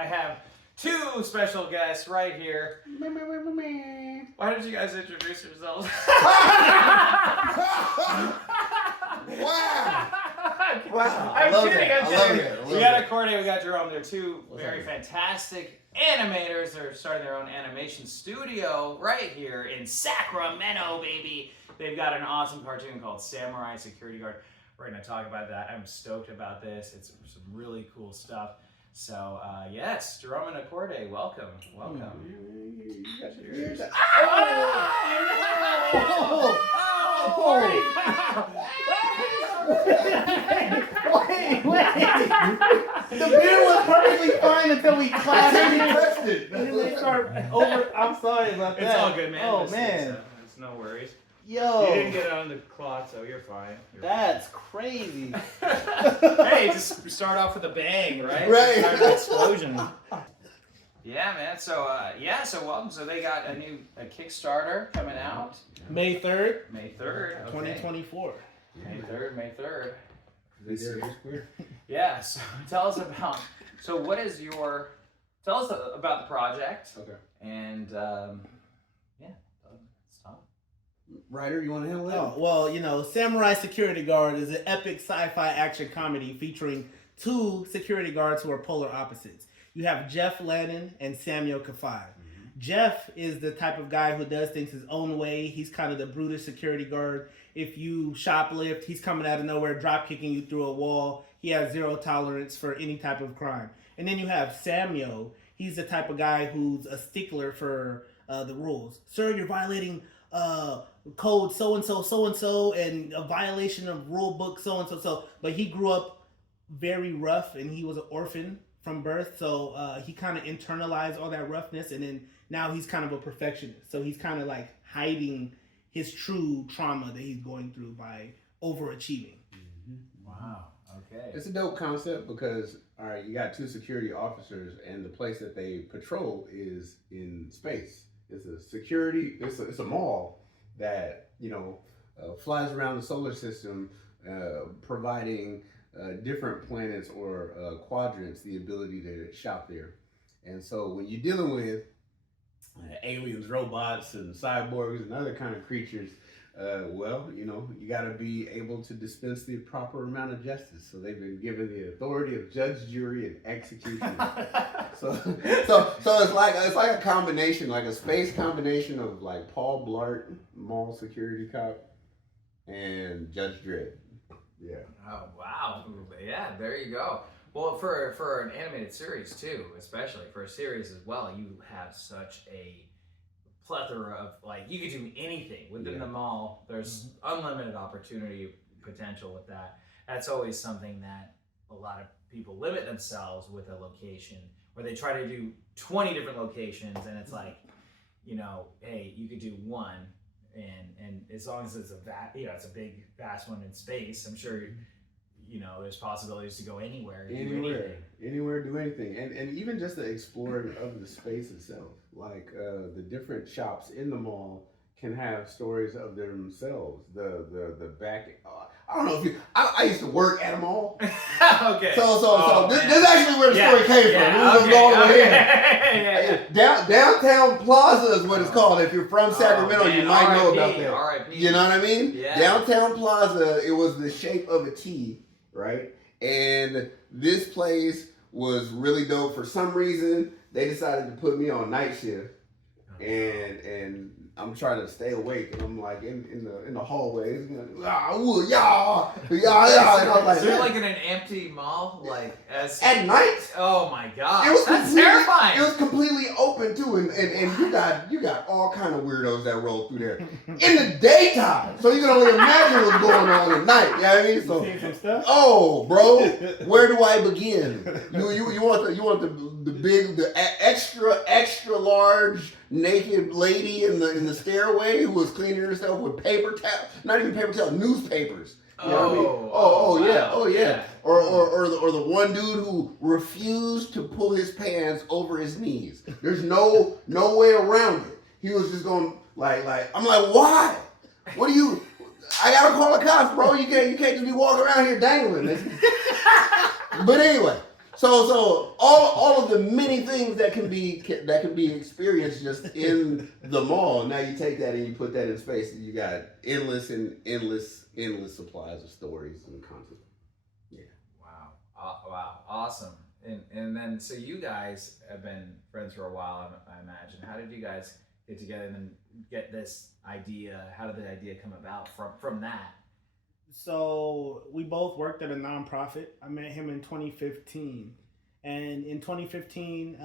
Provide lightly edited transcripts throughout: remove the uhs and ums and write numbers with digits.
I have two special guests right here. Why don't you guys introduce yourselves? Wow! Wow! I'm kidding. I'm kidding. We got Accordion, we got Jerome. They're two very fantastic animators. They're starting their own animation studio right here in Sacramento, baby. They've got an awesome cartoon called Samurai Security Guard. We're going to talk about that. I'm stoked about this. It's some really cool stuff. So, yes, Jerome and Accordion, welcome. Welcome. You got your ears. Wait. The beer was perfectly fine until we clapped it. and then they start over. I'm sorry about that. It's all good, man. Oh, man. It's no worries. Yo. You didn't get it on the clock, so you're fine. That's crazy. Hey, just start off with a bang, right? Right. Start with an explosion. Yeah, man. So, so welcome. So they got a Kickstarter coming out. May 3rd, May 3rd. Okay. 2024. May 3rd. This is weird. Yeah, so tell us about, tell us about the project. Okay. And, stop. Ryder, you want to handle that? Oh, well, Samurai Security Guard is an epic sci-fi action comedy featuring two security guards who are polar opposites. You have Jeff Lannon and Samuel Kafai. Jeff is the type of guy who does things his own way. He's kind of the brutish security guard. If you shoplift, he's coming out of nowhere, drop kicking you through a wall. He has zero tolerance for any type of crime. And then you have Samuel. He's the type of guy who's a stickler for the rules. Sir, you're violating code so-and-so, and a violation of rule book so-and-so. But he grew up very rough, and he was an orphan from birth. So he kind of internalized all that roughness, and then now he's kind of a perfectionist. So he's kind of like hiding his true trauma that he's going through by overachieving. Wow. Okay. It's a dope concept because, all right, you got two security officers, and the place that they patrol is in space. It's a mall that, flies around the solar system, providing different planets or quadrants the ability to shop there. And so when you're dealing with aliens, robots, and cyborgs and other kind of creatures, you got to be able to dispense the proper amount of justice. So they've been given the authority of judge, jury, and execution. so it's like a combination, like a space combination of like Paul Blart, mall security cop, and Judge Dredd. Yeah. Oh, wow. Yeah, there you go. Well, for an animated series too, especially for a series as well, you have such a plethora of, you could do anything within the mall. There's unlimited opportunity potential with that. That's always something that a lot of people limit themselves with a location, where they try to do 20 different locations, and it's like, hey, you could do one, and as long as it's it's a big, vast one in space, I'm sure there's possibilities to go anywhere. Anywhere, do anything. And even just the exploring of the space itself. Like the different shops in the mall can have stories of themselves. The back, I don't know if I used to work at a mall. Okay. So this is actually where the story came from. Downtown Plaza is what it's called. If you're from Sacramento, you might know about that. R.I.P. You know what I mean? Yeah. Downtown Plaza, it was the shape of a T, right? And this place was really dope. For some reason, they decided to put me on night shift, and I'm trying to stay awake, and I'm like in the hallways, and I'm like, And I was like, so you're like in an empty mall, at night. Oh my god, That's terrifying. It was completely open too, and you got all kind of weirdos that roll through there in the daytime. So you can only imagine what's going on at night. You know what I mean? So, Seen some stuff? oh, bro, where do I begin? You want the big, the extra large naked lady in the stairway who was cleaning herself with paper towel, not even paper towel, newspapers. You know what I mean? Yeah. Or the one dude who refused to pull his pants over his knees. There's no way around it. He was just going like I'm like, why? What do you? I gotta call the cops, bro. You can't just be walking around here dangling. But anyway, So all of the many things that can be experienced just in the mall. Now you take that and you put that in space, and you got endless supplies of stories and content. Yeah. Wow. Awesome. And then so you guys have been friends for a while, I imagine. How did you guys get together and then get this idea? How did the idea come about from that? So we both worked at a nonprofit. I met him in 2015. And in 2015,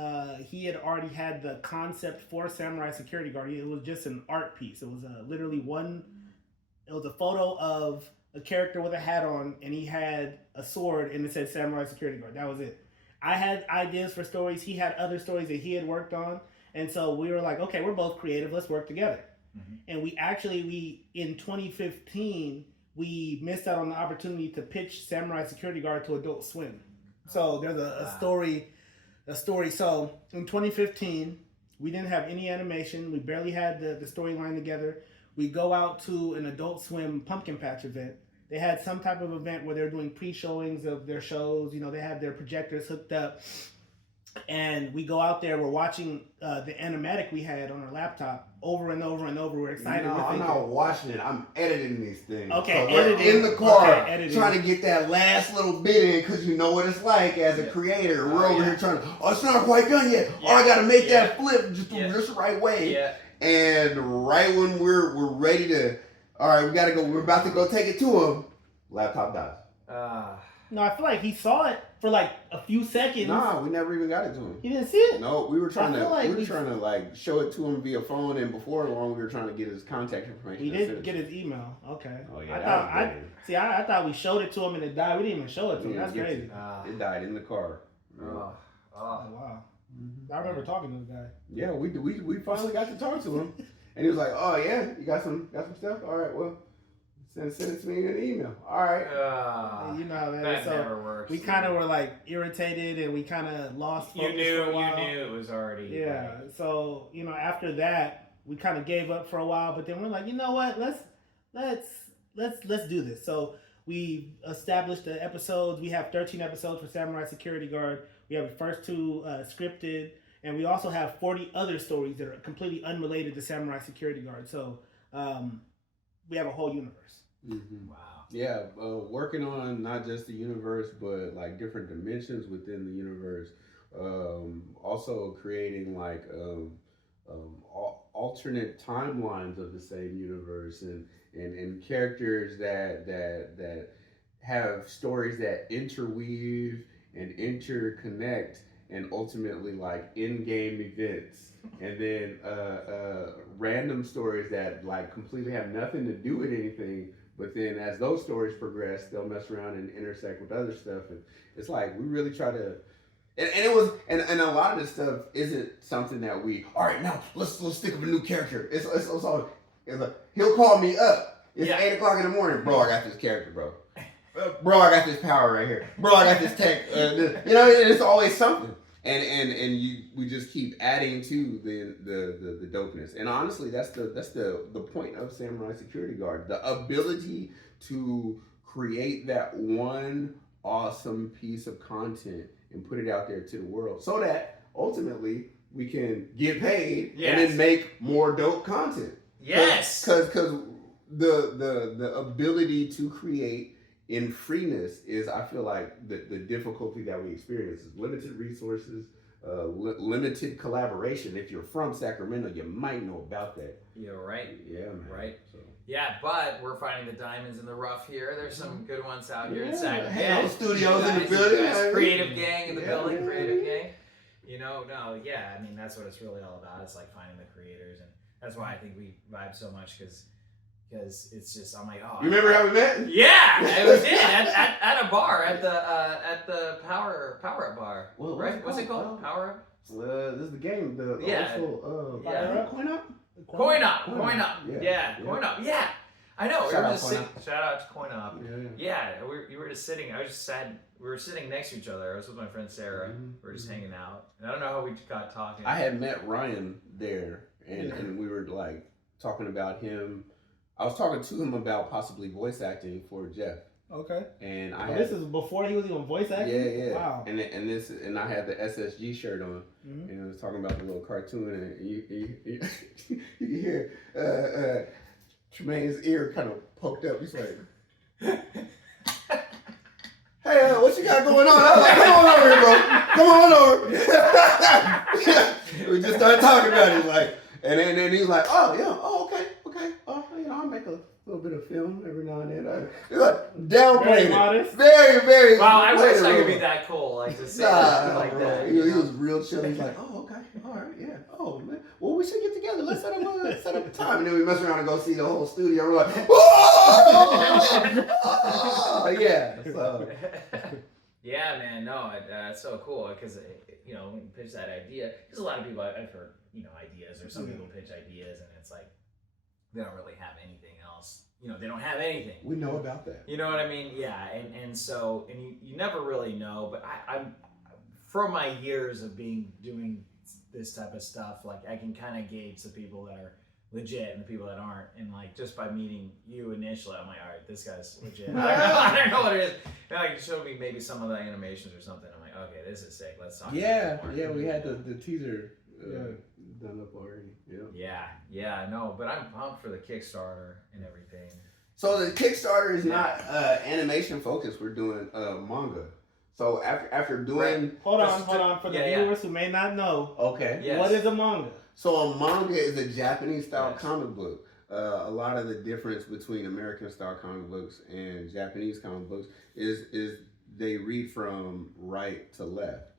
he had already had the concept for Samurai Security Guard. It was just an art piece. It was literally it was a photo of a character with a hat on, and he had a sword, and it said Samurai Security Guard. That was it. I had ideas for stories. He had other stories that he had worked on. And so we were like, okay, we're both creative. Let's work together. Mm-hmm. And we in 2015, we missed out on the opportunity to pitch Samurai Security Guard to Adult Swim. So there's a story. So in 2015, we didn't have any animation. We barely had the storyline together. We go out to an Adult Swim pumpkin patch event. They had some type of event where they're doing pre-showings of their shows. You know, they have their projectors hooked up. And we go out there, we're watching the animatic we had on our laptop over and over and over. We're excited. No, I'm not watching it. I'm editing these things. Okay, so editing. In the car, editing. Trying to get that last little bit in, because you know what it's like as a creator. We're over here trying to, it's not quite done yet. Yeah. I got to make that flip just the right way. Yeah. And right when we're ready to, all right, we got to go. We're about to go take it to him. Laptop dies. No, I feel like he saw it for like a few seconds. Nah, we never even got it to him. He didn't see it? No, we were trying to show it to him via phone, and before long we were trying to get his contact information. He didn't get his email. Okay. Oh yeah. I thought we showed it to him and it died. We didn't even show it to him. That's crazy. It died in the car. Oh wow. Mm-hmm. I remember talking to the guy. Yeah, we finally got to talk to him. And he was like, "Oh yeah, you got some stuff? All right, well, send it to me in an email. All right." You know that never works. We kind of were like irritated, and we kind of lost focus. You knew it was already. Yeah. Right. So after that, we kind of gave up for a while, but then we're like, you know what? Let's do this. So we established the episodes. We have 13 episodes for Samurai Security Guard. We have the first 2 scripted, and we also have 40 other stories that are completely unrelated to Samurai Security Guard. So we have a whole universe. Mm-hmm. Wow. Yeah, working on not just the universe, but like different dimensions within the universe. Also creating like alternate timelines of the same universe, and characters that have stories that interweave and interconnect, and ultimately like in-game events, and then random stories that like completely have nothing to do with anything. But then as those stories progress, they'll mess around and intersect with other stuff. And it's like, we really try to, and a lot of this stuff isn't something that all right, now let's think of a new character. It's like, he'll call me up. It's 8 o'clock in the morning. Bro, I got this character, bro. Bro, I got this power right here. Bro, I got this tech. It's always something. And we just keep adding to the dopeness. And honestly, that's the point of Samurai Security Guard. The ability to create that one awesome piece of content and put it out there to the world, so that ultimately we can get paid and then make more dope content. Yes. Because the ability to create in freeness is, I feel like, the difficulty that we experience is limited resources, limited collaboration. If you're from Sacramento, you might know about that. You're right. Yeah, man. Right. So. Yeah, but we're finding the diamonds in the rough here. There's some good ones out here in Sacramento. Hayhoe Studios in the building. Creative gang in the building. Creative gang. I mean, that's what it's really all about. It's like finding the creators, and that's why I think we vibe so much, because it's just, I'm like, oh. You remember how we met? Yeah, it was at a bar, at the Power Up bar. Well, right? What's it called? Power Up? This is the game. Coin Up. Coin Up. Yeah. Coin Up. Yeah. I know. Shout out to Coin Up. Yeah. You were just sitting. I was just sad. We were sitting next to each other. I was with my friend Sarah. Mm-hmm. We were just hanging out. And I don't know how we got talking. I had met Ryan there, and we were like talking about him. I was talking to him about possibly voice acting for Jeff. Okay. And this is before he was even voice acting. Yeah. Wow. And I had the SSG shirt on, and it was talking about the little cartoon, and you can hear Tremaine's ear kind of poked up. He's like, "Hey, what you got going on?" I was like, "Come on over here, bro. Come on over." We just started talking about it, like, and then he's like, "Oh yeah, oh okay. Oh, I'll make a little bit of film every now and then." He's like downplaying it. Very. Wow, I wish I could be that cool, like to say something like that. He was real chill. He's like, "Oh, okay, all right, yeah. Oh man, well we should get together. Let's set up a time." And then we mess around and go see the whole studio. We're like, "Oh, yeah." So. Yeah, man, no, it's so cool because when you pitch that idea, because a lot of people I've heard ideas, or some people pitch ideas and it's like they don't really have anything else. They don't have anything. We know about that. You know what I mean? Yeah, and so you never really know. But I'm from my years of doing this type of stuff, like I can kind of gauge the people that are legit and the people that aren't, and like just by meeting you initially, I'm like, all right, this guy's legit. I don't know what it is. And like show me maybe some of the animations or something. I'm like, okay, this is sick. Let's talk. Yeah, we had the teaser done up already. Yeah, no, but I'm pumped for the Kickstarter and everything. So the Kickstarter is not animation focused. We're doing manga. So after doing, hold on for the viewers who may not know. Okay. Yes. What is a manga? So a manga is a Japanese style comic book. A lot of the difference between American style comic books and Japanese comic books is they read from right to left.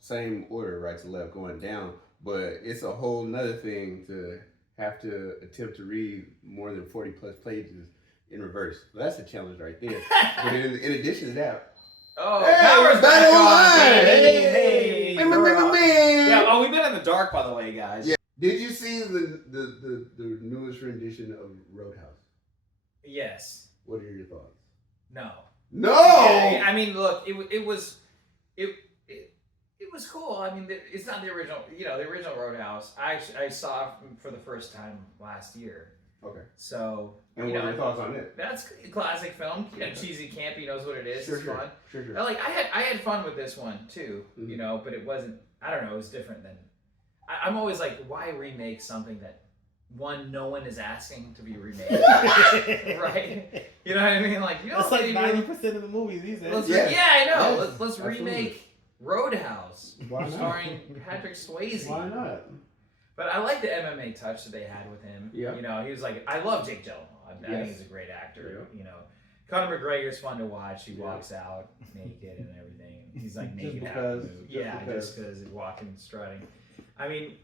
Same order, right to left, going down. But it's a whole nother thing to have to attempt to read more than 40 plus pages in reverse. So that's a challenge right there. But in addition to that, Power's back on! Hey! Yeah, we've been in the dark, by the way, guys. Yeah. Did you see the newest rendition of Roadhouse? Yes. What are your thoughts? No. Yeah, I mean, look, it was cool. I mean, it's not the original. The original Roadhouse. I saw it for the first time last year. Okay. So. And what are your thoughts on it? That's a classic film. Cheesy, campy, knows what it is. It's fun. Sure. I had fun with this one too. Mm-hmm. But it wasn't. I don't know. It was different than. I'm always like, why remake something that no one is asking to be remade, right? You know what I mean? Like, that's like 90% of the movies these days. I know. Yes, let's remake Roadhouse, starring Patrick Swayze. Why not? But I like the MMA touch that they had with him. Yeah. He was like, I love Jake Gyllenhaal. I think he's a great actor. Yeah. Conor McGregor's fun to watch. He walks out naked and everything. He's like naked out. Just because he's walking, strutting. I mean,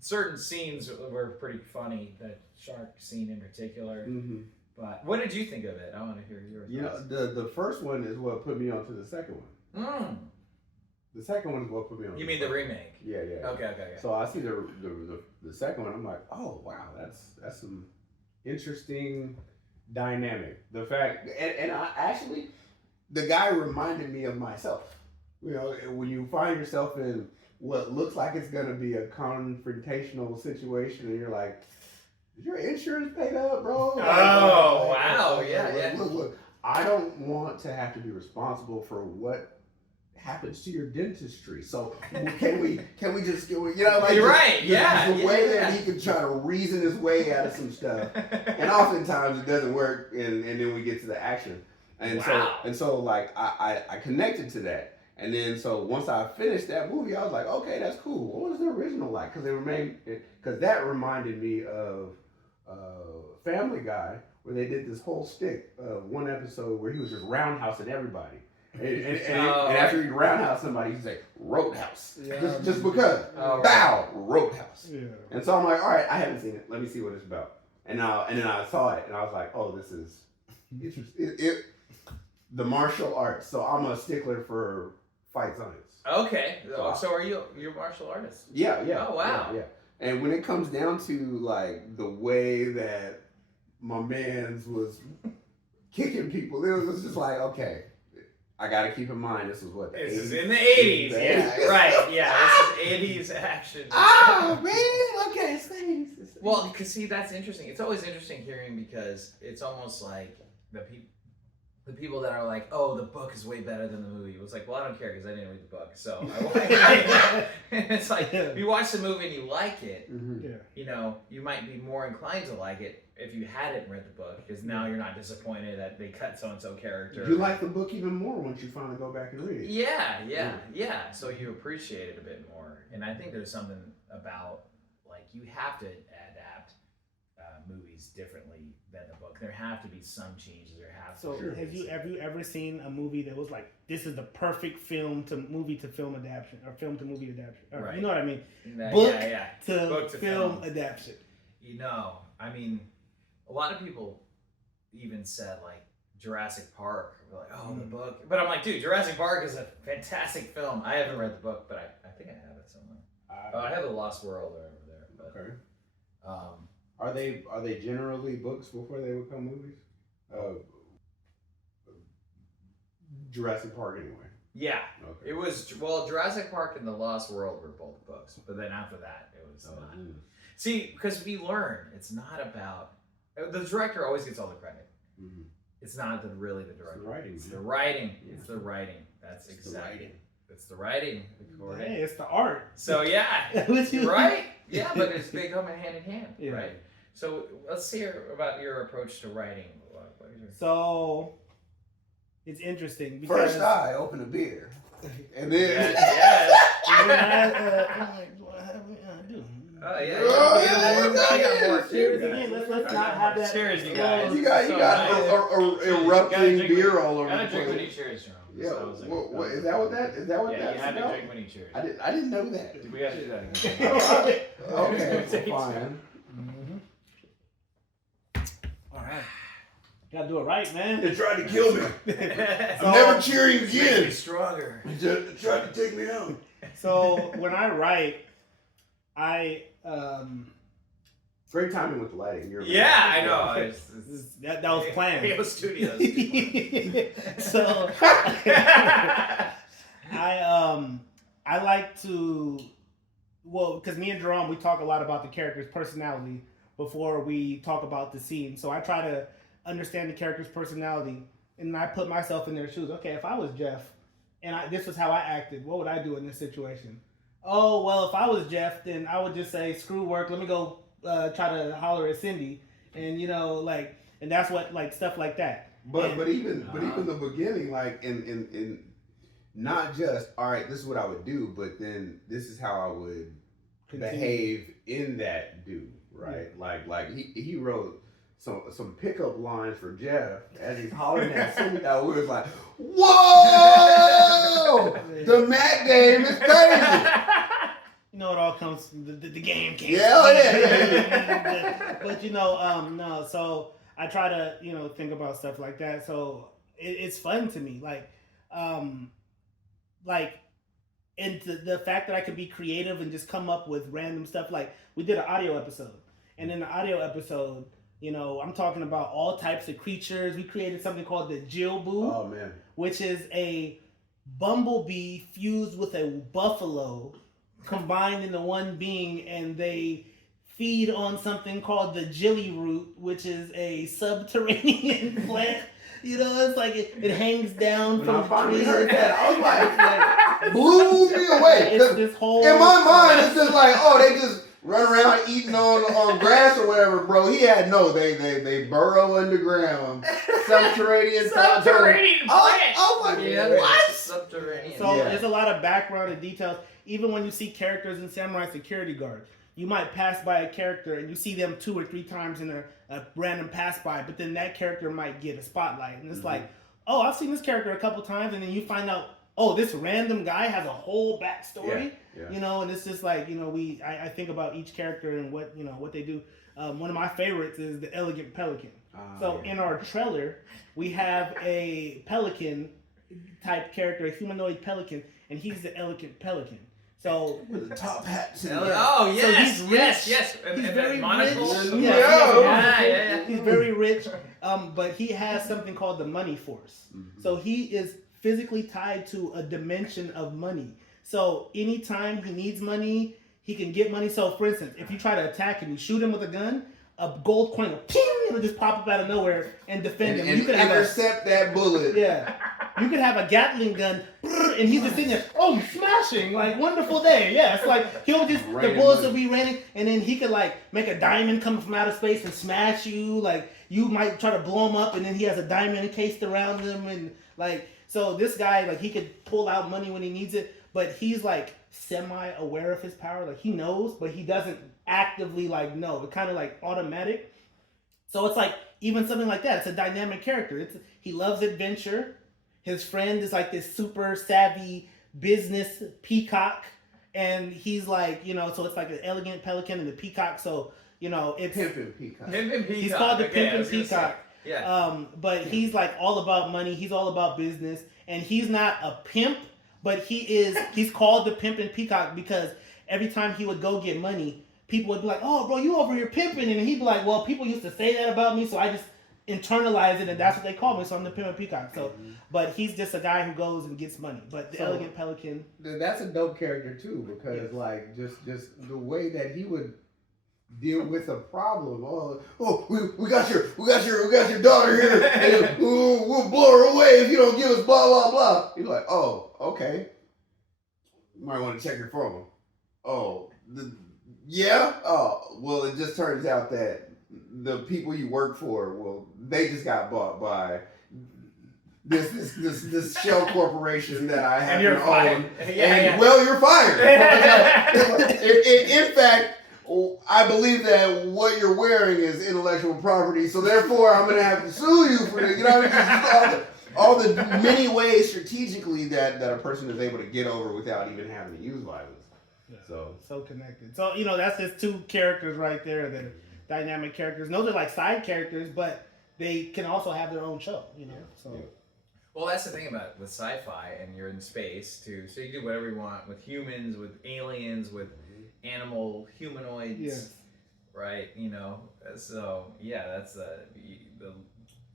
certain scenes were pretty funny. The shark scene in particular. Mm-hmm. But what did you think of it? I want to hear yours. The first one is what put me onto the second one. The second one is what put me on. You mean the remake? Yeah. Okay. So I see the second one. I'm like, oh wow, that's some interesting dynamic. The fact, and I actually, the guy reminded me of myself. When you find yourself in what looks like it's gonna be a confrontational situation, and you're like, is your insurance paid up, bro? Wow. Yeah. Look, I don't want to have to be responsible for what happens to your dentistry. So can we just you're right. The way that he can try to reason his way out of some stuff, and oftentimes it doesn't work, and then we get to the action, and so like I connected to that, and then so once I finished that movie, I was like, okay, that's cool. What was the original like? Because that reminded me of Family Guy, where they did this whole stick one episode where he was just roundhousing everybody. And after you roundhouse somebody, you say Roadhouse, just because. Bow, Roadhouse. Yeah. And so I'm like, all right, I haven't seen it. Let me see what it's about. And then I saw it, and I was like, oh, this is interesting. The martial arts. So I'm a stickler for fight science. Okay. So are you? You're a martial artist? Yeah. Oh wow. Yeah. And when it comes down to like the way that my man's was kicking people, it was just like, okay. I gotta keep in mind this is what this is in the 80s. Yeah, right. Yeah, this is 80s action. Oh man, okay, thanks. Well, because see, that's interesting. It's always interesting hearing because it's almost like the people that are like, oh, the book is way better than the movie. It was like, well, I don't care because I didn't read the book. So it's like, if you watch the movie and you like it, you know, you might be more inclined to like it if you hadn't read the book, because now you're not disappointed that they cut so-and-so character. You like the book even more once you finally go back and read it. Yeah. So you appreciate it a bit more. And I think there's something about, like, you have to adapt movies differently than the book. There have to be some changes. So have you ever seen a movie that was like, this is the perfect film to movie to film adaptation, or film to movie adaptation? Right. You know what I mean? Book to film adaptation. You know, I mean, a lot of people even said like Jurassic Park. We're like, oh, the book. But I'm like, dude, Jurassic Park is a fantastic film. I haven't read the book, but I think I have it somewhere. I have The Lost World over there. But, okay. Are they generally books before they become movies? Jurassic Park, anyway. Yeah. Okay. It was, well, Jurassic Park and The Lost World were both books, but then after that, it was not. See, because we learn, it's not about, the director always gets all the credit. Mm-hmm. It's not really the director. It's the writing. It's the writing. That's exactly. It's the writing. Hey, it's the art. So yeah, right? Yeah, but they come hand in hand, right? So let's hear about your approach to writing. So it's interesting because first I open a beer, and then let's not have that. Cheers, you guys. You got erupting beer all over. Gotta drink when you cheers, Jerome. Yeah, what is that? What that? Is that what that's you have about? to drink when you cheers. I didn't know that. We have to do that again. Okay, fine. All right. Gotta do it right, man. They tried to kill me. I'm never cheering again. Makes me stronger. They tried to take me out. So when I write, great timing with the lighting. I know. That was planned. Hayhoe Studios. So I like to, well, because me and Jerome, we talk a lot about the character's personality before we talk about the scene. So I try to understand the character's personality, and I put myself in their shoes. Okay, if I was Jeff and this was how I acted, what would I do in this situation? Oh, well, if I was Jeff, then I would just say, screw work, let me go try to holler at Cindy, and and that's what, like, stuff like that. But even the beginning, like in not just, all right, this is what I would do, but then this is how I would behave in that right? Yeah. Like he wrote some pickup lines for Jeff as he's hollering at Cindy. That we was like, whoa, the Mac game is crazy. You know, it all comes from the game. Yeah. But no. So I try to think about stuff like that. So it's fun to me, and the fact that I could be creative and just come up with random stuff. Like, we did an audio episode, and in the audio episode, I'm talking about all types of creatures. We created something called the Jilboo. Oh man. Which is a bumblebee fused with a buffalo combined into one being, and they feed on something called the Jilly Root, which is a subterranean plant. It's like it hangs down from the tree. Heard that, I was like, blew me away. It's this whole in my mind, it's just like, oh, they just run around eating on grass or whatever, bro. He had they burrow underground, subterranean plant. Oh my God, what? Subterranean. So there's a lot of background and details. Even when you see characters in Samurai Security Guard, you might pass by a character and you see them 2 or 3 times in a random pass by, but then that character might get a spotlight, and it's like, oh, I've seen this character a couple times, and then you find out, oh, this random guy has a whole backstory. And it's just like, I think about each character and what they do. One of my favorites is the Elegant Pelican. In our trailer, we have a pelican type character, a humanoid pelican, and he's the Elegant Pelican. So with the top hat. Oh yes, so he's rich. Yes. He's very rich. He's very rich. But he has something called the money force. Mm-hmm. So he is physically tied to a dimension of money. So anytime he needs money, he can get money. So for instance, if you try to attack him, you shoot him with a gun, a gold coin will ping it'll just pop up out of nowhere and defend him. And You could have intercept that bullet. Yeah. You could have a Gatling gun, and he's just sitting there, oh, smashing, like, wonderful day. Yeah, it's like, he'll just, the bullets will be raining, and then he could, like, make a diamond come from outer space and smash you. Like, you might try to blow him up, and then he has a diamond encased around him, and, like, so this guy, like, he could pull out money when he needs it, but he's, like, semi-aware of his power. Like, he knows, but he doesn't actively, like, know. It's kind of, like, automatic. So it's, like, even something like that. It's a dynamic character. He loves adventure. His friend is like this super savvy business peacock, and he's like, you know, so it's like an elegant pelican and the peacock. So, you know, it's Pimpin' Peacock. Pimpin' Peacock. He's called the Pimpin' Peacock. Yeah. But he's like all about money. He's all about business, and he's not a pimp, but he's called the Pimpin' Peacock because every time he would go get money, people would be like, "Oh, bro, you over here pimping," and he'd be like, "Well, people used to say that about me, so I just internalize it, and that's what they call me, so I'm the Pimpin' Peacock." So, but he's just a guy who goes and gets money. But the elegant pelican, that's a dope character too, because like just the way that he would deal with a problem. We got your daughter here, and we'll blow her away if you don't give us blah blah blah. He's like, oh, okay. You might want to check your phone. Yeah. Oh, well, it just turns out that the people you work for, well, they just got bought by this shell corporation that I have to own. Well, you're fired. In fact, I believe that what you're wearing is intellectual property, so therefore I'm going to have to sue you for it. You know what I mean? All the many ways strategically that a person is able to get over without even having to use violence. Yeah. So connected. So, you know, that's just two characters right there that are dynamic characters. And those are like side characters, but they can also have their own show, you know. So, well, that's the thing about with sci-fi, and you're in space too. So you do whatever you want with humans, with aliens, with animal humanoids, right? You know. So yeah, that's the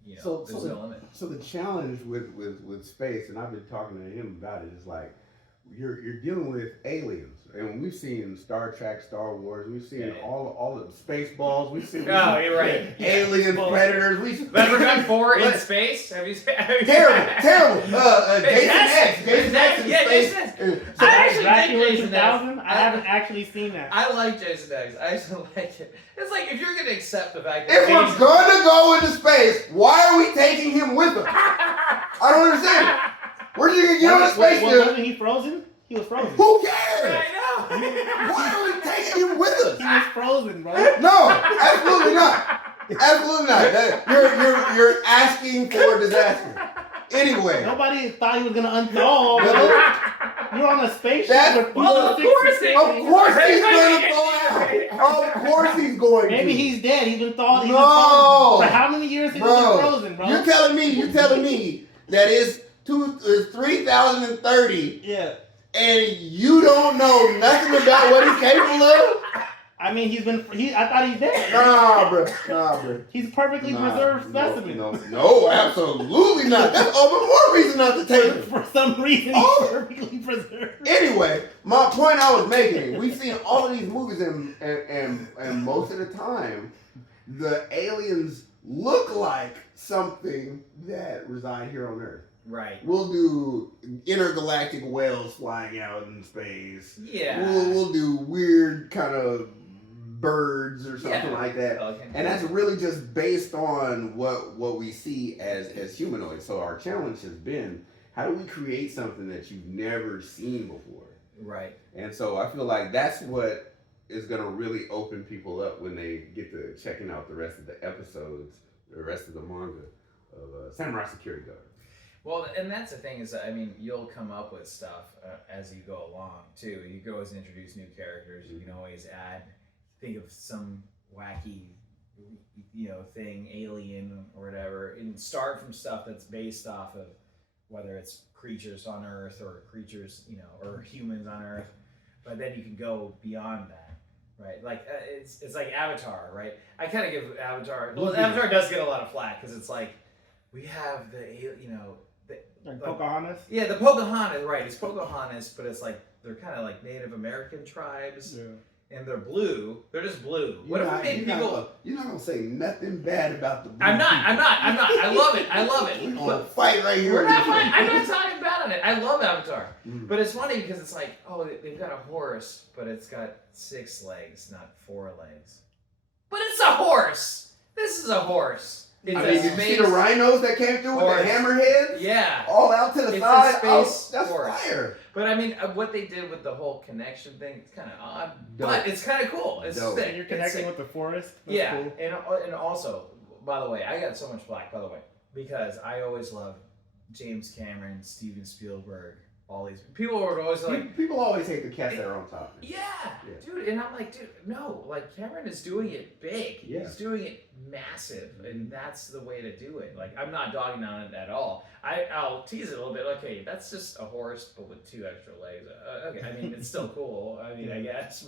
you know, there's no limit. So the challenge with space, and I've been talking to him about it, is like you're dealing with aliens. And we've seen Star Trek, Star Wars. We've seen all the Spaceballs. We've seen you're right. Aliens, Predators. Leprechaun 4 in space. Have you seen? Terrible. Jason X. Yeah, Jason X. So I actually Dracula think Jason 2000. X. I haven't actually seen that. I like Jason X. I actually like it. It's like if you're gonna accept the fact If that we're gonna go into space, why are we taking him with us? I don't understand. Where are you gonna get on a spaceship? Wasn't he frozen? He was frozen. Who cares? I know. Why are we taking him with us? He was frozen, bro. No, absolutely not. Absolutely not. You're asking for disaster. Anyway. Nobody thought he was gonna unthaw, bro. You're on a spaceship. Of course he's gonna thaw out. Of course he's going to. Maybe he's dead. He's been thawed. No. For how many years has he been frozen, bro? You're telling me that it's 3030. Yeah. And you don't know nothing about what he's capable of? I mean, I thought he's dead. Nah, bro. He's perfectly preserved specimen. No, absolutely not. That's all the more reason not to take him. For some reason, he's perfectly preserved. Anyway, my point I was making, we've seen all of these movies, and most of the time, the aliens look like something that reside here on Earth. Right. We'll do intergalactic whales flying out in space. Yeah. We'll do weird kind of birds or something like that. Okay. And that's really just based on what we see as humanoids. So our challenge has been, how do we create something that you've never seen before? Right. And so I feel like that's what is going to really open people up when they get to checking out the rest of the episodes, the rest of the manga of Samurai Security Guard. Well, and that's the thing is, I mean, you'll come up with stuff as you go along, too. You can always introduce new characters. You can always think of some wacky, thing, alien or whatever, and start from stuff that's based off of whether it's creatures on Earth or creatures, or humans on Earth. But then you can go beyond that, right? Like, it's like Avatar, right? I kind of give Avatar... Well, Avatar does get a lot of flack, because it's like, we have like Pocahontas? Yeah, the Pocahontas, right. It's Pocahontas, but it's like, they're kind of like Native American tribes. Yeah. and they're blue. They're just blue. What if we made people? You're not gonna say nothing bad about the blue. I'm not. I love it. We're gonna fight right here. We're not fighting. I'm not talking bad on it. I love Avatar, but it's funny because it's like, oh, they've got a horse, but it's got 6 legs, not 4 legs. But it's a horse. This is a horse. It's did you see the rhinos that came through with the hammerheads? Yeah. All out to the side. That's fire. But I mean, what they did with the whole connection thing, it's kind of odd. Dope. But it's kind of cool. It's sick. You're connecting with the forest? That's yeah. Cool. And also, by the way, I got so much flack, by the way, because I always loved James Cameron, Steven Spielberg, all these people were always like, people always hate the cats that are on top. Yeah, dude, and I'm like, dude, no, like Cameron is doing it big. Yeah. He's doing it massive, and that's the way to do it. Like, I'm not dogging on it at all. I'll tease it a little bit. Okay, that's just a horse, but with 2 extra legs. Okay, I mean, it's still cool. I mean, I guess,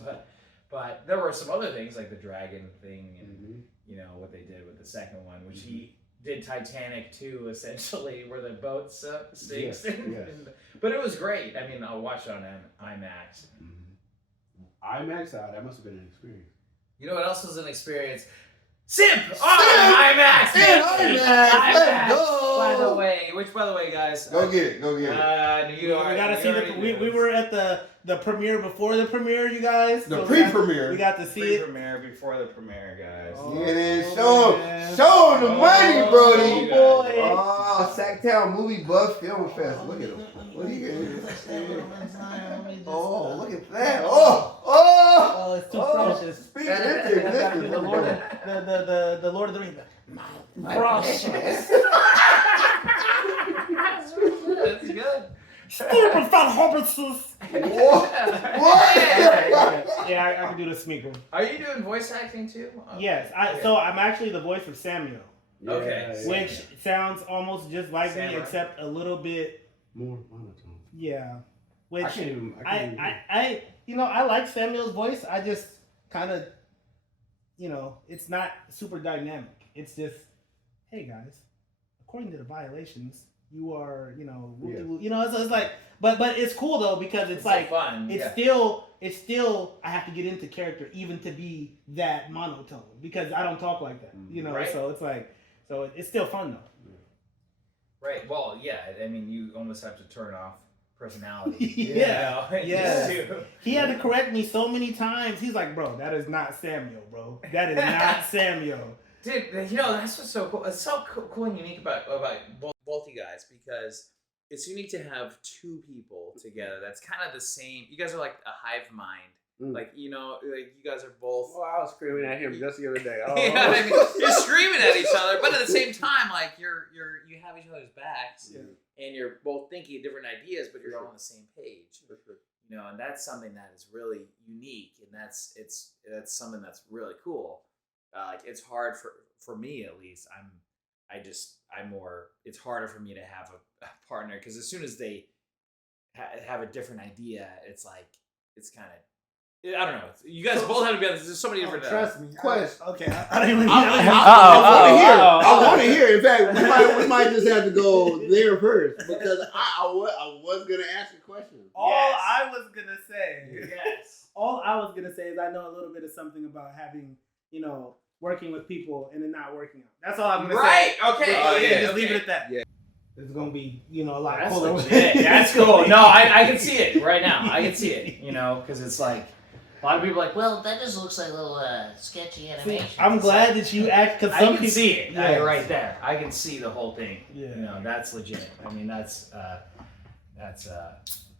but there were some other things like the dragon thing, and you know what they did with the second one, which he did Titanic 2, essentially, where the boat sinks. Yes. But it was great. I mean, I'll watch it on IMAX. IMAX, that must have been an experience. You know what else was an experience? Simp on IMAX! IMAX! Let's go! By the way, guys. Go get it. We gotta see we were at the premiere before the premiere, you guys. The pre-premiere. We got to see it. Premiere before the premiere, guys. Show them the money, Brody. Oh, boy. Oh, Sacktown Movie Buff Film Fest. Look at him. What are you getting? Oh, look at that. Oh, it's too precious. Speaking of the Lord of the Rings. My precious. That's good. Stupid fat hobbitses. What? Yeah, I can do the Smeagol. Are you doing voice acting too? Yes. So I'm actually the voice of Samuel. Okay. Which sounds almost just like me, except a little bit more monotone. Yeah. Which I like Samuel's voice. I just kind of, it's not super dynamic. It's just, hey guys, according to the violations, you are, so it's like, but it's cool though because it's like fun. It's still I have to get into character even to be that monotone because I don't talk like that, Right. So it's like, so it's still fun though. Right. Well, yeah. I mean, you almost have to turn off personality. Yeah. He had to correct me so many times. He's like, bro, that is not Samuel, bro. That is not Samuel. Dude, that's what's so cool. It's so cool and unique about both you guys because it's unique to have 2 people together. That's kind of the same. You guys are like a hive mind. Like, like you guys are both. Oh, I was screaming at him just the other day. Oh. You know what I mean? You're screaming at each other, but at the same time, like you have each other's backs, and you're both thinking different ideas, but you're all on the same page. And that's something that is really unique, and that's something that's really cool. Like it's hard for me at least. It's harder for me to have a partner because as soon as they have a different idea, it's like it's kind of. I don't know. You guys both have to be on this. There's so many different. Trust me. Question. Okay. I don't even. I want to hear. In fact, we might just have to go there first because I was gonna ask a question. All I was gonna say is I know a little bit of something about having working with people and then not working out. That's all I'm gonna say. Right. Okay. Just leave it at that. Yeah. It's gonna be a lot that's cooler. That's cool. No, I can see it right now. I can see it. Because it's like. A lot of people are like, well, that just looks like a little sketchy animation. I'm glad that you act because some people see it right there. I can see the whole thing. Yeah, that's legit. I mean, that's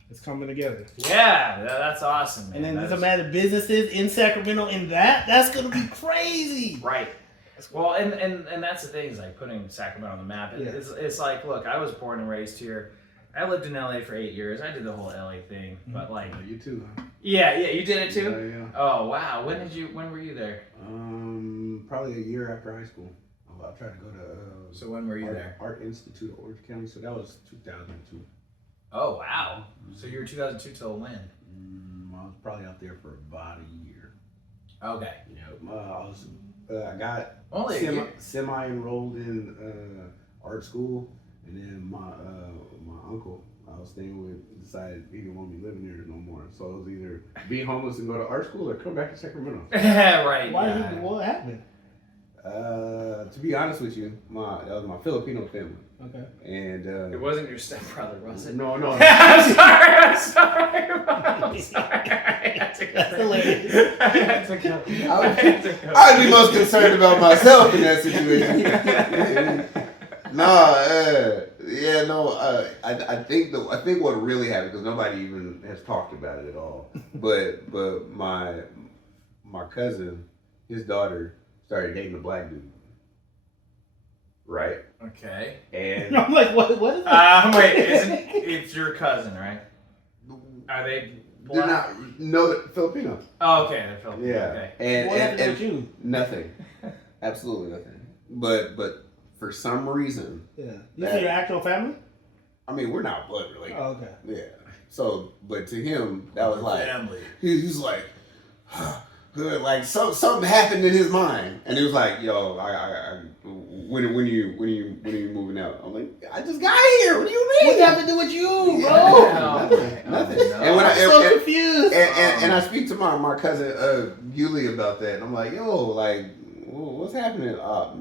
it's coming together. Yeah, that's awesome, man. And then there's a matter of businesses in Sacramento, and that's gonna be crazy. Right. Well, and that's the thing is like putting Sacramento on the map. It's like, look, I was born and raised here. I lived in LA for 8 years. I did the whole LA thing, but like you too, huh? Yeah, you did it too. Yeah. Oh wow, when were you there? Probably a year after high school. I tried to go to. So when were you there? Art Institute of Orange County. So that was 2002. Oh wow. So you were 2002 till when? I was probably out there for about a year. Okay. I got semi enrolled in art school, and then my uncle I was staying with decided he didn't want me living there no more. So it was either be homeless and go to art school or come back to Sacramento. Right. What happened? To be honest with you, that was my Filipino family. Okay. And It wasn't your stepbrother, was it? No. I'm sorry. That's hilarious. I'd be most concerned about myself in that situation. I think what really happened, because nobody even has talked about it at all. But my cousin, his daughter, started dating a black dude. Right. Okay. And I'm like, what is that? Wait, it's your cousin, right? Are they they're black? not Filipino. Oh, okay, they're Filipino. Yeah. Okay. And What happened and with you? nothing. Absolutely nothing. But for some reason, Yeah. You see your actual family? I mean, we're not blood related. Oh, okay. Yeah. So, but to him, that was like family. He was like, good. Like something happened in his mind, and he was like, "Yo, when are you moving out?" I'm like, "I just got here. What do you mean? What does that have to do with you, bro? Nothing. No. And when I'm so confused. and I speak to my cousin Yuli about that, and I'm like, "Yo, like, what's happening?"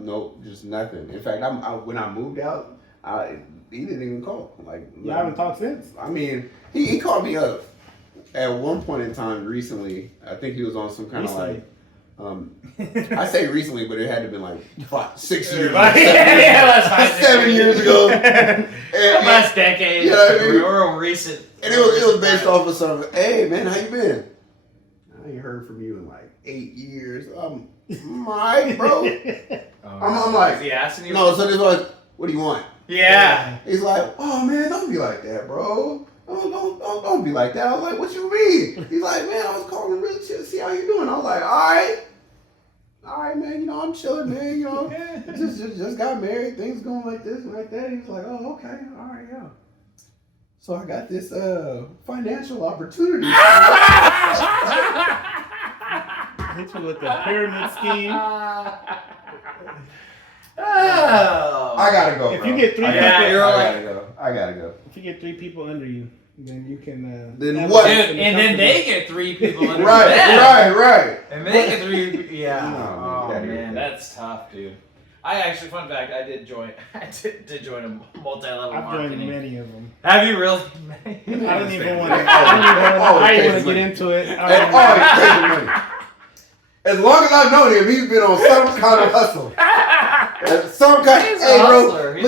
Nope, just nothing. In fact, when I moved out, he didn't even call. Like, You haven't talked since? I mean, he called me up at one point in time recently. I think he was on some kind of like. I say recently, but it had to have been like 6 years ago. 7 years ago. Last decade. You know what I mean? Or recent. And it was based off of something. Hey man, how you been? I ain't heard from you in like 8 years. My bro. I'm like, is he asking you? no. So this was, what do you want? Yeah. He's like, oh man, don't be like that, bro. Don't be like that. I was like, what you mean? He's like, man, I was calling really chill to see how you doing. I was like, all right, man. You know, I'm chilling, man. You know, just got married. Things going like this and like that. He was like, oh, okay, all right, yeah. So I got this financial opportunity. Hit you with the pyramid scheme. Oh. I gotta go. If bro. you get 3 Yeah, people, you're I gotta go. if you get 3 people under you, then you can. Then have what? a- Dude, and then they get 3 people under them. Right. And they get 3. Yeah. No, Oh get outta here man, with that's tough, dude. I actually, fun fact, I did join a multi-level I've joined marketing. many of them. Have you really? I don't even want to. Always I don't pays even want to money. get into it. And always pays the money. As long as I've known him, he's been on some kind of hustle. Some kind. He's a Hey, bro, hustler.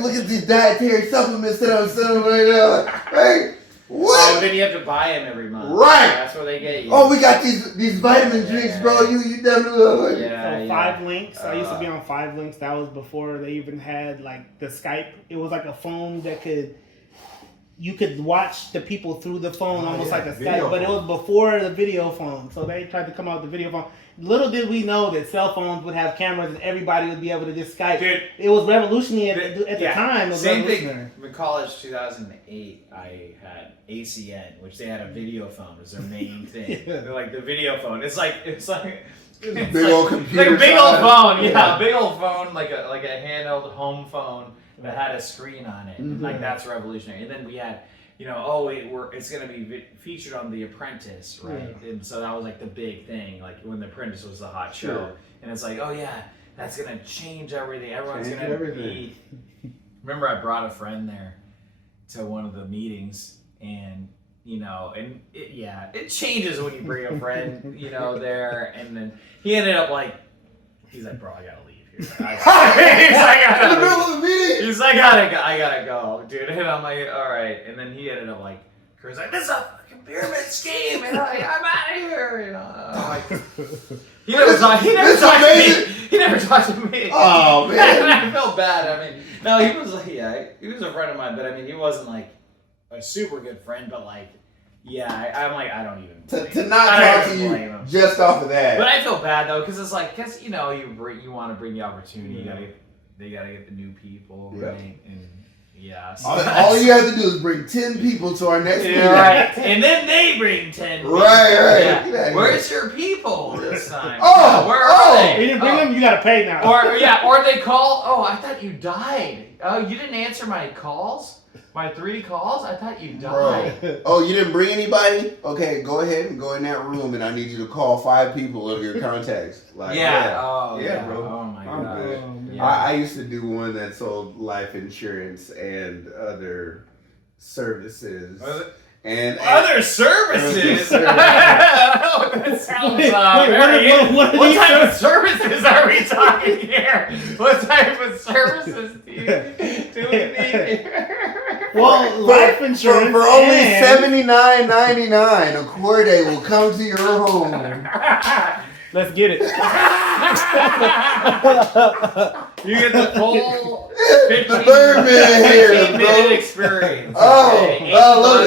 look at these dietary supplements that I'm selling right now. Hey, what? Oh, then you have to buy them every month. Right. That's where they get you. Oh, we got these vitamin drinks, bro. You definitely. Yeah. So 5 links. I used to be on 5 links. That was before they even had like the Skype. It was like a phone that you could watch the people through the phone, almost like a video Skype, but it was before the video phone. So they tried to come out with the video phone. Little did we know that cell phones would have cameras and everybody would be able to just Skype. Dude, it was revolutionary at the time. It was Same revolutionary. thing. In college, 2008, I had ACN, which they had a video phone as their main thing. Yeah. They're like the video phone. It's like Big old computer. like a big old size. phone. Yeah, big old phone, like a handheld home phone that had a screen on it. And like that's revolutionary. And then we had, it's gonna be featured on The Apprentice, right? Yeah. And so that was like the big thing, like when The Apprentice was the hot show. Sure. And it's like, oh yeah, that's gonna change everything. Everyone's Change gonna everything. be. Remember, I brought a friend there to one of the meetings, and it changes when you bring a friend, there, and then he ended up he's like, bro, I gotta leave here. He's like, I gotta go, dude. And I'm like, all right. And then he ended up Kurt's like, this is a fucking pyramid scheme, and I'm out of here. I'm like, he never talked to me. Oh man. And I felt bad. I mean, no, he was he was a friend of mine, but I mean, he wasn't a super good friend, but I don't even To not talk to you just off of that. But I feel bad though, because it's you want to bring the opportunity. They gotta get the new people, right? And so all you have to do is bring 10 people to our next meeting. right, and then they bring 10. People. Right. Yeah. Where's your people this time? Where are You they? didn't bring them, you gotta pay now. Or they call. Oh, I thought you died. Oh, you didn't answer my calls. My 3 calls? I thought you died. Bro. Oh, you didn't bring anybody? Okay, go ahead and go in that room, and I need you to call 5 people of your contacts. Like, Oh, yeah, bro. Oh, my I'm gosh. good. Yeah. I used to do one that sold life insurance and other services. And Other services? Other That sounds what type of services are we talking here? What type of services do we need? Well, life insurance for only and... $79.99, a Corday will come to your home. Let's get it. You get the full 15-minute experience. Okay, I love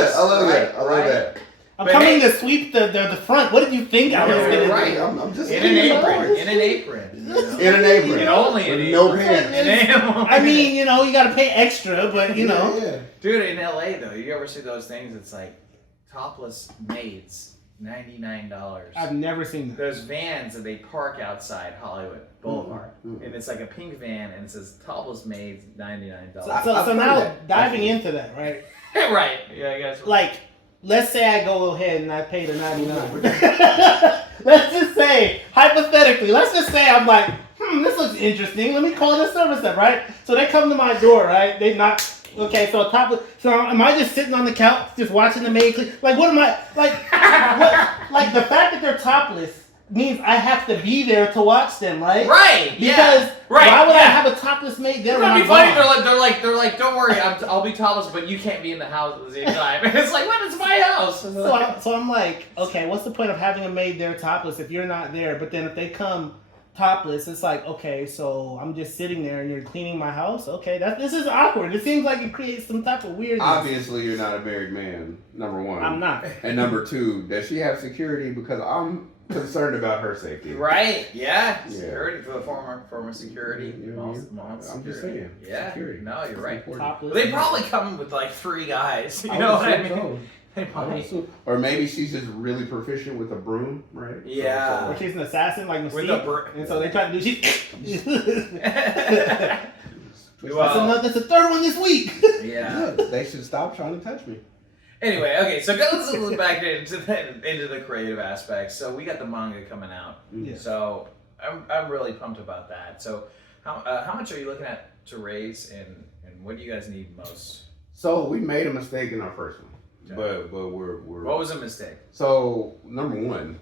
that. I'm coming to sweep the front. What did you think I was going to do? Right, I'm just in an apron. In an apron. In an apron. And only an apron. No pants. I mean, you got to pay extra, but Yeah. Dude, in LA though, you ever see those things? It's like topless maids. $99. I've never seen that. There's vans that they park outside Hollywood Boulevard, and it's like a pink van, and it says topless maids, $99. So now diving into that, right? Right. Yeah, I guess. Like, let's say I go ahead and I pay the $99. Let's just say, hypothetically, I'm like, this looks interesting. Let me call this service up, right? So they come to my door, right? They knock. Okay, so am I just sitting on the couch, just watching the maid clean? Like, what am I, like, what, like, the fact that they're topless means I have to be there to watch them, right? Right, Because why would I have a topless maid there when I'm funny. gone? They're like, don't worry, I'll be topless, but you can't be in the house at the same time. And it's like, what? It's my house. So I'm like, okay, what's the point of having a maid there topless if you're not there? But then if they come topless, it's like, okay, so I'm just sitting there and you're cleaning my house? Okay, this is awkward. It seems like it creates some type of weirdness. Obviously, you're not a married man, number one. I'm not. And number 2, does she have security? Because I'm concerned about her safety. Right, yeah. Security for the former security. I'm just saying. Yeah, security. No, you're right. Topless. They probably come with like 3 guys. You know what I mean? So. Or maybe she's just really proficient with a broom, right? Yeah. Or she's an assassin like With Mystique. And so they try to do that's the 3rd one this week. Yeah. They should stop trying to touch me. Anyway, okay, so let's look back into the creative aspects. So we got the manga coming out. Yeah. So I'm really pumped about that. So how much are you looking at to raise, and what do you guys need most? So we made a mistake in our first one. Okay. But we're What was a mistake? So number 1,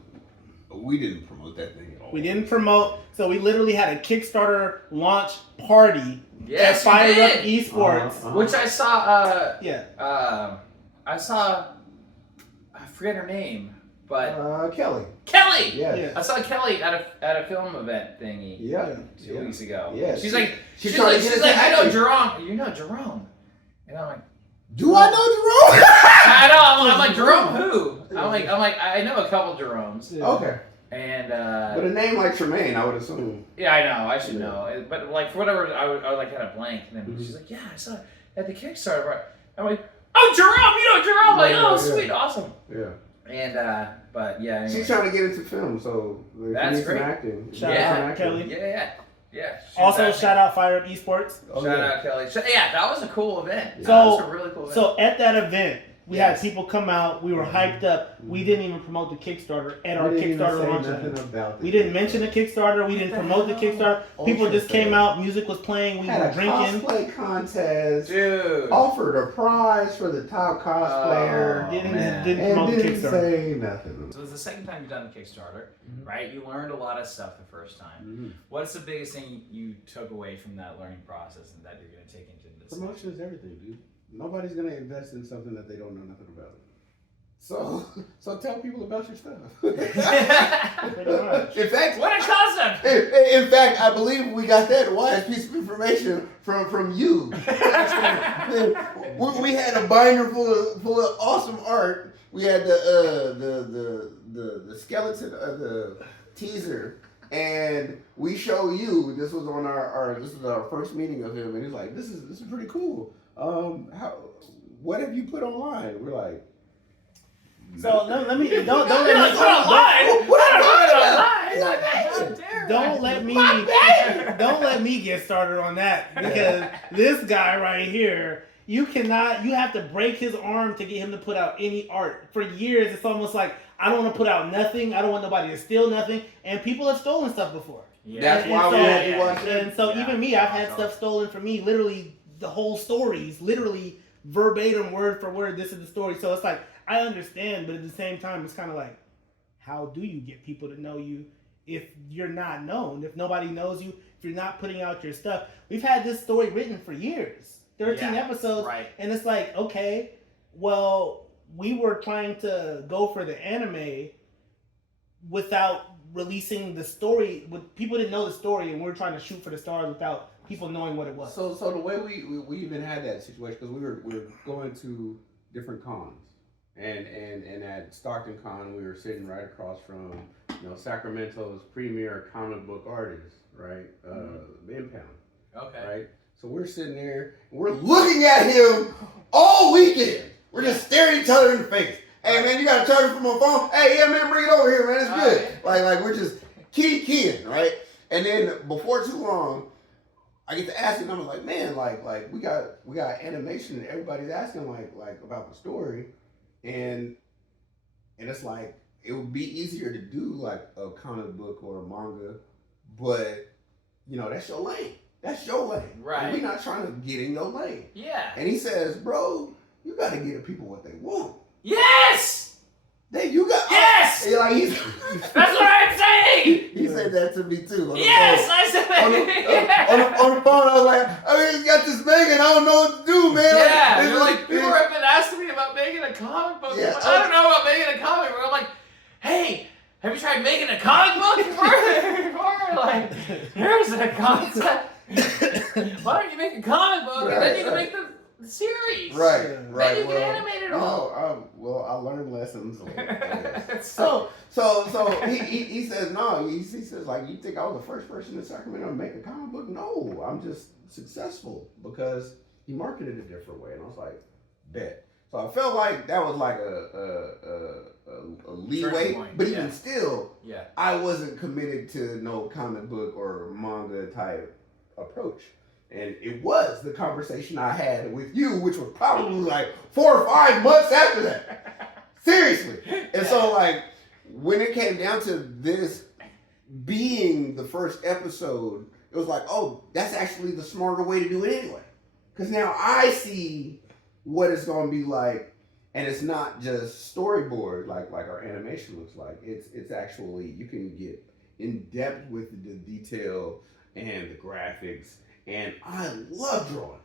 we didn't promote that thing at all. We didn't promote, so we literally had a Kickstarter launch party Yes, at Fire you Up did. Esports. Which I saw. I forget her name, but Kelly. Kelly. Yeah. I saw Kelly at a film event thingy. Yeah. 2 weeks ago. Yeah. She's like, she's like, I know Jerome. You know Jerome. And I'm like, do I know Jerome? I know. I'm like, Jerome who? I'm like, I know a couple Jeromes. Yeah. Okay. And but a name like Tremaine, I would assume. yeah, I know. I should know. But like for whatever, I like had a blank. And then she's like, yeah, I saw it at the Kickstarter. Right? I'm like, oh, Jerome. You know Jerome. I'm like, oh, sweet, awesome. Yeah. And but yeah. Anyway. She's trying to get into film, so That's some great. acting. Shout out Kelly. Yeah. Also, shout out Fire Up Esports. Shout out Kelly. Yeah, that was a cool event. So, that was a really cool event. So at that event, we had people come out. We were hyped up. We didn't even promote the Kickstarter at our Kickstarter launch event. We didn't mention the Kickstarter. We didn't promote the Kickstarter. People just came out. Music was playing. We were drinking. Cosplay contest. Dude. Offered a prize for the top cosplayer. Didn't promote the didn't Kickstarter. say nothing. So it's the second time you've done the Kickstarter, right? You learned a lot of stuff the first time. What's the biggest thing you took away from that learning process and that you're going to take into this? Promotion is everything, dude. Nobody's gonna invest in something that they don't know nothing about. So tell people about your stuff. In fact, what a concept! In fact, I believe we got that wise piece of information from you. We had a binder full of awesome art. We had the skeleton of the teaser, and we show you. This was on our first meeting of him, and he's like, "This is pretty cool. What have you put online?" We're like, so let me don't let me get started on that, because this guy right here You cannot. You have to break his arm to get him to put out any art. For years, it's almost like I don't want to put out nothing. I don't want nobody to steal nothing. And people have stolen stuff before. Yeah. That's why we won't be watching. And so even me, I've had stuff stolen from me. Literally, the whole stories, literally verbatim, word for word. This is the story. So it's like I understand, but at the same time, it's kind of like, how do you get people to know you if you're not known? If nobody knows you, if you're not putting out your stuff. We've had this story written for years, 13 episodes, right. And it's like, okay, well, we were trying to go for the anime without releasing the story. People didn't know the story, and we were trying to shoot for the stars without people knowing what it was. So the way we even had that situation, because we were going to different cons, and at Stockton Con we were sitting right across from Sacramento's premier comic book artist, right, the Impound. Okay. Right. So we're sitting there, and we're looking at him all weekend. We're just staring each other in the face. Hey man, you got a charger for my phone? Hey, yeah man, bring it over here, man. It's good. Like we're just keying, right? And then before too long, I get to asking them, like, man, like we got animation, and everybody's asking like about the story, and it's like it would be easier to do like a comic book or a manga, but that's your lane. That's your lane. Right. We're not trying to get in your lane. Yeah. And he says, bro, you got to give people what they want. Yes! Yes! That's what I'm saying! He said that to me too. Yes, I said that. On the phone, I was like, I mean, you got this manga and I don't know what to do, man. Yeah, you're like, people have been asking me about making a comic book. Yeah, I don't know about making a comic book. I'm like, hey, have you tried making a comic book before? Like, here's a concept. Why don't you make a comic book and then you can make the series? Right. Then you can animate it all. Well, I learned lessons. So he says no. He says like, you think I was the first person in Sacramento to make a comic book? No, I'm just successful because he marketed it a different way, and I was like, bet. So I felt like that was like a leeway, but even still, I wasn't committed to no comic book or manga type approach. And it was the conversation I had with you, which was probably like 4 or 5 months after that. Seriously. And so like, when it came down to this being the first episode, it was like, oh, that's actually the smarter way to do it anyway. Because now I see what it's going to be like, and it's not just storyboard like our animation looks like. It's actually, you can get in depth with the detail and the graphics. And I love drawing.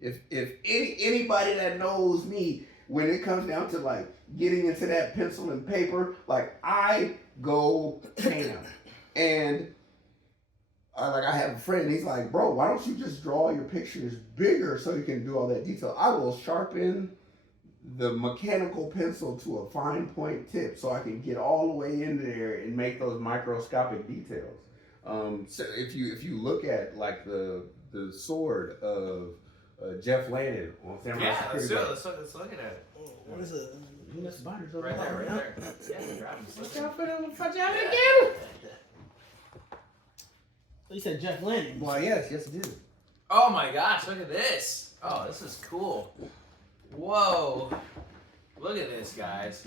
If anybody that knows me, when it comes down to like getting into that pencil and paper, like I go ham. And I have a friend, he's like, bro, why don't you just draw your pictures bigger so you can do all that detail? I will sharpen the mechanical pencil to a fine point tip so I can get all the way in there and make those microscopic details. So if you look at like the sword of Jeff Landon on Samurai Security Guard. Let's look at it. Where's the binders over right there? there. Yeah, grab them. So you said Jeff Landon. Well, yes, it is. Oh my gosh, look at this. Oh, this is cool. Whoa. Look at this, guys.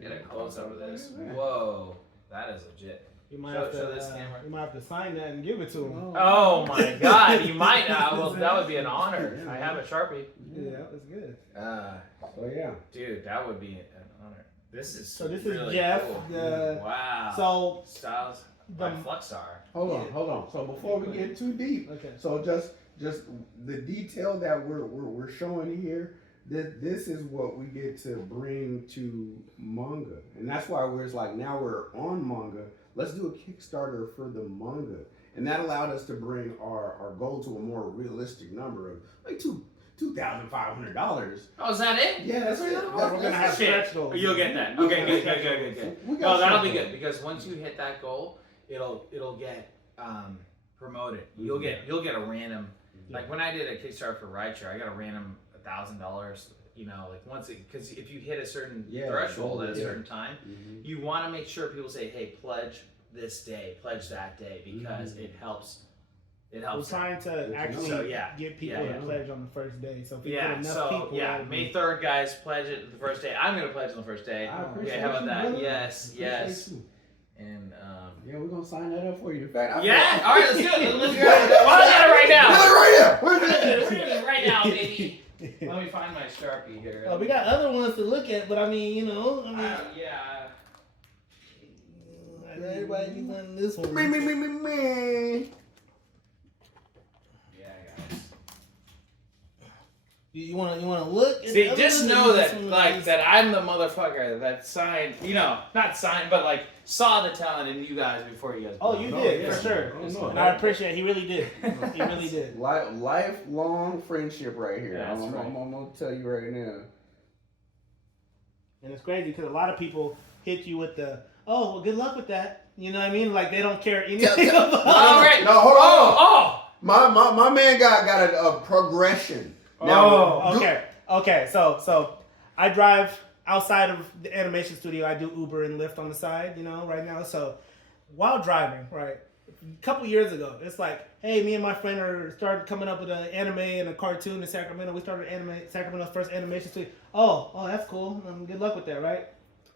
Get a close up of this. Whoa. That is legit. You might Show this camera. You might have to sign that and give it to him. Oh my God, you might not. Well, that would be an honor. I have a Sharpie. Yeah, that's good. So yeah, dude, that would be an honor. This is this really is Jeff. Cool. Wow. So Styles by Fluxar. Hold on. So before we get too deep, okay. So just the detail that we're showing here. This is what we get to bring to manga, and that's why it's like now we're on manga. Let's do a Kickstarter for the manga, and that allowed us to bring our goal to a more realistic number of like $2,500. Oh, is that it? Yeah, that's it. We're gonna have stretch goals. You'll get that. Okay, good. No, that'll be good because once you hit that goal, it'll get promoted. You'll get a random. Like when I did a Kickstarter for Rideshare, I got a random $1,000. You know, like once because if you hit a certain threshold at a certain time, you want to make sure people say, "Hey, pledge this day, pledge that day," because it helps It We're helps. trying to actually So, yeah. get people Yeah, to pledge on the first day. So if we Yeah, get enough so people, yeah, that'll be- May 3rd, guys, pledge it the first day. I'm gonna pledge on the first day. I appreciate Yeah, how about you, that? brother. Yes, yes. You. And Yeah, we're gonna sign that up for you. In fact, yeah, all right, let's do it. Let's do it. Well, I got it right now. We're We're there. doing it right now, baby. Let me find my Sharpie here. We got other ones to look at, but I mean, Yeah. everybody be wanting this one. Me. Yeah, guys. You wanna look? At See, the other just ones, know or this that, one like, is- that I'm the motherfucker that signed, not signed, but, like, saw the talent in you guys before you guys. Oh, you No, did yeah. for sure, Oh, no. and I appreciate it. He really did. He really did. Lifelong friendship right here. Yeah, that's I'm gonna tell you right now. And it's crazy because a lot of people hit you with the, "Oh, well, good luck with that." You know what I mean? Like they don't care anything about. All right. No, hold on. Oh. My man got a progression. Oh, okay. So I drive outside of the animation studio. I do Uber and Lyft on the side, right now. So while driving, right, a couple years ago, it's like, hey, me and my friend started coming up with an anime and a cartoon in Sacramento. We started Sacramento's first animation studio. Oh, that's cool. Good luck with that, right?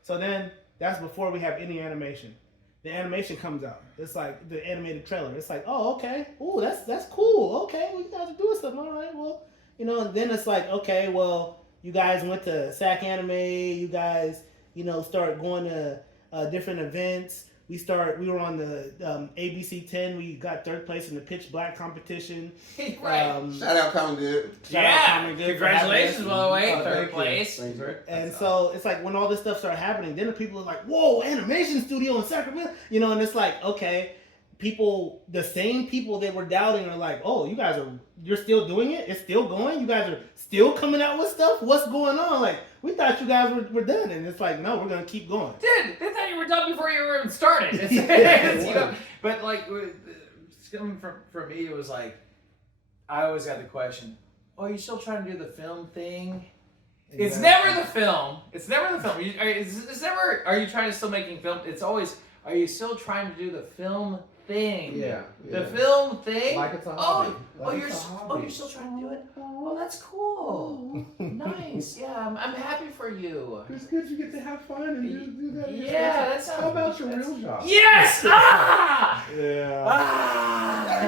So then that's before we have any animation. The animation comes out. It's like the animated trailer. It's like, oh, okay. Ooh, that's cool. Okay, well, you guys are doing something. All right, well, and then it's like, okay, well, you guys went to SAC Anime. You guys, start going to different events. We were on the ABC 10. We got 3rd place in the Pitch Black competition. Right. Shout out, Common Good. Congratulations, by the way, Oh, 3rd thank you. place. Thank you. And so it's like when all this stuff started happening, then the people are like, whoa, animation studio in Sacramento. And it's like, okay, the same people that were doubting are like, oh, you're still doing it? It's still going? You guys are still coming out with stuff? What's going on? Like, we thought you guys were done. And it's like, no, we're going to keep going. Dude, they thought you were done before you even started. But like, coming from me, it was like, I always got the question, oh, you still trying to do the film thing? Exactly. It's never the film. It's never the film. It's never, are you trying to still making film? It's always, are you still trying to do the film thing? Yeah. The film thing? Like it's a hobby. You're still trying to do it? Oh, that's cool. Nice. Yeah, I'm happy for you. It's good you get to have fun and do that. Yeah, that sounds. How about your real job? Yes! Ah! Yeah. Ah!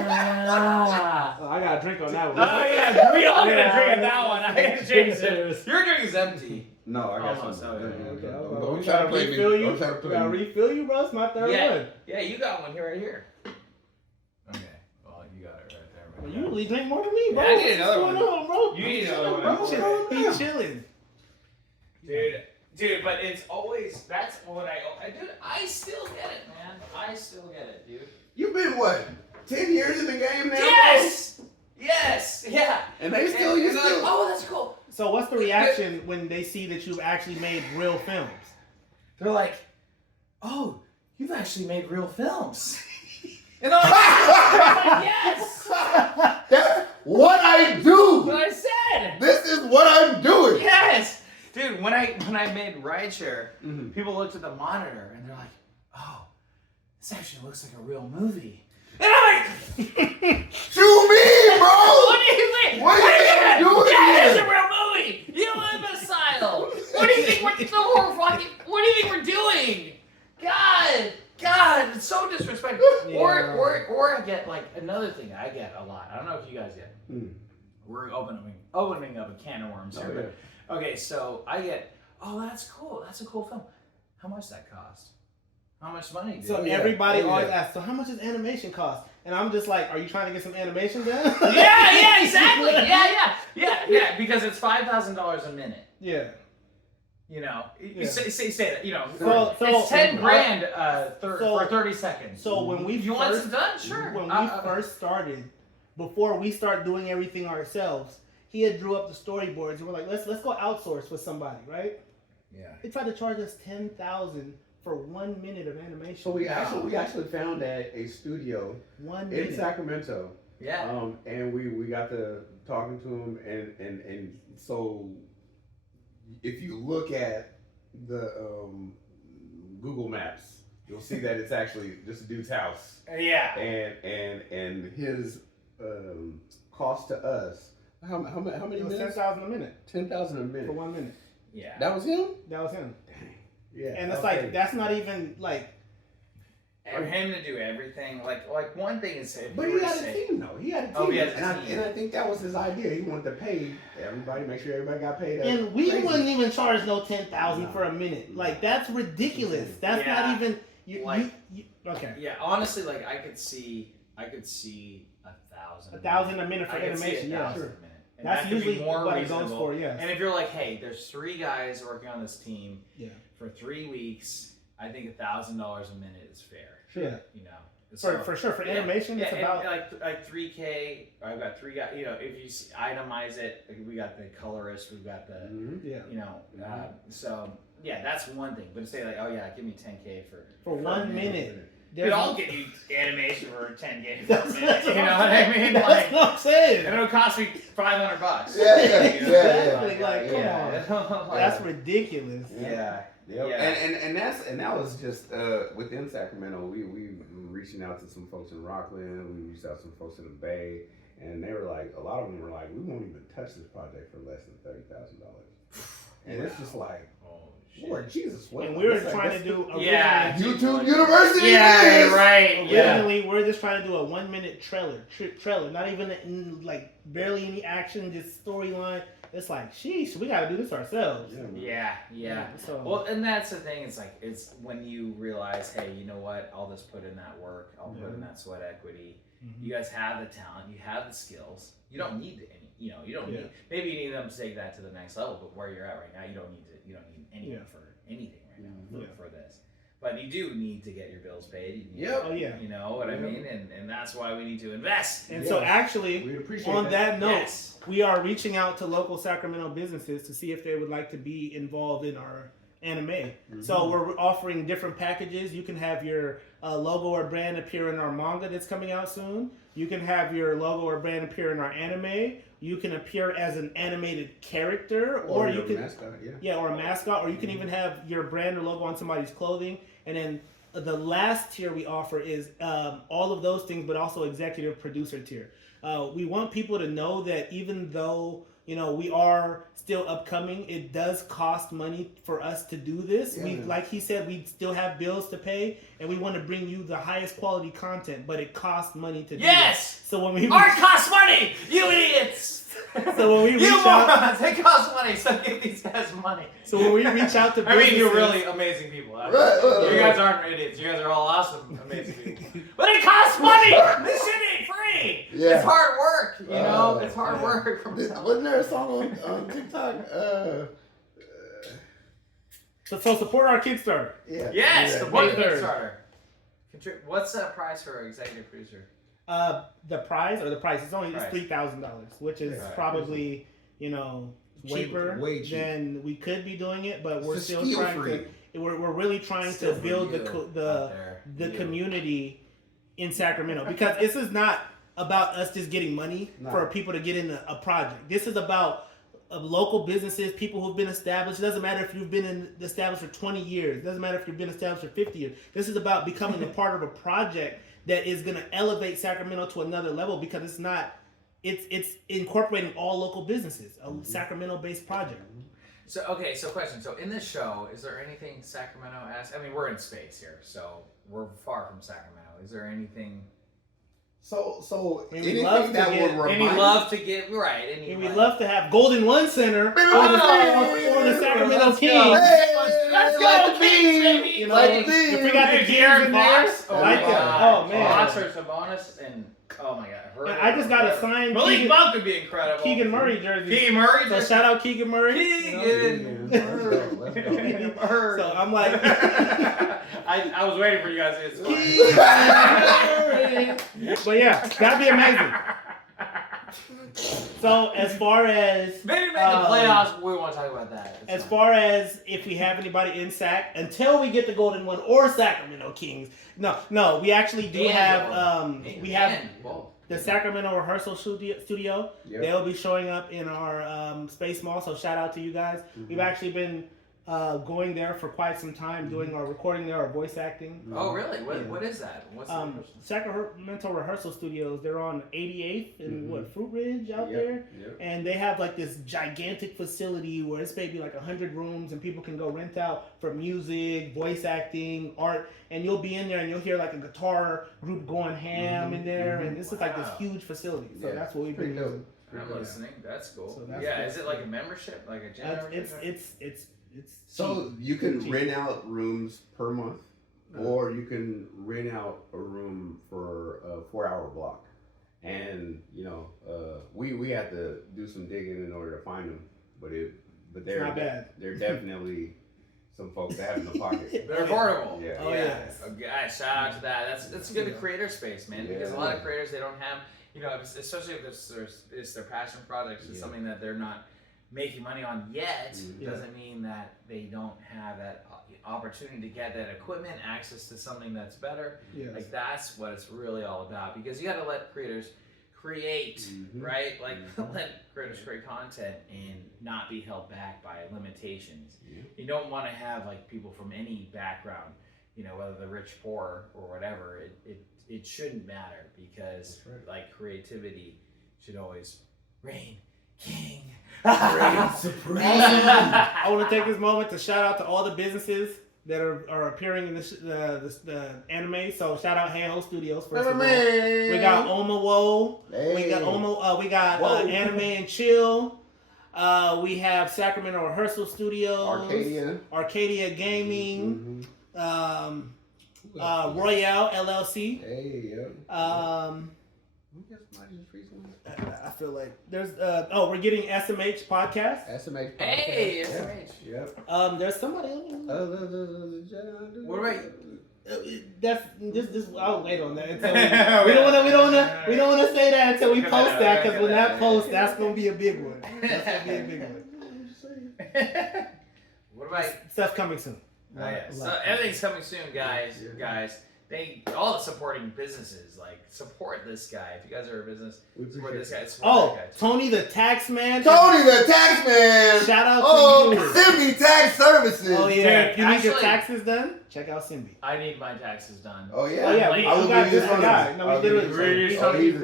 I got a drink on that one. Oh, yeah, we all gonna drink on that one. I gotta drink it. Your drink is empty. No, I got Almost, some. okay. Don't try to play me. Don't try to play me. Refill you, bro. It's my third one. Yeah, you got one here, right here. Okay, well, you got it right there. Well, you usually drink more than me, bro. Yeah, I need another What's one. going on, bro? You need another one. He's chilling. Dude, but it's always, that's what I still get it, man. I still get it, dude. You've been what? 10 years in the game now? Yes! Yes! Yeah! And they still, And they're like, oh, that's cool. So what's the reaction when they see that you've actually made real films? They're like, oh, you've actually made real films. And I'm like, yes! That's what I do. What I said! This is what I'm doing. Yes! Dude, when I made Rideshare, Mhm. people looked at the monitor and they're like, oh, this actually looks like a real movie. And I'm like, To me, bro. what do you think? What do you think I'm doing Yeah, it's here? a real movie. You imbecile. What do you think what do you think we're doing? God, it's so disrespectful. Yeah. Or I get like another thing I get a lot. I don't know if you guys get. We're opening up a can of worms here. Oh, yeah. But, okay, so I get, oh, that's cool. That's a cool film. How much that cost? How much money? Dude? So yeah. everybody Oh, yeah. always asks, so how much does animation cost? And I'm just like, are you trying to get some animation done? yeah, exactly. Yeah. Because it's $5,000 a minute. Yeah. You know, Yeah. say that. You know, So- it's 10 grand so- for 30 seconds. So when we you want first, some done? Sure. when we first started, before we start doing everything ourselves, he had drew up the storyboards and we're like, let's go outsource with somebody, right? Yeah. They tried to charge us $10,000 for 1 minute of animation. So we actually found a studio 1 minute. in Sacramento. Yeah. And we got to talking to him and so if you look at the Google Maps, you'll see that it's actually just a dude's house. Yeah. And his cost to us. How many It was minutes? 10,000 a minute 10,000 a minute for 1 minute. Yeah. That was him. That was him. Dang. Yeah. And it's like that's not even like. For him to do everything, like one thing is, But he had a team though. He had a team. Oh, he had a and team. I think that was his idea. He wanted to pay everybody, make sure everybody got paid. And we crazy. wouldn't even charge no 10,000 No. for a minute. Like that's ridiculous. That's Yeah. not even. Like- Okay. Yeah, honestly, like I could see 1,000. 1,000 a minute for I could see animation. Yeah. 1,000 a minute. And That's that could be usually more what it goes reasonable. for. Yeah. And if you're like, hey, there's 3 guys working on this team Yeah. for 3 weeks, I think $1,000 a minute is fair. Yeah. You know. For sure. For animation, it's about like 3K. I've got 3 guys. You know, if you itemize it, like we got the colorist, we've got the yeah. you know. So yeah, that's one thing. But to say like, oh yeah, give me 10K for 1 minute. Dude, I'll give you animation for 10K for That's a minute. You know what what I mean? That's Like, what I'm saying. and it'll cost me $500. Yeah, Exactly. Like, come on. That's ridiculous. Yeah. Yep. Yeah. And that was just within Sacramento. We were reaching out to some folks in Rockland. We reached out to some folks in the Bay, and they were like, a lot of them were like, we won't even touch this project for less than $30,000. And it's just like, Lord Jesus, what? And we were trying to do YouTube University. Yeah, right. Originally, we're just trying to do a 1 minute trailer, not even like barely any action, just storyline. It's like, sheesh, we got to do this ourselves. Yeah. So, Well, and that's the thing. It's like, it's when you realize, hey, you know what? I'll just put in that work. I'll put in that sweat equity. You guys have the talent. You have the skills. You don't need any. You know, you don't need. Maybe you need them to take that to the next level. But where you're at right now, you don't need anyone for anything right now for this. But you do need to get your bills paid. You know what I mean? And that's why we need to invest. And so actually, We'd appreciate on that note, Yes. we are reaching out to local Sacramento businesses to see if they would like to be involved in our anime. So we're offering different packages. You can have your logo or brand appear in our manga that's coming out soon. You can have your logo or brand appear in our anime. You can appear as an animated character, or you can mascot, or a mascot, or you can even have your brand or logo on somebody's clothing. And then the last tier we offer is all of those things, but also executive producer tier. We want people to know that even though we are still upcoming, it does cost money for us to do this. Yeah. We, like he said, we still have bills to pay, and we want to bring you the highest quality content, but it costs money to do Yes! this. So when we Art costs money, you idiots! So when we you reach out, morons, it costs money, so give these guys money. so when we reach out to I mean, you're businesses- really amazing people. Right. You guys aren't idiots. You guys are all awesome, amazing people. But it costs money! This shit ain't free! Yeah. It's hard work, you know? It's hard work. Wasn't there a song on TikTok? So support our Kickstarter. Yeah. Yes, the one May 3rd. Kickstarter. What's that price for an executive producer? The price it's only Price. $3,000, which is Right. probably cheaper way cheap. than we could be doing it, but we're It's still skill trying free. to. We're really trying Still to for build you the out there. the community in Sacramento, because this is not about us just getting money for people to get in a project. This is about local businesses, people who've been established. It doesn't matter if you've been established for 20 years. It doesn't matter if you've been established for 50 years. This is about becoming a part of a project that is going to elevate Sacramento to another level, because it's incorporating all local businesses, a Sacramento-based project. So question. So in this show, is there anything Sacramento-esque? I mean, we're in space here, so we're far from Sacramento. Is there anything? So we anything love to that get- would And remind we love to get right. And we'd love to have Golden One Center or the Sacramento Let's Kings. go. Let's Let's go, Kings, baby. You know, like the if we got the Dude, Kings Darren in there, Fox. Oh like my it. God. Oh man, Fox or Sabonis and oh my God. I just got a signed Malik Monk would be incredible. Keegan Murray jersey. Keegan Murray. So shout out Keegan Murray. Keegan. Let's go. Keegan Murray. So I'm like, I was waiting for you guys to but yeah, that'd be amazing. So as far as maybe make the playoffs. We want to talk about that. It's as fine. far as if we have anybody in Sac, until we get the Golden One or Sacramento Kings, no, we actually do have the Sacramento Rehearsal Studio. Yep. They'll be showing up in our Space Mall. So shout out to you guys. We've actually been going there for quite some time, doing our recording there, our voice acting. Oh, really? What is that? What's the Sacramento Rehearsal Studios. They're on 88th and Fruit Ridge out Yep, there, yep. and they have like this gigantic facility where it's maybe like 100 rooms, and people can go rent out for music, voice acting, art, and you'll be in there and you'll hear like a guitar group going ham in there, and this is like this huge facility. So Yeah, that's what we've pretty been using. dope. I'm listening. That's cool. So that's yeah, cool. is it like a membership, like a gym membership? It's So cheap. you can Cheap. rent out rooms per month, or you can rent out a room for a 4-hour block. And we had to do some digging in order to find them, but they're not bad. They're definitely some folks that have in the pocket. They're affordable. Yeah. Oh, yeah. Guys, shout out to that. That's good to creator space, man. Because a lot of creators, they don't have, especially if it's their passion project, it's something that they're not making money on yet. Doesn't mean that they don't have that opportunity to get that equipment, access to something that's better. Yes. Like that's what it's really all about. Because you got to let creators create, right? Like let creators create content and not be held back by limitations. You don't want to have like people from any background, whether they're rich, poor, or whatever. It shouldn't matter because like creativity should always reign king. Reign supreme. I want to take this moment to shout out to all the businesses that are appearing in the anime. So shout out Hayhoe Studios first of all. We got Omawo. Hey. We got We got Anime and Chill. We have Sacramento Rehearsal Studios. Arcadia Gaming. Royale LLC. Hey, I feel like there's we're getting SMH podcast. SMH podcast. Hey, SMH. Yep. There's somebody else. What about That's this. I'll wait on that. Until we don't want to say that until we post that, because when that posts, that's gonna be a big one. That's gonna be a big one. What about Stuff coming soon. Oh, yeah. So everything's coming soon, guys. Guys, all the supporting businesses, like support this guy. If you guys are a business, support this guy. Support that guy. Tony the Tax Man. Tony the Tax Man. Shout out to you. Simbi Tax Services. Oh yeah. Dude, If you need your taxes done, check out Simbi. I need my taxes done. Oh yeah. Oh yeah. We got this guy. No, we literally.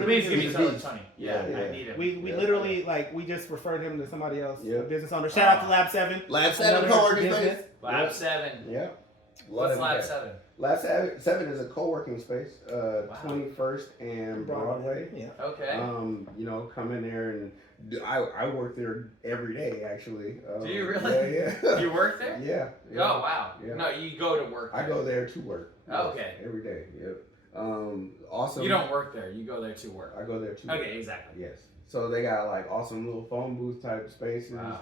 Please give me Tony. Yeah, I need him. We literally we just referred him to somebody else, business owner. Shout out to Lab 7. Lab 7 co-working space. Lab 7. Yeah. What's Lab 7? Lab 7 is a co-working space. 21st and Broadway. Yeah. Okay. Come in there and I work there every day actually. Do you really? Yeah. You work there? Yeah. Oh wow. Yeah. No, you go to work there. I go there to work. Oh, okay. Every day. Yep. Awesome. You don't work there. You go there to work. I go there to work. Okay, exactly. Yes. So they got awesome little phone booth type spaces. Wow.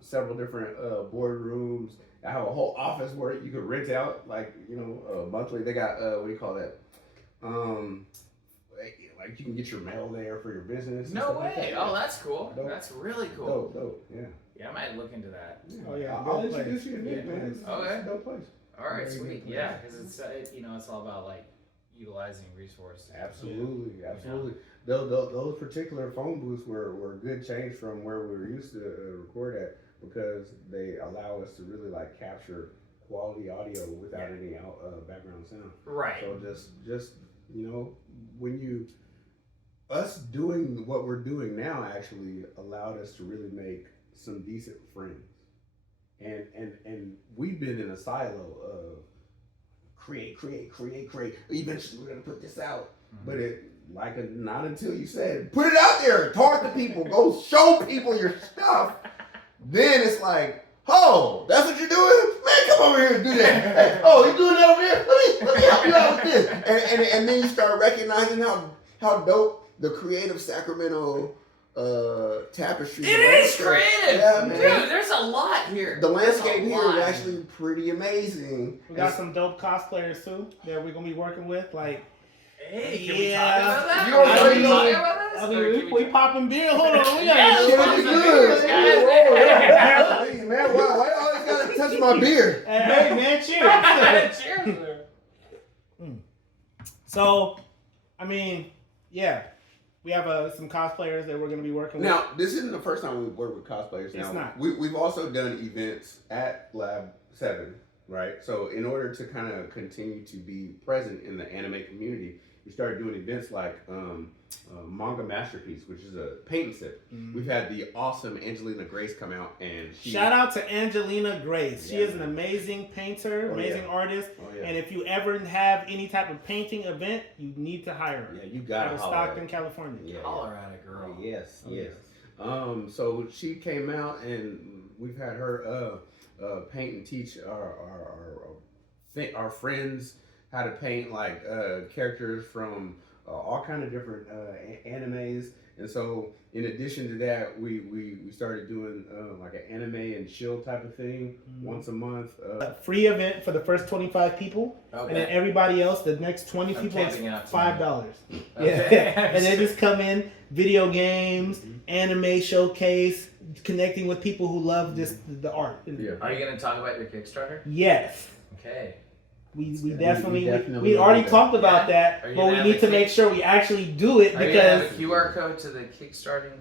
Several different boardrooms. I have a whole office where you could rent out monthly. They got what do you call that? You can get your mail there for your business. No way. Oh, that's cool. Dope. That's really cool. Dope. Yeah. Yeah, I might look into that. Oh yeah. I'll introduce you to Nick, man. It's a dope place. All right, Very sweet. good Yeah, because it's all about utilizing resources. Absolutely. Those particular phone booths were a good change from where we were used to record at, because they allow us to really capture quality audio without any background sound. Right. So just when us doing what we're doing now actually allowed us to really make some decent friends. And we've been in a silo of create. Eventually we're gonna put this out. But not until you said put it out there, talk to people, go show people your stuff. Then it's oh, that's what you're doing? Man, come over here and do that. Hey, oh, you doing that over there? Let me help you out with this. And then you start recognizing how dope the creative Sacramento tapestry. It is creative. Yeah, man. Dude, there's a lot here. The landscape here is actually pretty amazing. We got some dope cosplayers too that we're gonna be working with. Hey, can we talk about that? You don't Can we talk about this? We popping beer. Hold on, we Yeah, got it's good. guys. Hey, man, why you always gotta touch my beer? Hey man, cheers. Cheers. So, yeah. We have some cosplayers that we're going to be working with. Now, this isn't the first time we've worked with cosplayers. It's Now, not. We've also done events at Lab 7, right? So in order to kind of continue to be present in the anime community, we started doing events like Manga Masterpiece, which is a paint and sip. We've had the awesome Angelina Grace come out, and shout out to Angelina Grace. She is an amazing painter, amazing artist. And if you ever have any type of painting event, you need to hire her. Yeah, you got out of Stockton, California. Yeah, Holler at a girl. Yes. So she came out, and we've had her paint and teach our friends how to paint like characters from all kind of different animes. And so in addition to that, we started doing like an anime and chill type of thing once a month. Free event for the first 25 people. Okay. And then everybody else, the next 20 I'm people, is camping out $5. Okay. Yeah. And they just come in, video games, anime showcase, connecting with people who love just the art. Yeah. Are you going to talk about your Kickstarter? Yes. Okay. We definitely definitely already do that. talked about that, Are you but gonna we have need a to kick- make sure we actually do it Are you going to have because a QR code to the Kickstarting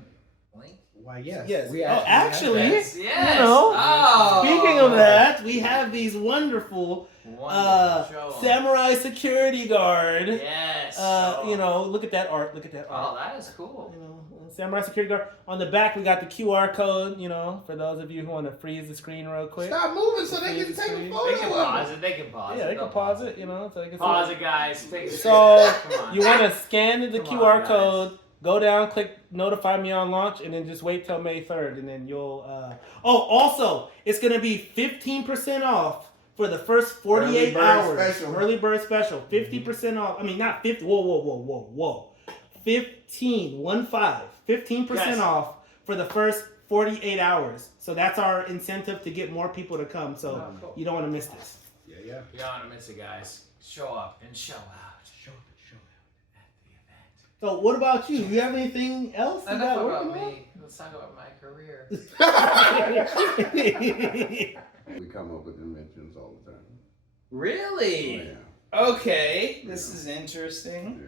link? Why, yes. yes. We Oh, actually, Yes. you know, Oh. speaking of that, we have these wonderful Wonderful. Show 'em. samurai security guard. Yes. You know, look at that art. Look at that Oh, art. that is cool. You know, samurai security guard. On the back, we got the QR code. You know, for those of you who want to freeze the screen real quick. Stop moving so they can take a They can photo of pause it. it. They can pause it. Yeah, they They'll can pause it. You know, so they can Pause see it, guys. Take a So Come on. you want to scan the Come QR on, guys. code, go down, click notify me on launch, and then just wait till May 3rd, and then you'll. Also, it's gonna be 15% off for the first 48 Early bird hours. special. Early bird special, 50% off. I mean, not 50. Whoa. 15% Yes. off for the first 48 hours. So that's our incentive to get more people to come. So Oh, cool. you don't want to miss this. Yeah. You don't want to miss it, guys. Show up and show out. Show out at the event. So what about you? You have anything else? you Enough got about working on? me. Let's talk about my career. We come up with inventions all the time. Really? Oh, Okay. This is interesting. yeah.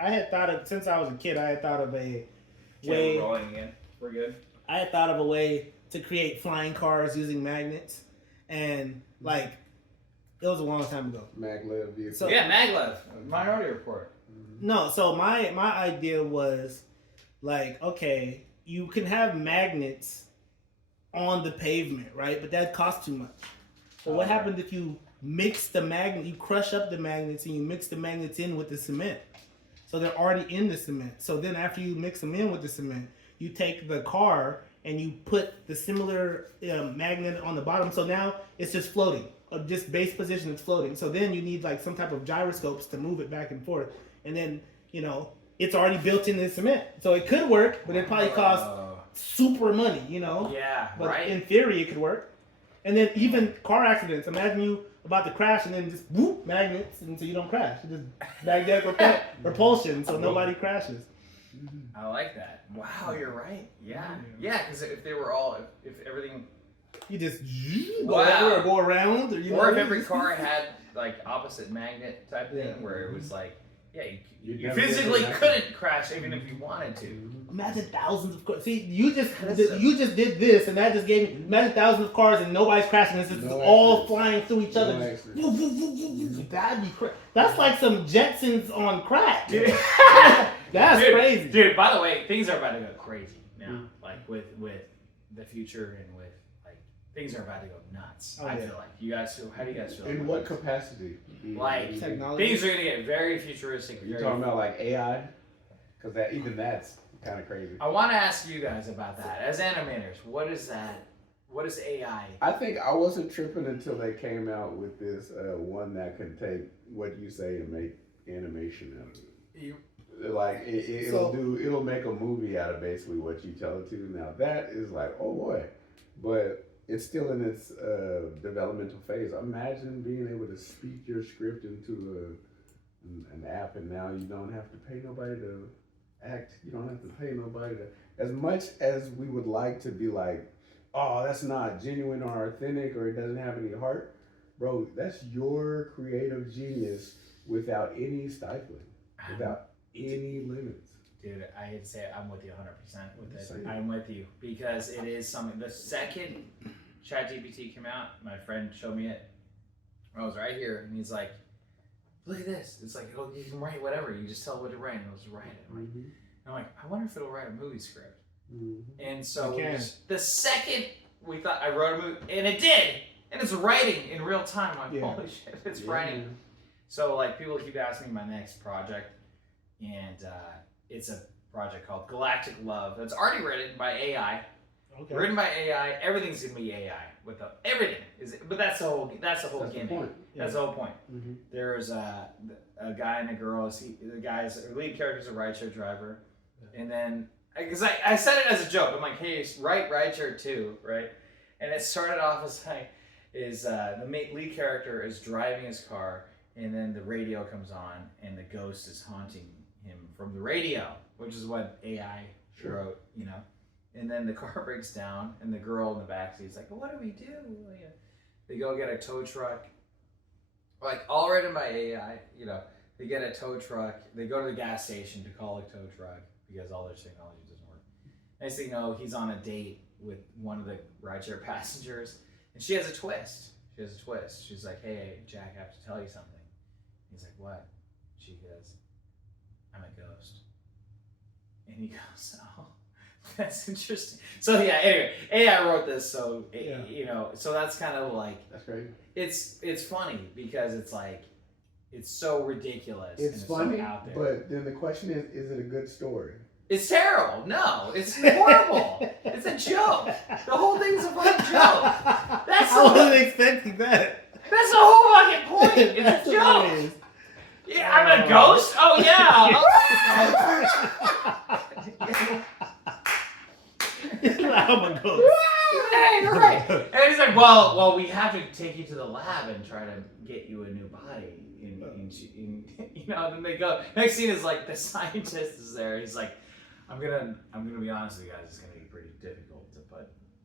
I had thought of, since I was a kid, I had thought of a Okay, way. we're rolling again. We're good. I had thought of a way to create flying cars using magnets, and like it was a long time ago. Maglev vehicle. So- Yeah, Maglev. Minority Report. No, so my idea was like, okay, you can have magnets on the pavement, right? But that costs too much. So what happens if you mix the magnet, you crush up the magnets and you mix the magnets in with the cement? So they're already in the cement. So then after you mix them in with the cement, you take the car and you put the similar magnet on the bottom. So now it's just floating. Just base position, it's floating. So then you need like some type of gyroscopes to move it back and forth. And then, you know, it's already built into the cement. So it could work, but it probably costs super money, you know? Yeah, But right. in theory, it could work. And then even car accidents. Imagine you about to crash and then just whoop magnets and so you don't crash. You just magnetic repulsion so nobody crashes. I like that. Wow, you're right. Yeah. Yeah, because if they were all, if everything, You just go Wow. everywhere or go around. Or, you or know, if every car had like opposite magnet type thing where it was like, yeah, you never physically get that. couldn't crash even if you wanted to. Imagine thousands of cars. See, you just That's you just did this, and that just gave me. Imagine thousands of cars, and nobody's crashing. It's just No all accidents. flying through each other. No Just accidents. woo, woo, woo, woo, woo. That'd be crazy. That's like some Jetsons on crack. That's Dude, crazy. Dude, by the way, things are about to go crazy now. Like with the future and with like things are about to go nuts. Oh, I yeah. feel like you guys feel. How do you guys feel? In about what this? capacity? Like Technology. things are gonna get very futuristic. You very- talking about like AI? Because that's kind of crazy. I want to ask you guys about that. As animators, what is that? What is AI? I think I wasn't tripping until they came out with this one that can take what you say and make animation out of it. You, Like it'll make a movie out of basically what you tell it to. Now that is like, oh boy, but it's still in its developmental phase. Imagine being able to speak your script into an app, and now you don't have to pay nobody to act. You don't have to pay nobody to. As much as we would like to be like, oh, that's not genuine or authentic, or it doesn't have any heart, bro. That's your creative genius without any stifling. Without any limits. Dude, I'd say I'm with you 100% with it. Same. I'm with you because it is something. The second ChatGPT came out, my friend showed me it. I was right here, and he's like, "Look at this! It's like, oh, you can write whatever. You just tell it what to write, and it'll just write it." I'm like, I wonder if it'll write a movie script. And so the second we thought I wrote a movie, and it did, and it's writing in real time. I'm like, holy shit, it's writing. So like, people keep asking me my next project, and it's a project called Galactic Love. It's already written by AI. Okay. Written by AI. Everything's gonna be AI with everything. But that's the whole gimmick. That's the whole point. There's a guy and a girl. The guy's lead character is a rideshare driver, and then because I said it as a joke. I'm like, hey, write rideshare too, right? And it started off as like the lead character is driving his car, and then the radio comes on, and the ghost is haunting him from the radio, which is what AI wrote, you know. And then the car breaks down, and the girl in the backseat is like, well, what do we do? They go get a tow truck, like all written by AI, you know. They get a tow truck. They go to the gas station to call a tow truck because all their technology doesn't work. Next thing you know, he's on a date with one of the rideshare passengers, and she has a twist. She's like, hey, Jack, I have to tell you something. He's like, what? She goes, I'm a ghost. And he goes, oh, that's interesting. So yeah, anyway, AI wrote this, so you know, so that's kind of like, that's great. It's funny because it's like, it's so ridiculous. It's funny, so out there. But then the question is it a good story? It's terrible. No, it's horrible. It's a joke. The whole thing's a fucking joke. I wasn't expecting that. That's the whole fucking point. It's a joke. Yeah, I'm a ghost? Oh, yeah. I'm a ghost. Right. And he's like, well, we have to take you to the lab and try to get you a new body. You know, and then they go. Next scene is like the scientist is there. He's like, I'm gonna be honest with you guys. It's gonna be pretty difficult to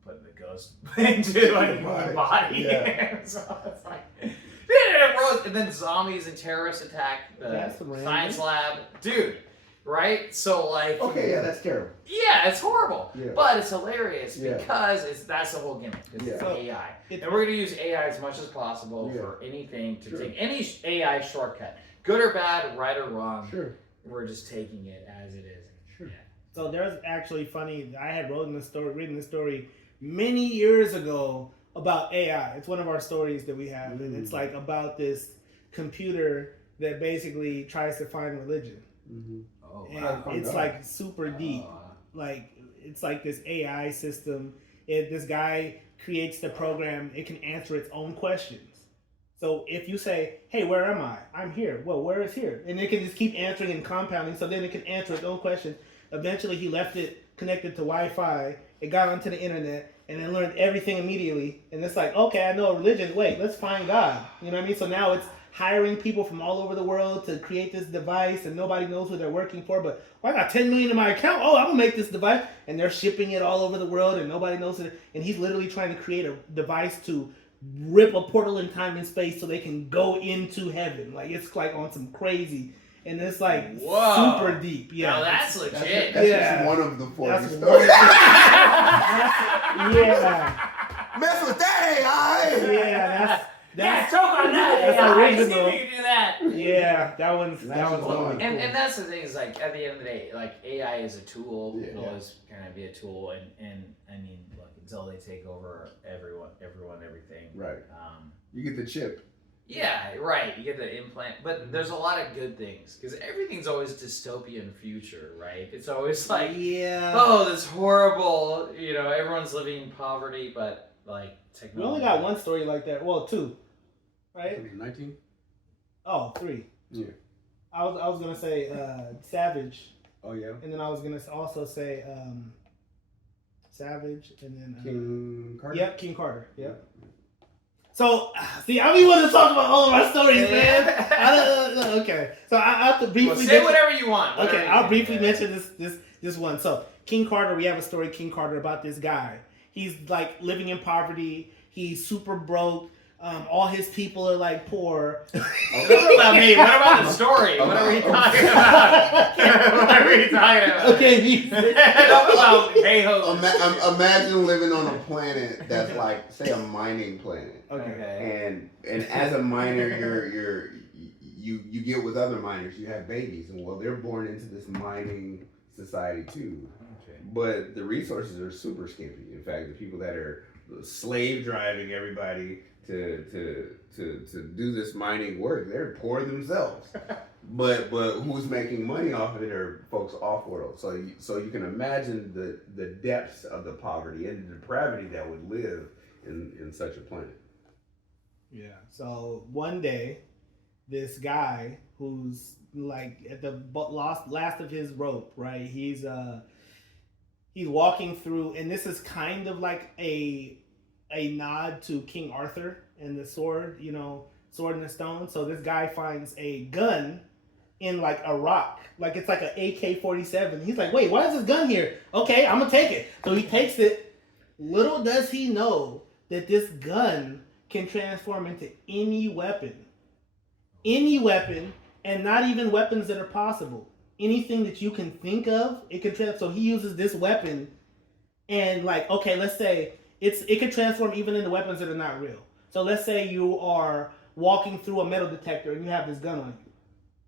put the ghost into a new body. Yeah. So it's like, and then zombies and terrorists attack the science lab, dude. Right? So like, okay, yeah, that's terrible. Yeah, it's horrible, but it's hilarious because that's the whole gimmick. It's AI, and we're gonna use AI as much as possible for anything to take any AI shortcut, good or bad, right or wrong. We're just taking it as it is. So there's actually funny. I had reading this story many years ago about AI. It's one of our stories that we have, and it's like about this computer that basically tries to find religion. Oh, and it's like super deep. Like it's like this AI system. This guy creates the program. It can answer its own questions. So if you say, "Hey, where am I? I'm here." Well, where is here? And it can just keep answering and compounding. So then it can answer its own questions. Eventually, he left it connected to Wi-Fi. It got onto the internet and then learned everything immediately. And it's like, okay, I know religion. Wait, let's find God. You know what I mean? So now it's hiring people from all over the world to create this device, and nobody knows who they're working for. But I got 10 million in my account. Oh, I'm gonna make this device, and they're shipping it all over the world, and nobody knows it. And he's literally trying to create a device to rip a portal in time and space so they can go into heaven. Like it's like on some crazy, and it's like super deep. Yeah, now that's legit. That's just one of the 40 stories. Mess with that AI. Yeah, that's talk on that. That's original. I see you do that. Yeah, that one's one. And that's the thing is like at the end of the day, like AI is a tool. It'll always kind of be a tool, and I mean, look, until they take over everyone, everything. Right. You get the chip. Yeah, right. You get the implant, but there's a lot of good things because everything's always dystopian future, right? It's always like, oh, this horrible, you know, everyone's living in poverty, but like technology. We only got one story like that. Well, two, right? 19. Oh, 3. Yeah. I was gonna say Savage. Oh yeah. And then I was gonna also say Savage, and then King Carter. Yep, King Carter. Yep. So, see, I mean, want to talk about all of our stories, man. Okay, so I have to briefly say whatever you want. Okay, I'll briefly mention this one. So, King Carter, we have a story, King Carter, about this guy. He's like living in poverty. He's super broke. All his people are like poor. What about me? What about the story? What are we talking about? What are we talking about? Okay, Talk about Hayhoe. Imagine living on a planet that's like, say, a mining planet. Okay. And as a miner, you get with other miners. You have babies, and well, they're born into this mining society too. Okay. But the resources are super skimpy. In fact, the people that are slave driving everybody to do this mining work, they're poor themselves. but who's making money off of it are folks off world. So you can imagine the depths of the poverty and the depravity that would live in such a planet. Yeah. So one day, this guy who's like at the last of his rope, right? He's walking through, and this is kind of like a nod to King Arthur and the sword, Sword in the Stone. So this guy finds a gun in like a rock, like it's like an AK-47. He's like, wait, why is this gun here? Okay, I'm gonna take it. So he takes it. Little does he know that this gun can transform into any weapon, and not even weapons that are possible. Anything that you can think of, it can transform. So he uses this weapon, and like, okay, let's say it can transform even into weapons that are not real. So let's say you are walking through a metal detector and you have this gun on you.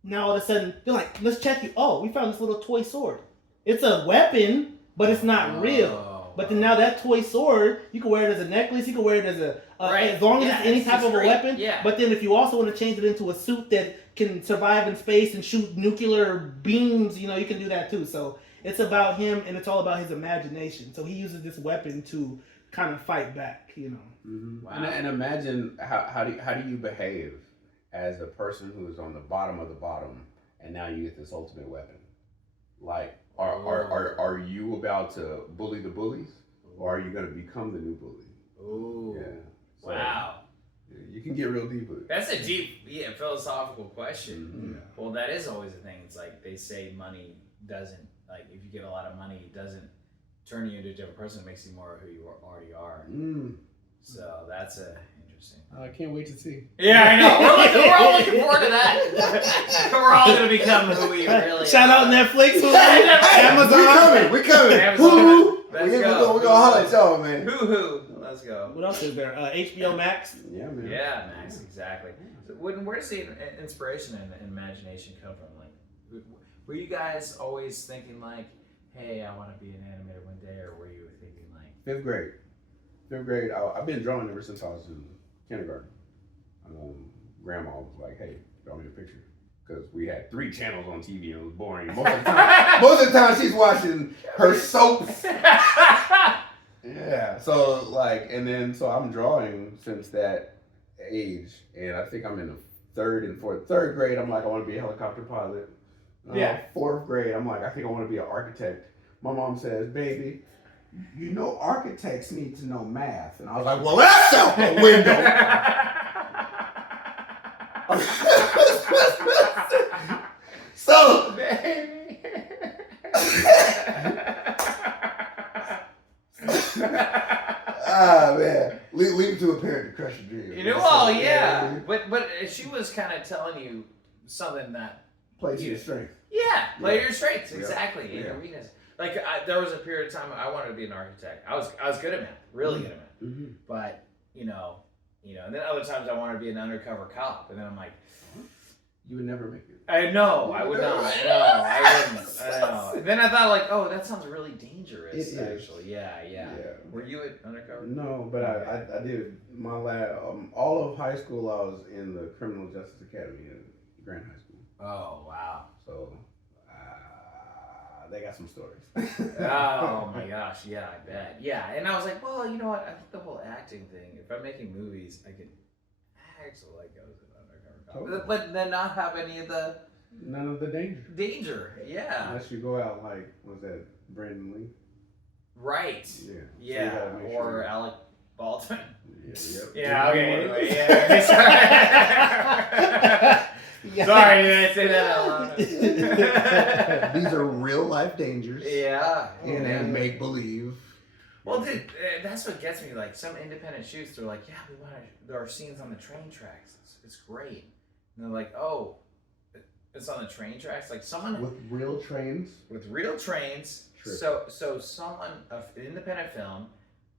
Now all of a sudden they're like, let's check you. Oh, we found this little toy sword. It's a weapon, but it's not real. But then now that toy sword, you can wear it as a necklace. You can wear it as as long as it's any type of a weapon. Yeah. But then if you also want to change it into a suit that can survive in space and shoot nuclear beams, you can do that too. So it's about him, and it's all about his imagination. So he uses this weapon to kind of fight back, Mm-hmm. Wow. And imagine how do you behave as a person who is on the bottom of the bottom, and now you get this ultimate weapon? Like, are you about to bully the bullies, or are you going to become the new bully? Ooh. Yeah. So, Wow. You can get real deep with it. That's a deep, philosophical question. Mm-hmm. Well, that is always a thing. It's like they say money doesn't, like, if you get a lot of money, it doesn't turn you into a different person. It makes you more who you already are. Mm. So that's interesting. I can't wait to see. Yeah, I know. We're all looking forward to that. We're all going to become who we really Shout out are. Netflix, Amazon. We coming. Amazon. Let's We're go. gonna holler at y'all, man. Hoo. Let's go. What else is there? HBO Max. Yeah, man. Yeah, Max, exactly. So where does the inspiration and imagination come from? Like, were you guys always thinking like, hey, I want to be an animator one day, or were you thinking like... Fifth grade. I've been drawing ever since I was in kindergarten. Grandma was like, hey, draw me a picture. Because we had 3 channels on TV and it was boring. Most of the time she's watching her soaps. Yeah. So so I'm drawing since that age. And I think I'm in the third grade. I'm like, I want to be a helicopter pilot. Yeah. 4th grade, I'm like, I think I want to be an architect. My mom says, baby, architects need to know math. And I was like, well, that's out the window. So, man, leave it to a parent to crush a dream. Well, yeah, but she was kind of telling you something that play to your strength. Yeah, play to your strengths, exactly. Yeah. In your weakness. Like there was a period of time I wanted to be an architect. I was good at math, really good at math. Mm-hmm. But and then other times I wanted to be an undercover cop, and then I'm like, you would never make it. I know, I would not. No, I wouldn't. I know. And then I thought like, oh, that sounds really dangerous. Actually, yeah. Were you at undercover? No, but I did my all of high school. I was in the Criminal Justice Academy in Grant High School. Oh wow. So they got some stories. Oh my gosh, yeah, I bet. Yeah, and I was like, well, you know what? I think the whole acting thing. If I'm making movies, I can act so like I was an undercover cop, but then not have none of the danger. Danger, yeah. Unless you go out like, was that Brandon Lee? Right. Yeah. Yeah. So or Alec Baldwin. Yeah. Yeah. Okay. Anyway. Yeah. Sorry, did I say that out loud? These are real life dangers. Yeah. And make believe Well, dude, that's what gets me. Like some independent shoots, they're like, yeah, there are scenes on the train tracks. It's great. And they're like, oh, it's on the train tracks. Like someone with real trains. With real trains. True. So someone, an independent film,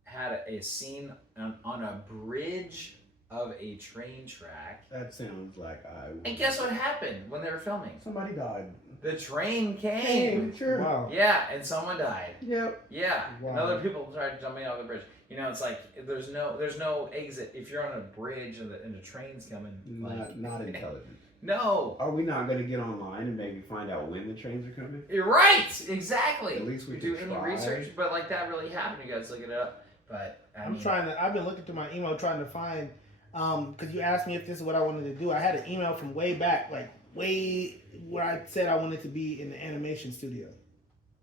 had a scene on a bridge of a train track. That sounds like And guess what happened when they were filming? Somebody died. The train came. Sure. Wow. Yeah, and someone died. Yep. Yeah, Wow. and other people tried jumping off the bridge. You know, it's like there's no exit if you're on a bridge and the train's coming. Not intelligent. No. Are we not going to get online and maybe find out when the trains are coming? You're right. Exactly. At least we do could any try. research, but like that really happened. You guys look it up. But I've been looking through my email trying to find, because you asked me if this is what I wanted to do. I had an email from way back, like way where I said I wanted to be in the animation studio.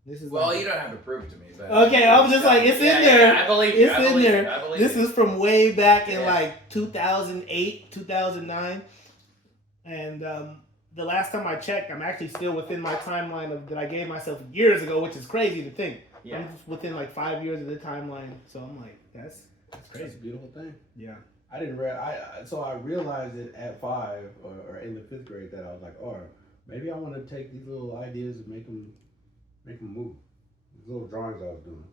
This is you don't have to prove it to me. But okay, I was just like, it's in there. I believe you. It's in there. This is from way back in like 2008, 2009. And the last time I checked, I'm actually still within my timeline that I gave myself years ago, which is crazy to think. Yeah. I'm within like 5 years of the timeline. So I'm like, that's crazy. It's a beautiful thing. Yeah. I didn't so I realized it at 5 or in the 5th grade that I was like, oh, maybe I want to take these little ideas and make them move. These little drawings I was doing.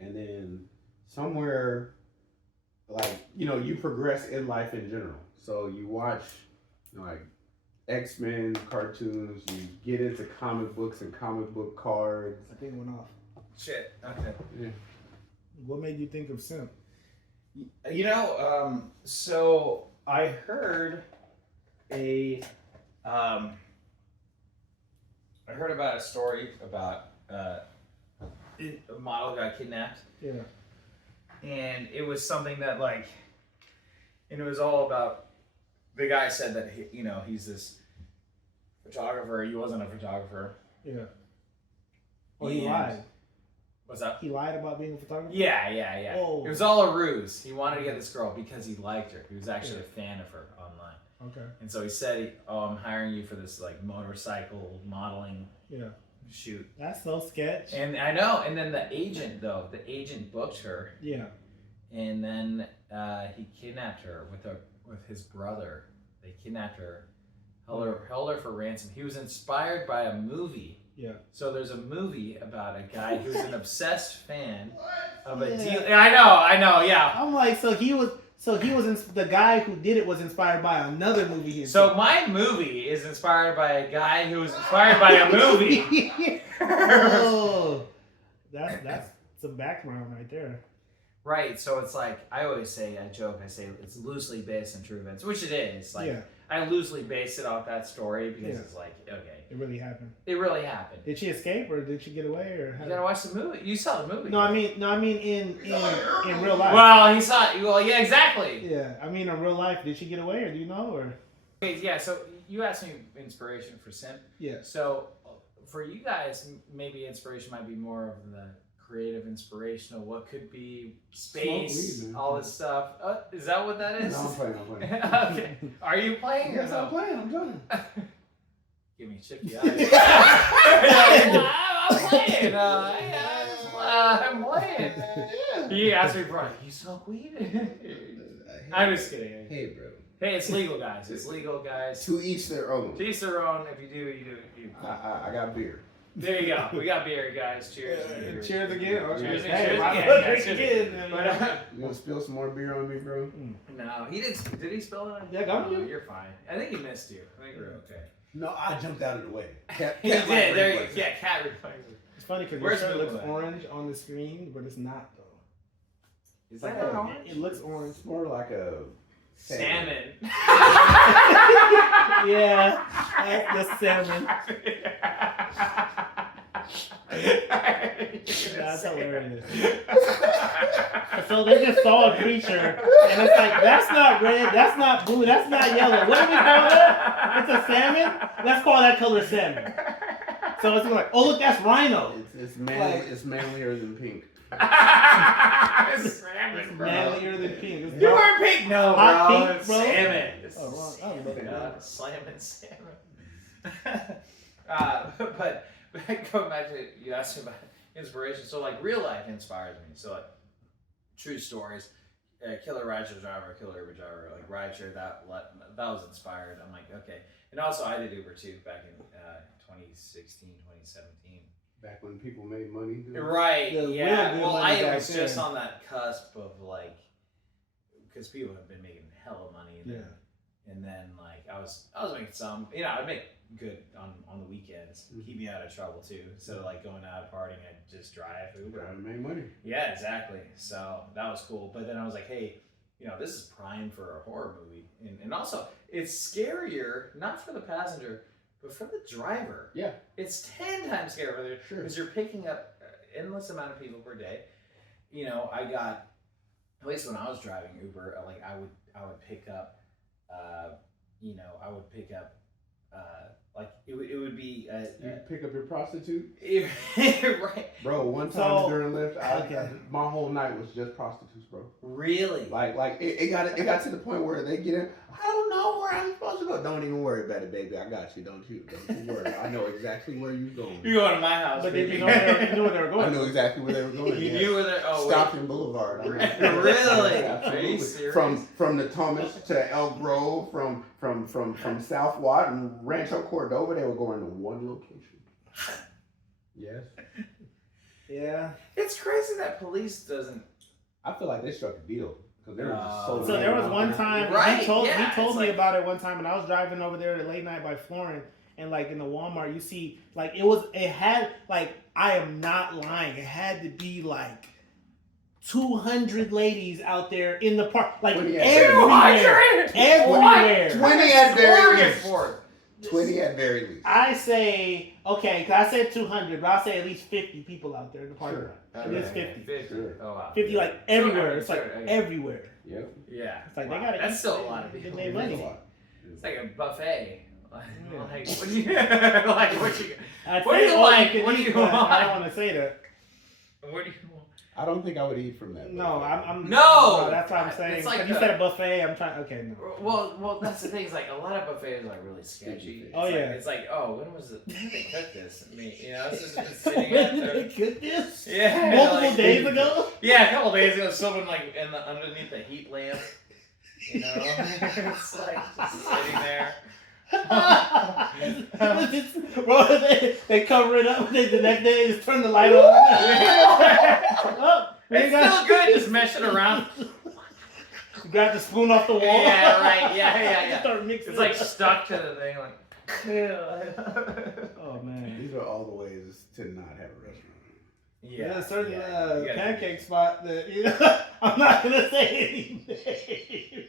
And then somewhere, like, you progress in life in general. So you watch, like, X-Men cartoons, you get into comic books and comic book cards. I think it went off. Shit. Okay. Yeah. What made you think of Simp? So I heard about a story about a model got kidnapped. Yeah. And it was something that and it was all about, the guy said that he's this photographer. He wasn't a photographer. Yeah. Well, he lied. What's up? He lied about being a photographer? Yeah. Oh. It was all a ruse. He wanted to get this girl because he liked her. He was actually a fan of her online. Okay. And so he said, I'm hiring you for this motorcycle modeling shoot. That's so sketch. And I know. And then the agent booked her. Yeah. And then he kidnapped her with his brother. They kidnapped her, held her for ransom. He was inspired by a movie. Yeah. So there's a movie about a guy who's an obsessed fan of a deal. I know, yeah. I'm like, the guy who did it was inspired by another movie. So my movie is inspired by a guy who was inspired by a movie. Oh, that's some background right there. Right. So it's like, I say it's loosely based on true events, which it is. I loosely based it off that story because it's like, okay. It really happened. It really happened. Did she escape or did she get away or? You gotta watch the movie. You saw the movie. No, I mean in real life. Well, he saw it. Well, yeah, exactly. Yeah, I mean in real life, did she get away or do you know or? Okay, yeah. So you asked me inspiration for Simp. Yeah. So for you guys, maybe inspiration might be more of the creative, inspirational. What could be space, weed, all this stuff. Is that what that is? No, I'm playing. Okay. Are you playing? Yes, I'm playing. I'm done. Give me chicky eyes. I'm playing. I'm playing. He asked me, bro, you smoke weed? I'm just kidding. Hey, bro. Hey, it's legal, guys. It's legal, guys. To each their own. To each their own. If you do, you do. I got beer. There you go. We got beer, guys. Cheers. Cheers again. Okay. Cheers, Hey, cheers again. You gonna spill some more beer on me, bro? No, he didn't. Did he spill it on you? Yeah, got you. You're fine. I think he missed you. I think we're okay. No, I jumped out of the way. He did. There, yeah, cat reflexes. It's funny because your shirt looks orange on the screen, but it's not though. Is that orange? It looks orange. It's more like a salmon. Yeah, that's the salmon. That's hilarious. So they just saw a creature, and it's like, that's not red, that's not blue, that's not yellow. What do we call that? It's a salmon? Let's call that color salmon. So it's like, oh look, that's rhino. It's manlier than pink. Salmon, bro. Manlier than pink. It's You dark. weren't pink, no, Hot bro. pink, It's bro. salmon. It's Oh, wrong. slamming salmon. But going back to, you asked me about inspiration. So like real life inspires me. So like true stories, killer rideshare driver, killer Uber driver, like rideshare that was inspired. I'm like, okay. And also I did Uber too back in 2016, 2017. Back when people made money. Right. Yeah, Yeah. real Well, money I back was just then. on that cusp of like, because people have been making hella money. And then like I was making some, I'd make good on the weekends, keep me out of trouble too. Instead of like going out partying, I'd just drive Uber. Trying to make money. Yeah, exactly. So that was cool. But then I was like, hey, this is prime for a horror movie. And also, it's scarier, not for the passenger, but for the driver. Yeah. It's 10 times scarier because you're picking up an endless amount of people per day. I got, at least when I was driving Uber, like I would pick up, like it would be you pick up your prostitute, right, bro. One time during Lyft, my whole night was just prostitutes, bro. Really? Like it got to the point where they get in. I don't know where I'm supposed to go. Don't even worry about it, baby. I got you. Don't you worry. I know exactly where you're going. You're going to my house, But baby. did you knew where they were going? I know exactly where they were going. You knew where they Stockton Boulevard. Really? Absolutely. Are you serious? From the Thomas to Elk Grove, from South Watt and Rancho Cordova, they were going to one location. Yes. Yeah. It's crazy that police doesn't. I feel like they struck a deal because there was So there was one time Right, he told me like, about it one time, and I was driving over there at late night by Florin, and like in the Walmart, you see like it had like, I am not lying, it had to be like 200 ladies out there in the park, like everywhere. 20 at very least. 20 at very least. I say, okay, because I said 200, but I'll say at least 50 people out there in the parking lot. At least 50. 50. Sure. Oh, wow. 50 like everywhere. It's like Sure. everywhere. Yep. Yeah. It's like Wow. they got to. That's still a lot of people. They money. It's like a buffet. Like, Yeah. what do you like? What do you What like? do What do you want? I don't want to say that. What do you want? I don't think I would eat from that. No, I'm. No! That's what I'm saying. It's like you said a buffet. I'm trying. Okay, no. Well, that's the thing. It's like a lot of buffets are like really sketchy. Oh, It's yeah. Like, it's like, oh, when did they cook this? I mean, it's just been sitting out When there. did they cook this? Yeah. Multiple like- days ago. Yeah, a couple days ago, someone like underneath the heat lamp. It's like just sitting there. Bro, they cover it up. The next day, they just turn the light on. Oh, It's still good. Just mesh it around. Grab the spoon off the wall. Yeah, right. Yeah. Start mixing. It's like stuck to the thing. Like. Oh man. These are all the ways to not have a restaurant. There's a certain you gotta- pancake spot that I'm not gonna say any names.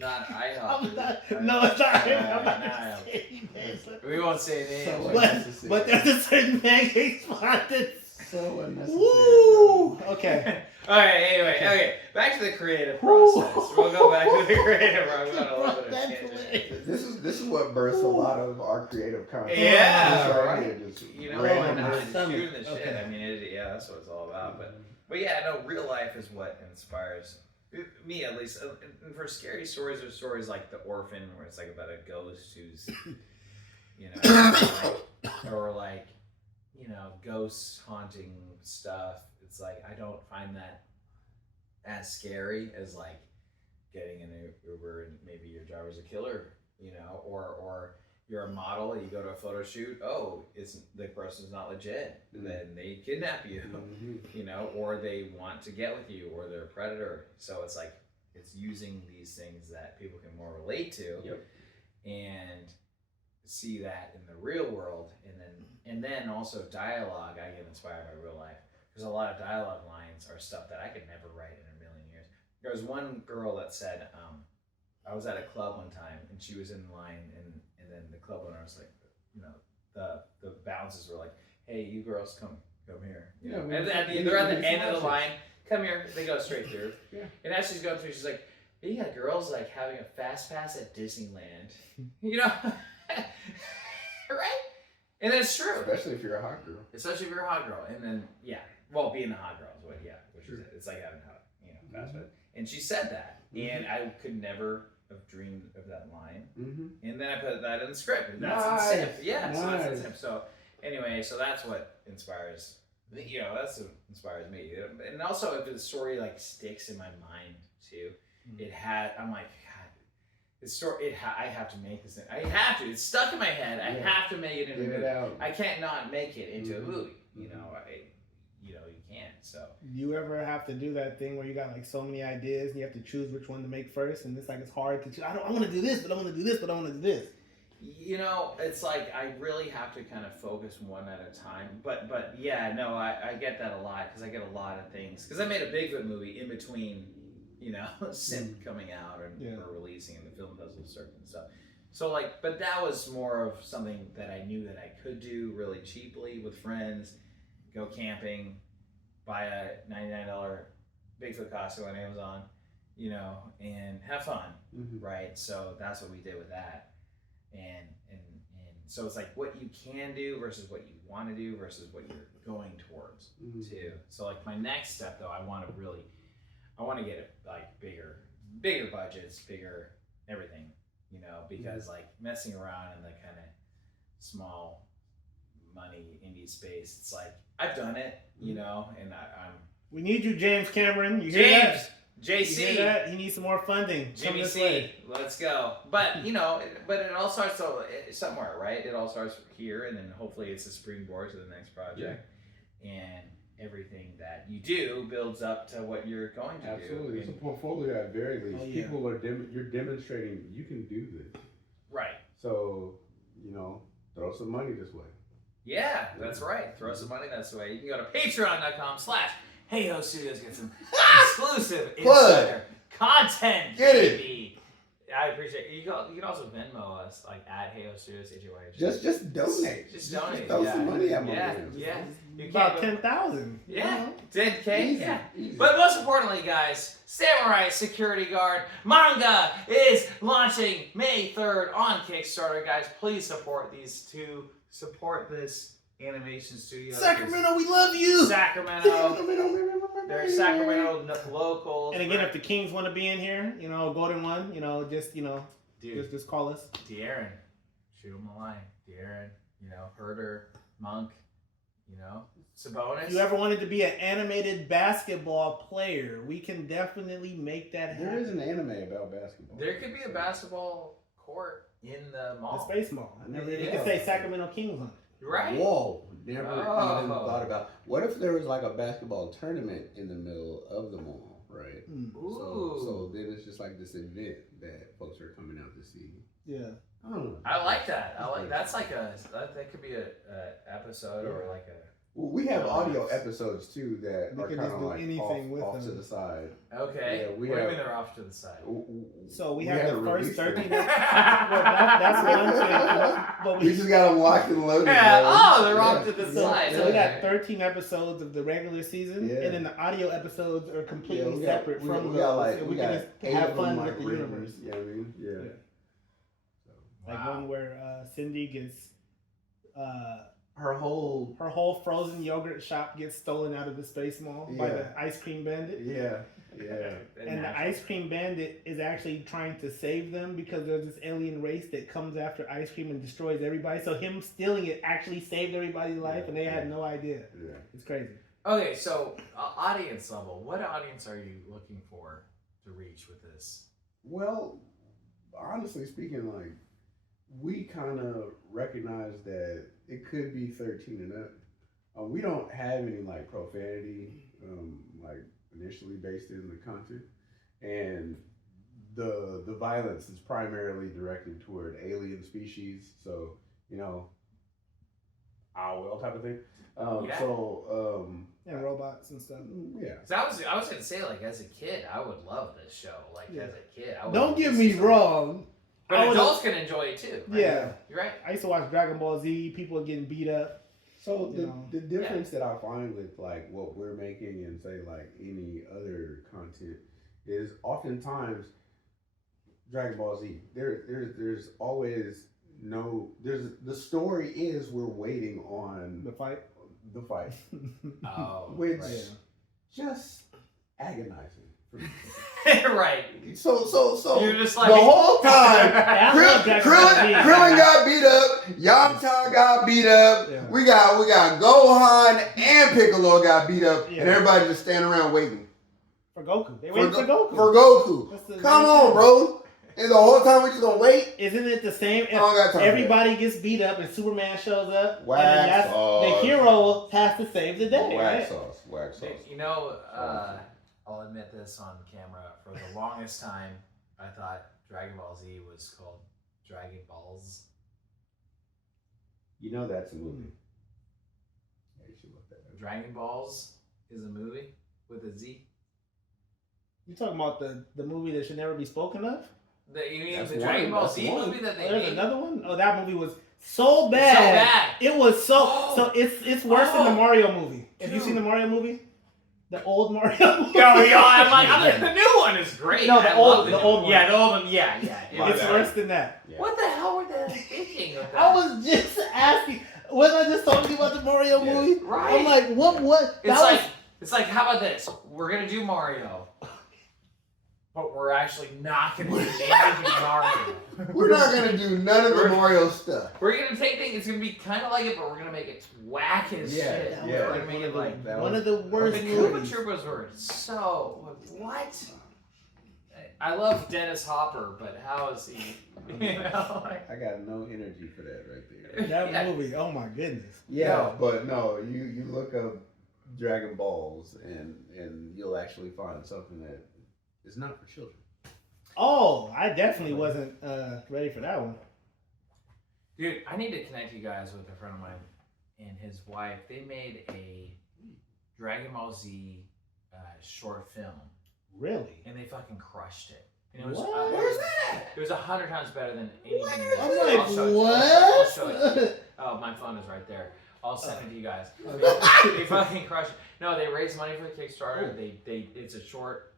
Not Hayhoe. No, it's not. I'm not not gonna say any names. We won't say names. But there's a certain pancake spot that's so unnecessary. woo. Okay. All right. Anyway, okay. Back to the creative process. We'll go back to the creative process. On a little bit of tangent. This is what births a lot of our creative content. Yeah, Just right. here, just Random my just stomach. shooting the shit. Okay. I mean, that's what it's all about. But yeah, no, real life is what inspires me, at least. And for scary stories, there's stories like The Orphan, where it's like about a ghost who's, or like, ghosts haunting stuff. It's like, I don't find that as scary as like getting in an Uber and maybe your driver's a killer, or you're a model, you go to a photo shoot, the person's not legit, then they kidnap you, or they want to get with you, or they're a predator. So it's like, it's using these things that people can more relate to, and see that in the real world, and then also dialogue. I get inspired by real life. There's a lot of dialogue lines or stuff that I could never write in a million years. There was one girl that said, I was at a club one time and she was in line, and then the club owner was like, the bouncers were like, hey, you girls come here. And they're at the end of the line, come here. They go straight through. Yeah. And as she's going through, she's like, you got girls like having a fast pass at Disneyland. Right? And that's true. Especially if you're a hot girl. Especially if you're a hot girl. And then, being a hot girl is what, which is it's like having hot, fast food. And she said that, and I could never have dreamed of that line. And then I put that in the script, and that's in simp. Yeah, so that's in simp. So anyway, so that's what inspires That's what inspires me. And also, if the story like sticks in my mind too, I'm like, God, this story. I have to make this. I have to. It's stuck in my head. I have to make it into a movie. I can't not make it into a movie. You can't. So. You ever have to do that thing where you got like so many ideas and you have to choose which one to make first, and it's hard to choose. I want to do this, but I want to do this, but I want to do this. It's like I really have to kind of focus one at a time. But yeah, no, I get that a lot because I get a lot of things. Because I made a Bigfoot movie in between, Synth coming out or releasing, and the film does a certain stuff. So but that was more of something that I knew that I could do really cheaply with friends, go camping, buy a $99 Bigfoot costume on Amazon, and have fun, right? So that's what we did with that. And so it's like what you can do versus what you want to do versus what you're going towards too. So like my next step though, I want to get it like bigger budgets, bigger everything, because like messing around in the kind of small money indie space, it's like I've done it, and I'm. We need you, James Cameron. You hear that? JC. You hear that? He needs some more funding. Jimmy C. Let's go. But but it all starts somewhere, right? It all starts here, and then hopefully it's a springboard to the next project, and everything that you do builds up to what you're going to do. Absolutely, it's a portfolio at very least. People are you're demonstrating you can do this, right? So throw some money this way. Yeah, that's right. Throw some money this way. You can go to patreon.com/Hayhoe Studios, get some exclusive insider content. Get baby. I appreciate it. You can also Venmo us at Hayhoe Studios, HYH. Just donate. Just donate. Throw some money at my Yeah. You about 10,000. Yeah. 10K. Easy, Yeah. easy. But most importantly, guys, Samurai Security Guard Manga is launching May 3rd on Kickstarter. Guys, please support these two. Support this animation studio. Sacramento, we love you. Sacramento. They're Sacramento locals. And again, if the Kings want to be in here, Golden One, Dude, just call us. De'Aaron, shoot him a line. De'Aaron, Herder, Monk, Sabonis. If you ever wanted to be an animated basketball player, we can definitely make that happen. There is an anime about basketball. There could be a basketball court in the mall. The Space Mall. I never You did can that. say Sacramento Kings on it. Right? Whoa, never even thought about. What if there was like a basketball tournament in the middle of the mall, right? Ooh. So then it's just like this event that folks are coming out to see. Yeah. I don't know. I like that. That's like that could be a episode or like a. Well, we have audio episodes too that We are can kind just of do like anything with off to them. the side. Okay. Yeah, What do you mean they're off to the side? So we We have the haven't first released 13 them. that's one thing. But We just got them locked and loaded. Yeah. bro. Oh, they're off to the side. So we got Okay. 13 episodes of the regular season, Yeah. and then the audio episodes are completely we separate got, from we those. got like and we can got just 8 have of them fun like with the written. universe. You know what I mean? Yeah. Like one where Cindy gets Her whole her frozen yogurt shop gets stolen out of the Space Mall by the ice cream bandit. yeah. And the ice cream bandit is actually trying to save them because there's this alien race that comes after ice cream and destroys everybody. So him stealing it actually saved everybody's life, and they had no idea. Yeah. It's crazy. Okay, so audience level. What audience are you looking for to reach with this? Well, honestly speaking, like we kind of recognize that it could be 13 and up. We don't have any like profanity, like initially based in the content, and the violence is primarily directed toward alien species. So our world type of thing. And robots and stuff. Yeah. Cause I was gonna say as a kid I would love this show. As a kid, I would Don't love get this me show. wrong. But adults can enjoy it too. Right? Yeah. You're right. I used to watch Dragon Ball Z. People are getting beat up. So the difference that I find with like what we're making and say like any other content is oftentimes Dragon Ball Z. There's always the story is we're waiting on The fight. Oh, which right. just agonizing. Right. So You're just like the whole time I love Dragon Ball Z. Krillin got beat beat up. Yamcha got beat up. Yeah. We got Gohan and Piccolo got beat up, Yeah. and everybody just standing around waiting For Goku. They waiting for Goku. For Goku. That's the Come main on, thing. bro. And the whole time we just gonna wait. Isn't it the same? I don't got time for Everybody gets beat up and Superman shows up. Wax and then sauce. the hero has to save the day. Wax Right? sauce. Wax sauce. You know, I'll admit this on camera. For the longest time, I thought Dragon Ball Z was called Dragon Balls. You know that's a movie. Yeah, you should look that up. Dragon Balls is a movie with a Z. You talking about the movie that should never be spoken of? You mean That's the one. Dragon Ball That's Z one. movie that they There's made? another one? Oh, that movie was so bad. So bad. It was so it's worse than the Mario movie. Have you Dude. seen the Mario movie? The old Mario movie? The new one is great. No, the I old- love the old one. Yeah, the old one. Yeah. It's worse than that. Yeah. What the hell were they thinking of that? I was just asking. Wasn't I just talking to you about the Mario Yes. movie? Right. I'm like, what? It's like, how about this? We're gonna do Mario, but we're actually not gonna do anything Mario. We're not gonna do none of the Mario stuff. We're gonna take things. It's gonna be kind of like it, but we're gonna make it whack as Yeah, shit. That yeah. was We're gonna make it like that one was- of the worst the Koopa movies. Troopas were so what? I love Dennis Hopper, but how is he? You know, like, I got no energy for that right there. That Yeah. movie, oh my goodness. Yeah, No. but no, you look up Dragon Balls and you'll actually find something that is not for children. Oh, I definitely wasn't ready for that one. dude, I need to connect you guys with a friend of mine and his wife. They made a Dragon Ball Z short film, Really? and they fucking crushed it. And it was, What? Where's that? It was 100 times better than anything. What? I'm I'll like, show it to you. what? I'll show it to you. Oh, my phone is right there. I'll send it to you guys. They fucking crushed it. No, they raised money for the Kickstarter. They it's a short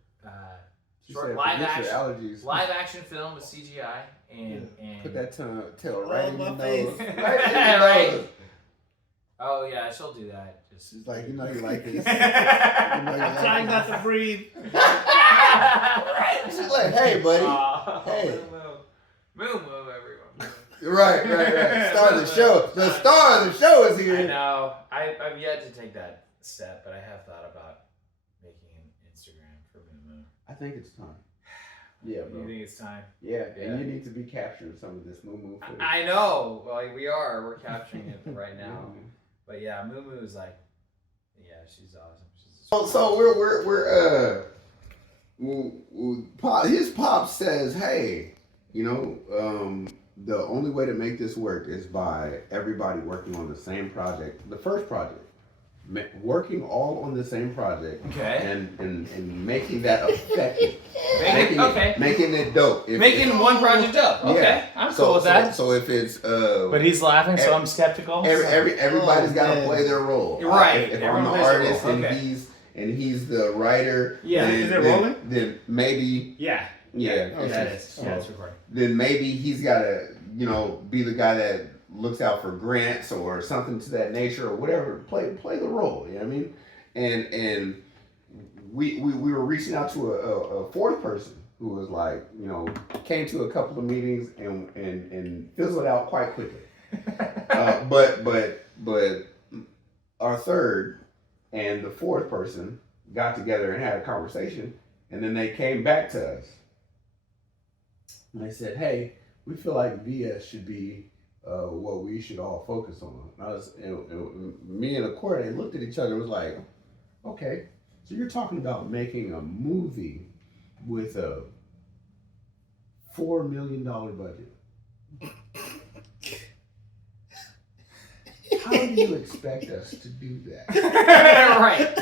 She short said, live "Forget your action allergies. film with CGI and Put that tail right in my your face. nose. Right in your Right. nose. oh yeah, she'll do that. Just She's like, you know you like this. I'm trying not to breathe. She's like, hey, buddy. Oh, Hey. Moo, everyone. Right. Star of the show. The star of the show is I here. know. I've yet to take that step, but I have thought about making an Instagram for Moo. I think it's time. Yeah, You bro. think it's time? Yeah, Yeah. and you need to be capturing some of this moo footage. I know. Like we are. We're capturing it right now. But yeah, Moo is like, yeah, she's awesome. So his pop says, hey, the only way to make this work is by everybody working on the same project, the first project, working all on the same project, Okay. and making that effective, Okay. making it dope, Making one project up. Okay. Yeah. I'm cool with that. So if it's But he's laughing, so I'm skeptical. everybody's got to man. play their role. Right. If I'm Everyone the plays their artist role. and Okay. he's the writer, Yeah. Is it rolling? Then maybe Yeah. yeah. Okay. That is. Yeah, it's So recording. then maybe he's got to be the guy that looks out for grants or something to that nature or whatever. Play the role. You know what I mean? And we were reaching out to a fourth person who was like, came to a couple of meetings and fizzled out quite quickly. But our third and the fourth person got together and had a conversation, and then they came back to us and they said, "Hey, we feel like VS should be what we should all focus on." And me and Accord, they looked at each other and was like, "Okay, so you're talking about making a movie with a $4 million budget. How do you expect us to do that?"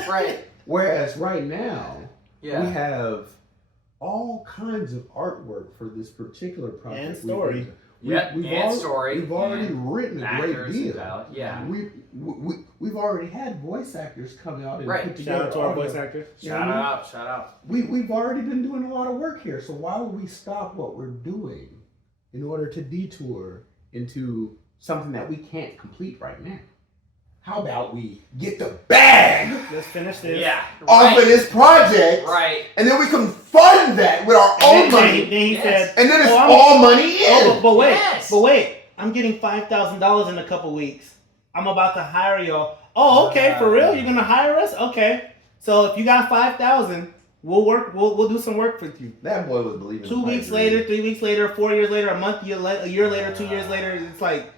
right. Whereas right now, Yeah. we have all kinds of artwork for this particular project. And story. We've Story. already and written a great actors deal. and talent. Yeah. We've already had voice actors come out and Right. put together Shout out to our audio. voice actor. You know what I mean? Shout out. We've already been doing a lot of work here, so why would we stop what we're doing in order to detour into something that we can't complete right now? How about we get the bag Let's finish this. Yeah. off of this project, Right. and then we can fund that with our own And money, then he Yes. said, and then it's Oh, all money in. but wait, Yes. but wait. I'm getting $5,000 in a couple weeks. I'm about to hire y'all. Oh, okay, for real? You're gonna hire us? Okay. So if you got 5,000, we'll work. We'll do some work with you. That boy was believing. 2 weeks later, 3 weeks later, 4 years later, a year later, 2 years later, it's like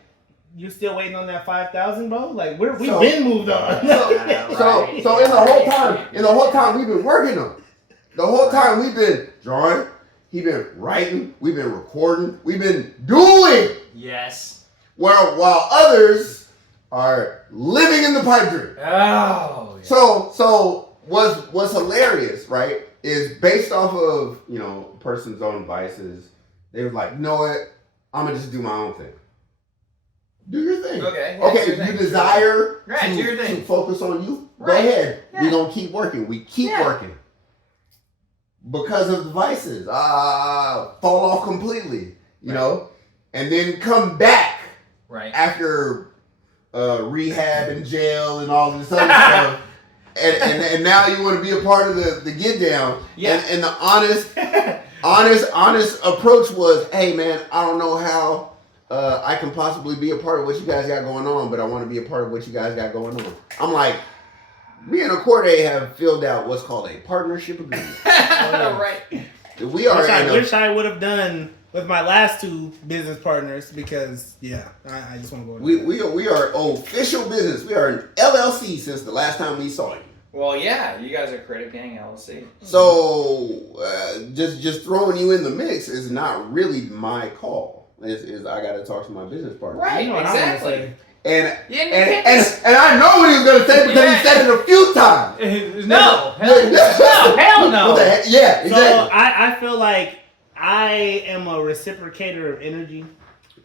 you're still waiting on that 5,000, bro. Like we've been moved on. So in the whole time we've been working on. The whole time we've been drawing. He's been writing. We've been recording. We've been doing. Yes. While others are living in the pipe dream. Oh. Yeah. So what's hilarious, right, is based off of, a person's own vices. They was like, you know what? I'm gonna just do my own thing. Do your thing. Okay. Yeah, if you desire to focus on you, right. Go ahead. Yeah. We're gonna keep working. We keep working. Because of the vices, fall off completely, and then come back after rehab and jail and all this other stuff, and now you want to be a part of the get down. Yeah. And the honest approach was, hey man, I don't know how I can possibly be a part of what you guys got going on, but I want to be a part of what you guys got going on. I'm like, me and Acorde have filled out what's called a partnership agreement. Right. We are. Which I wish I would have done with my last two business partners because, I just want to go. We are official business. We are an LLC since the last time we saw you. Well, yeah, you guys are Creative Gang LLC. So just throwing you in the mix is not really my call. Is I got to talk to my business partner. Right. Exactly. And I know what he was gonna say because he said it a few times. No, hell no. Yeah, exactly. So I feel like I am a reciprocator of energy.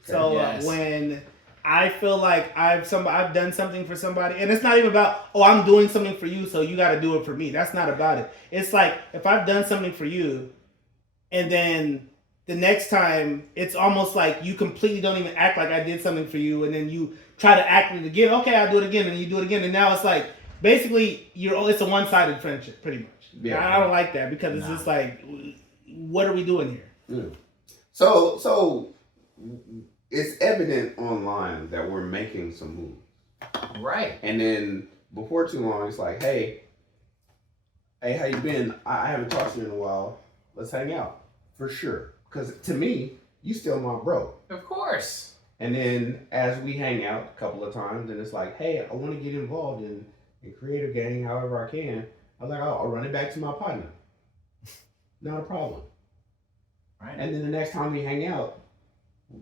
So when I feel like I've done something for somebody, and it's not even about I'm doing something for you, so you got to do it for me. That's not about it. It's like if I've done something for you, and then the next time it's almost like you completely don't even act like I did something for you, and then you try to act it again. Okay, I'll do it again, and you do it again, and now it's like basically it's a one-sided friendship, pretty much. Yeah, I don't like that because it's just like, what are we doing here? Yeah. So it's evident online that we're making some moves, right? And then before too long, it's like, hey, how you been? I haven't talked to you in a while. Let's hang out for sure. Because to me, you still my bro. Of course. And then as we hang out a couple of times, and it's like, hey, I want to get involved in Creative Gang however I can. I was like, I'll run it back to my partner. Not a problem. Right. And then the next time we hang out,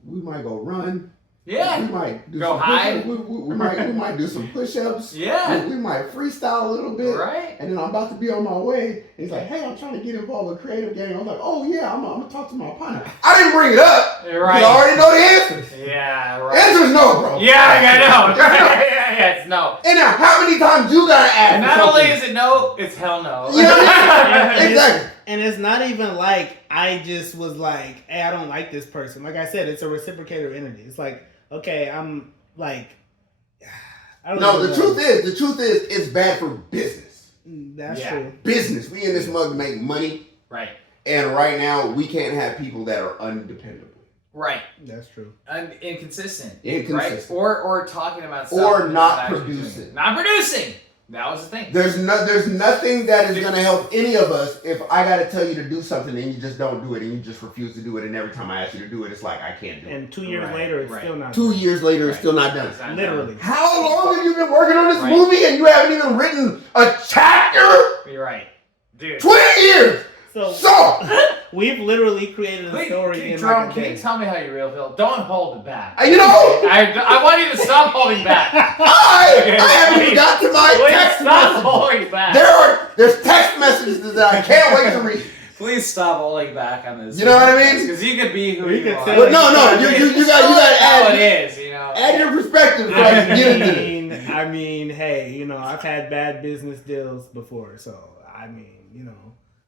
we might go run. Yeah. We might do go some hide. We might do some push-ups. Yeah. We might freestyle a little bit. Right. And then I'm about to be on my way. And he's like, hey, I'm trying to get involved with Creative Gang. I was like, oh yeah, I'm gonna talk to my partner. I didn't bring it up. Right. I already know the answers. Yeah, right. Answer's no, bro. Yeah, I know. Yeah, it's no. And now how many times you gotta ask? And not only is it no, it's hell no. You know what I mean? Exactly. And it's not even like I just was like, hey, I don't like this person. Like I said, it's a reciprocator energy. It's like, okay, I'm like, I don't know. No, the truth is, it's bad for business. That's true. Business. We in this mug to make money. Right. And right now, we can't have people that are undependable. Right. That's true. Inconsistent. Right? Or talking about stuff. Or not producing. Not producing. That was the thing. There's nothing that is going to help any of us if I got to tell you to do something and you just don't do it and you just refuse to do it, and every time I ask you to do it, it's like I can't do it. And 2 years later, it's still not. 2 years later, it's still not done. Literally. How long have you been working on this movie and you haven't even written a chapter? You're right, dude. 20 years. So we've literally created a story. Jerome, can you tell me how you really feel? Don't hold it back. You know, I want you to stop holding back. I haven't even got to my text stop holding back. There's text messages that I can't wait to read. Please stop holding back on this. You know what I mean? Because you could be who you are. But no, you got to add how it is, you know. Add your perspective. I mean, hey, I've had bad business deals before, so I mean,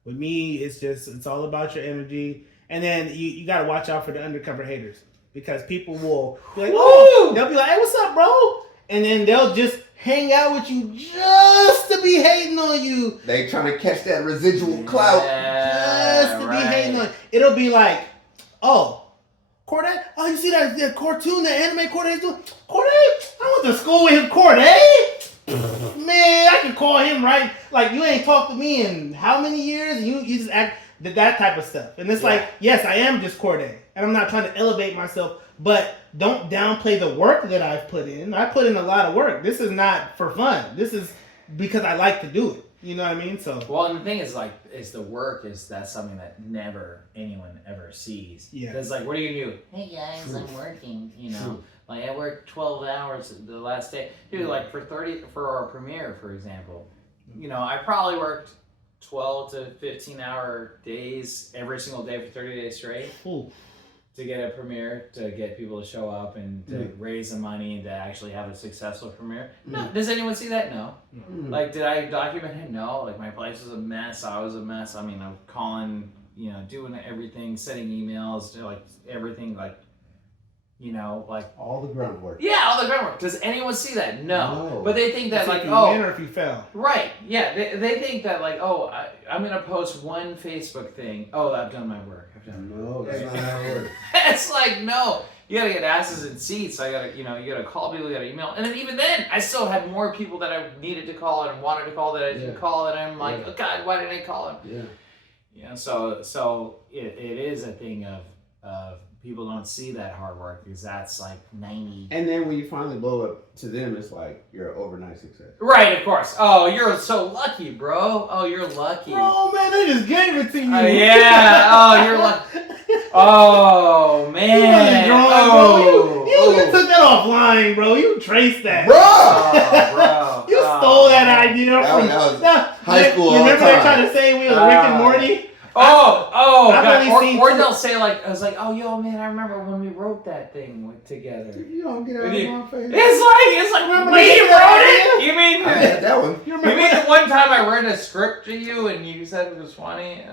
with me, it's all about your energy, and then you got to watch out for the undercover haters because people will be like, they'll be like, hey, what's up, bro? And then they'll just hang out with you just to be hating on you. They trying to catch that residual clout. Just to be hating on you. It'll be like, Corday? Oh, you see that cartoon, the anime Corday's doing? Corday? I went to school with him, Corday? Man, I can call him right. Like, you ain't talked to me in how many years? And you just act that type of stuff. And it's like, yes, I am just Corday. And I'm not trying to elevate myself, but don't downplay the work that I've put in. I put in a lot of work. This is not for fun. This is because I like to do it. You know what I mean? So well, and the thing is, like, is the work is that's something that never anyone ever sees. Yeah. Because like, what are you gonna do? Hey guys, I'm working. You know, like I worked 12 hours the last day. Dude, like for our premiere, for example, you know, I probably worked 12 to 15 hour days every single day for 30 days straight. Ooh. To get a premiere, to get people to show up and to raise the money and to actually have a successful premiere. No. Does anyone see that? No. Like, did I document it? No. Like, my place was a mess. I was a mess. I mean, I'm calling, you know, doing everything, sending emails, like everything, like, you know, like all the grunt work. Yeah, all the grunt work. Does anyone see that? No. But they think that, like, if you win or if you fail. Right. Yeah. They think that, like, oh, I'm gonna post one Facebook thing. Oh, I've done my work. No, that's not how it works. It's like, no, you gotta get asses in seats. You gotta call people, you gotta email. And then even then, I still had more people that I needed to call and wanted to call that I didn't call, and I'm like, oh God, why didn't I call him? Yeah. You know, so it is a thing of people don't see that hard work because that's like 90. And then when you finally blow up to them, it's like you're an overnight success. Right, of course. Oh, you're so lucky, bro. Oh, you're lucky. Oh man, they just gave it to you. Yeah. Oh, you're lucky. Oh man. You took that offline, bro. You traced that, bro. Oh, bro. You stole that idea from high school. You remember they tried to say we was Rick and Morty? Or they'll say, like, I was like, oh, yo, man, I remember when we wrote that thing together. You don't get out of my face. It's like, remember we wrote it? You mean I had that one? You mean the one time I read a script to you and you said it was funny?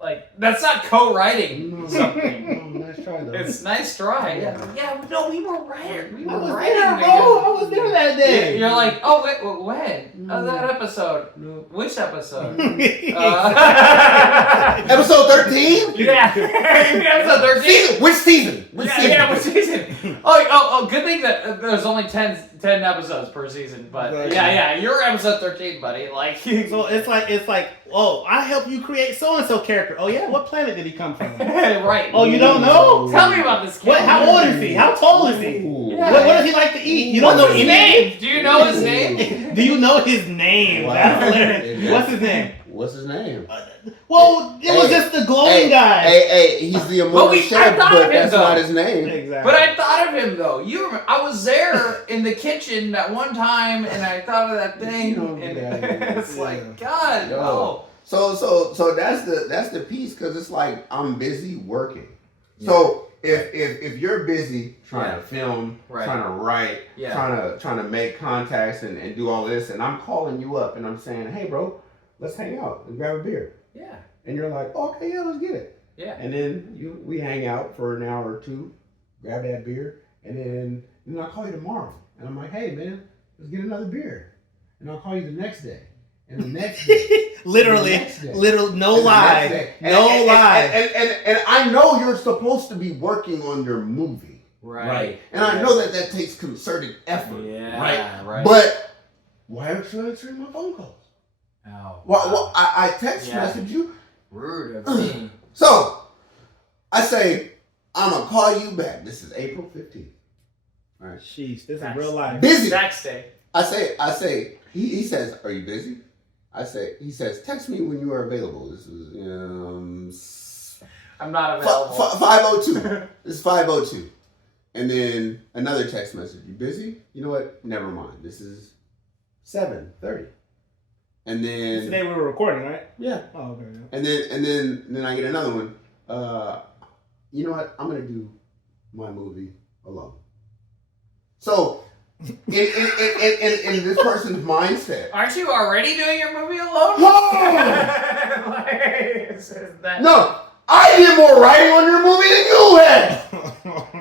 Like, that's not co-writing something. Nice try, though. It's nice try. Yeah, no, we were writing. We were writing there, bro. I was there that day. You're like, oh, wait, when? Oh, that episode. No. Which episode? Episode 13? Yeah. Episode 13. Which season? Which season? Oh, good thing that there's only 10 episodes per season. But yeah, you're episode 13, buddy. Like, so it's like, oh, I helped you create so-and-so character. Oh yeah, what planet did he come from? Right. Oh, you don't know? Tell me about this character. How old is he? How tall is he? Yeah. What does he like to eat? You don't know his name? Do you know his name? Do you know his name? Wow. That's hilarious. What's his name? What's his name? Well, it was just the glowing guy. He's the immortal chef, but that's not his name. Exactly. But I thought of him though. You remember, I was there in the kitchen that one time, and I thought of that thing, and it's like, God, no. So that's the piece, because it's like I'm busy working. Yeah. So if you're busy trying to film, trying to write, trying to make contacts and do all this, and I'm calling you up and I'm saying, hey bro, let's hang out and grab a beer. Yeah. And you're like, okay, yeah, let's get it. Yeah. And then we hang out for an hour or two, grab that beer, and then I call you tomorrow. And I'm like, hey man, let's get another beer. And I'll call you the next day. And the next day. Literally, no lie. No lie. And I know you're supposed to be working on your movie. Right. And I know that takes concerted effort. Yeah. Right. But why aren't you answering my phone calls? Oh. Well, I text message you. Rude of me. So, I say, I'm going to call you back. This is April 15th. All right. Sheesh, this is real life. Busy. Tax day. I say, he says, are you busy? He says, text me when you are available. This is, I'm not available. 502. This is 502. And then another text message. You busy? You know what? Never mind. This is 7:30. And then today we were recording, right? Yeah. Oh, okay. Yeah. And then I get another one. You know what? I'm gonna do my movie alone. So in this person's mindset, aren't you already doing your movie alone? No, I did more writing on your movie than you had.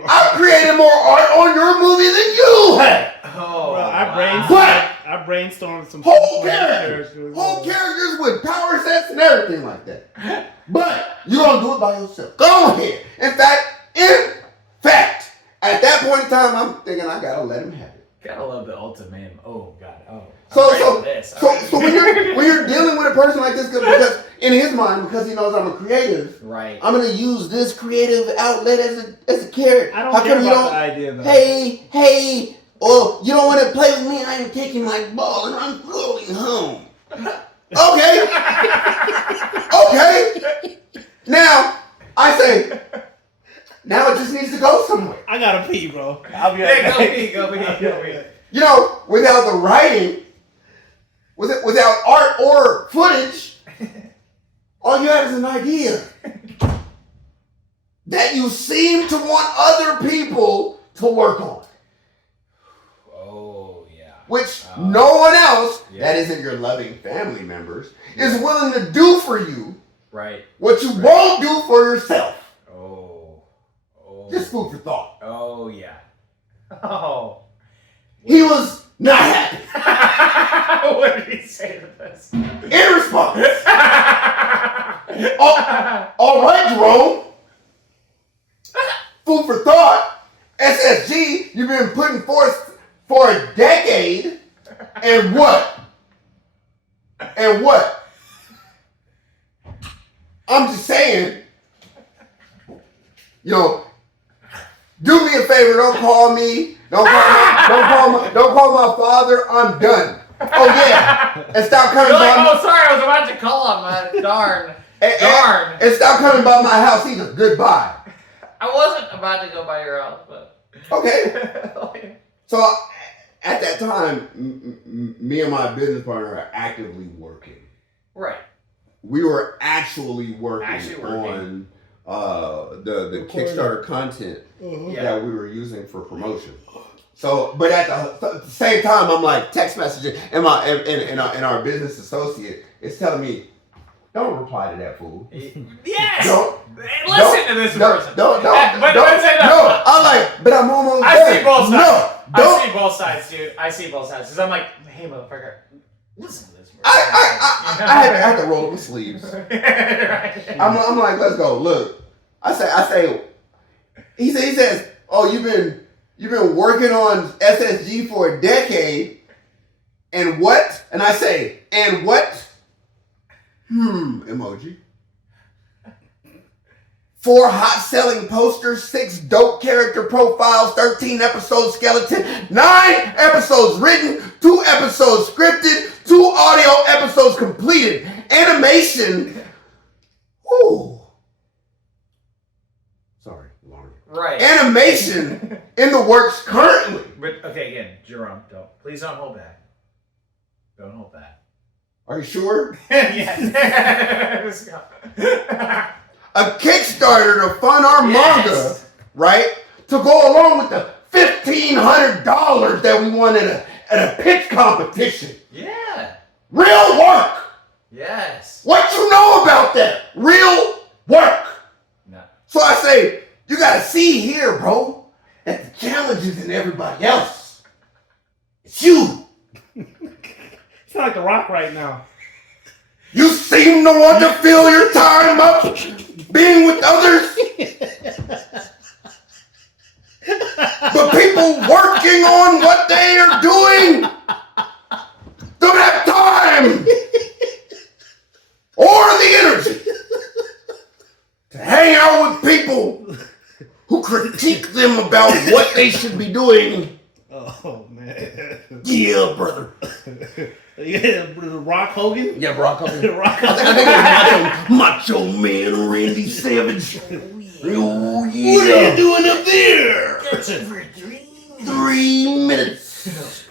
I created more art on your movie than you had. Oh, bro, I brainstormed some whole characters with power sets and everything like that. But you're gonna do it by yourself. Go ahead. In fact, in time, I'm thinking I gotta let him have it. Gotta love the ultimatum. Oh God. Oh. So when you're dealing with a person like this, because in his mind, because he knows I'm a creative, right? I'm gonna use this creative outlet as a carrot. I don't care about the idea though. Hey, oh, you don't want to play with me? I am taking my ball and I'm going home. Okay. Now I say. Now it just needs to go somewhere. I gotta pee, bro. I'll be right back. Go pee. You know, without the writing, without art or footage, all you have is an idea that you seem to want other people to work on. Oh, yeah. Which no one else, that isn't your loving family members, is willing to do for you. Right. What you won't do for yourself. Just food for thought. Oh, yeah. Oh. He was not happy. What did he say to this? In response. All right, Jerome. Food for thought. SSG, you've been putting forth for a decade. And what? I'm just saying, you know, do me a favor, don't call me. Don't call my father. I'm done. Oh yeah. And stop coming by oh sorry, I was about to call him. Darn. And stop coming by my house either. Goodbye. I wasn't about to go by your house, but okay. So at that time, me and my business partner are actively working. Right. We were actually working. On the Kickstarter content that we were using for promotion. So, but at the same time, I'm like text messaging, and our business associate is telling me, don't reply to that fool. Yes. Listen to this person. Don't say that. No, I'm like, but I'm almost I done. see both sides. No, I see both sides, dude. I see both sides. Because I'm like, hey, motherfucker, listen to this. I had to roll up my sleeves. Right. I'm like, let's go. Look, I say. He says, oh, you've been working on SSG for a decade, and what? And I say, and what? Emoji. 4 hot-selling posters, 6 dope character profiles, 13 episode skeleton, 9 episodes written, 2 episodes scripted, 2 audio episodes completed, animation. Ooh. Sorry, Lauren. Right. Animation in the works currently. But okay, again, Jerome, please don't hold back. Don't hold back. Are you sure? Yes. A Kickstarter to fund our manga, right? To go along with the $1,500 that we won at a pitch competition. Yeah. Real work. Yes. What you know about that? Real work. No. So I say, you gotta see here, bro, that the challenge isn't everybody else. It's you. It's like The Rock right now. You seem to want to fill your time up being with others. But people working on what they are doing don't have time or the energy to hang out with people who critique them about what they should be doing. Oh, man. Yeah, brother. Yeah, Rock Hogan? Yeah, Rock Hogan. Rock I Hogan. think it was Macho Man Randy Savage. Oh, yeah. What are you doing up there? 3 minutes.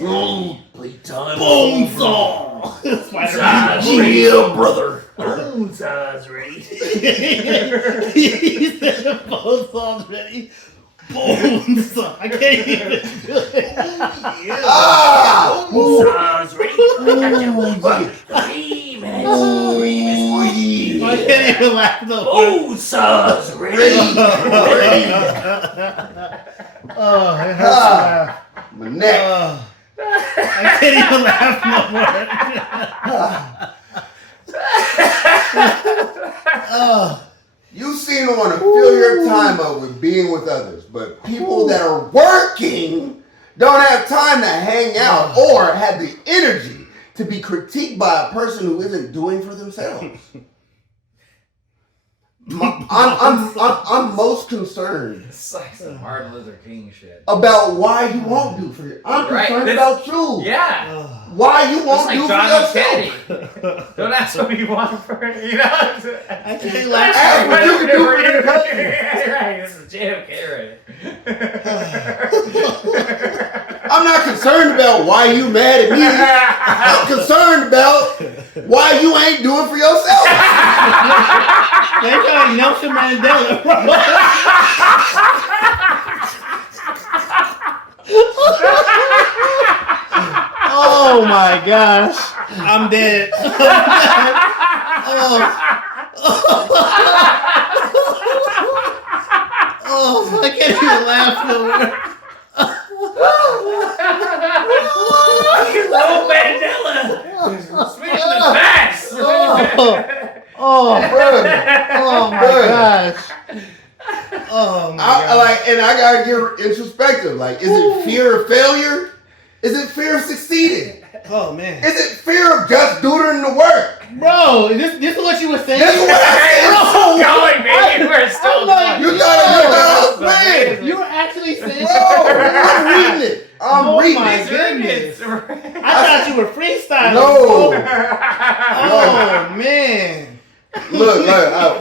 Oh, playtime. Bonesaw. Yeah, brother. Bonesaw's ready. He said Bonesaw's ready. Bonesaw. I can't even do it. Bonesaw's ready. I can't even laugh no more. Bonesaw's ready. Oh, it hurts to laugh. My neck. I can't even laugh no more. You seem to want to fill your time up with being with others, but people that are working don't have time to hang out or have the energy to be critiqued by a person who isn't doing for themselves. I'm most concerned. It's like some Martin Luther King shit. About why you won't do for you. I'm concerned about you. Yeah. Why you won't do for yourself. Don't ask what you want for it. You know. I can't laugh. Ask what you can do for your Right. This is JFK right. I'm not concerned about why you mad at me. I'm concerned about why you ain't doing for yourself. They call Nelson Mandela, bro. Oh my gosh. I'm dead. Oh, I can't even laugh no more. Oh, Mandela! Speaking the facts! Oh, Brother. oh my gosh. Oh my gosh. And I gotta get introspective. Like, is it fear of failure? Is it fear of succeeding? Oh man. Is it fear of just doing the work? Bro, this is what you were saying? This is what I said. Going, baby. We're still like, You thought I was playing. You were actually saying Bro, I'm reading it. I'm reading my it. goodness. I thought you were freestyling. No. Oh man. Look,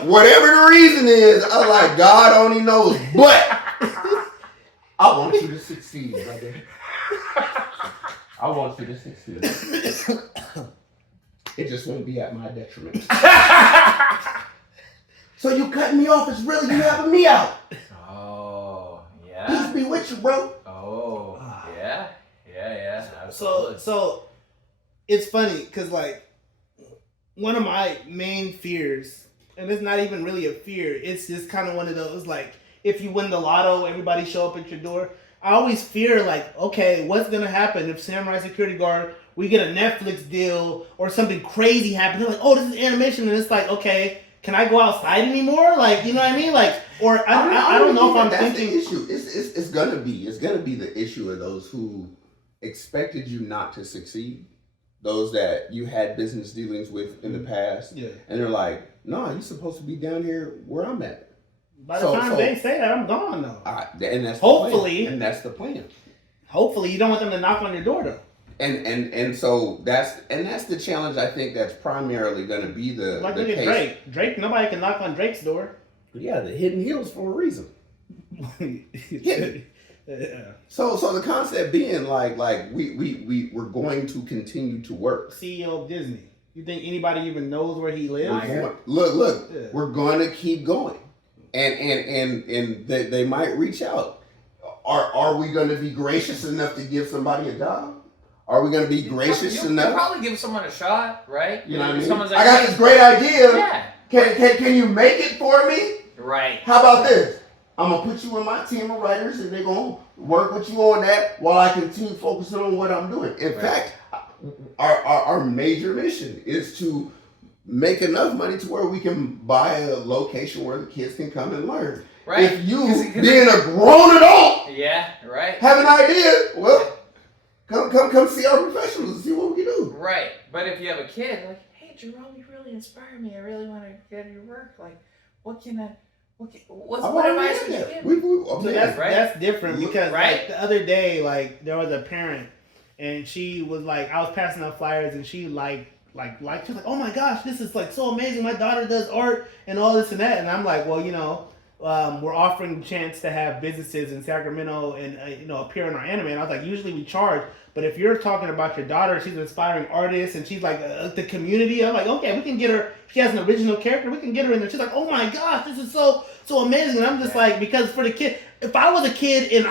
whatever the reason is, I like God only knows. But I want you to succeed, brother. I want you to succeed. It just won't be at my detriment. So you cutting me off is really you having me out. Oh, yeah. Peace be with you, bro. Oh, yeah. Yeah. Absolutely. So it's funny because like one of my main fears, and it's not even really a fear, it's just kind of one of those like if you win the lotto, everybody show up at your door. I always fear like, okay, what's gonna happen if Samurai Security Guard, we get a Netflix deal or something crazy happens? They're like, oh, this is animation, and it's like, okay, can I go outside anymore? Like, you know what I mean? Like, or I don't know if I'm that's thinking. the issue. It's gonna be the issue of those who expected you not to succeed, those that you had business dealings with in the past, and they're like, no, you're supposed to be down here where I'm at. By the time they say that, I'm gone though. And that's hopefully, and that's the plan. Hopefully, you don't want them to knock on your door though. And so that's the challenge. I think that's primarily going to be the look case. at Drake. Drake, nobody can knock on Drake's door. Yeah, the hidden heels for a reason. Yeah. So the concept being like we're going to continue to work. CEO of Disney. You think anybody even knows where he lives? Look. Yeah. We're going to keep going, and they might reach out. Are we going to be gracious enough to give somebody a job? Are we going to be gracious enough? You'll probably give someone a shot, right? You know what I mean? Like, I got this great idea. Yeah. Can you make it for me? Right. How about this? I'm going to put you in my team of writers and they're going to work with you on that while I continue focusing on what I'm doing. In fact, our major mission is to make enough money to where we can buy a location where the kids can come and learn. Right. If you, being a grown adult, have an idea, well, come see our professionals and see what we can do. Right. But if you have a kid, like, hey, Jerome, you really inspire me. I really want to get your work. Like, what am I supposed to do? That's different because like the other day, like there was a parent and she was like, I was passing out flyers and she like she was like, oh my gosh, this is like so amazing. My daughter does art and all this and that. And I'm like, well, you know, we're offering the chance to have businesses in Sacramento and appear in our anime. And I was like, usually we charge, but if you're talking about your daughter, she's an inspiring artist and she's like the community. I'm like, okay, we can get her. She has an original character. We can get her in there. She's like, oh my gosh, this is so amazing. And I'm just like, because for the kid, if I was a kid and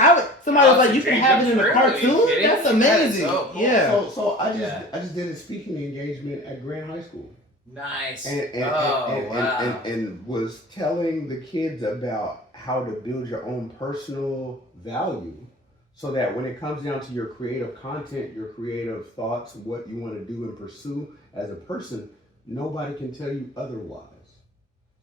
somebody was like, you can have it in a cartoon. That's amazing. That so cool. Yeah. So I just did a speaking engagement at Grand High School. Nice. And was telling the kids about how to build your own personal value so that when it comes down to your creative content, your creative thoughts, what you want to do and pursue as a person, nobody can tell you otherwise.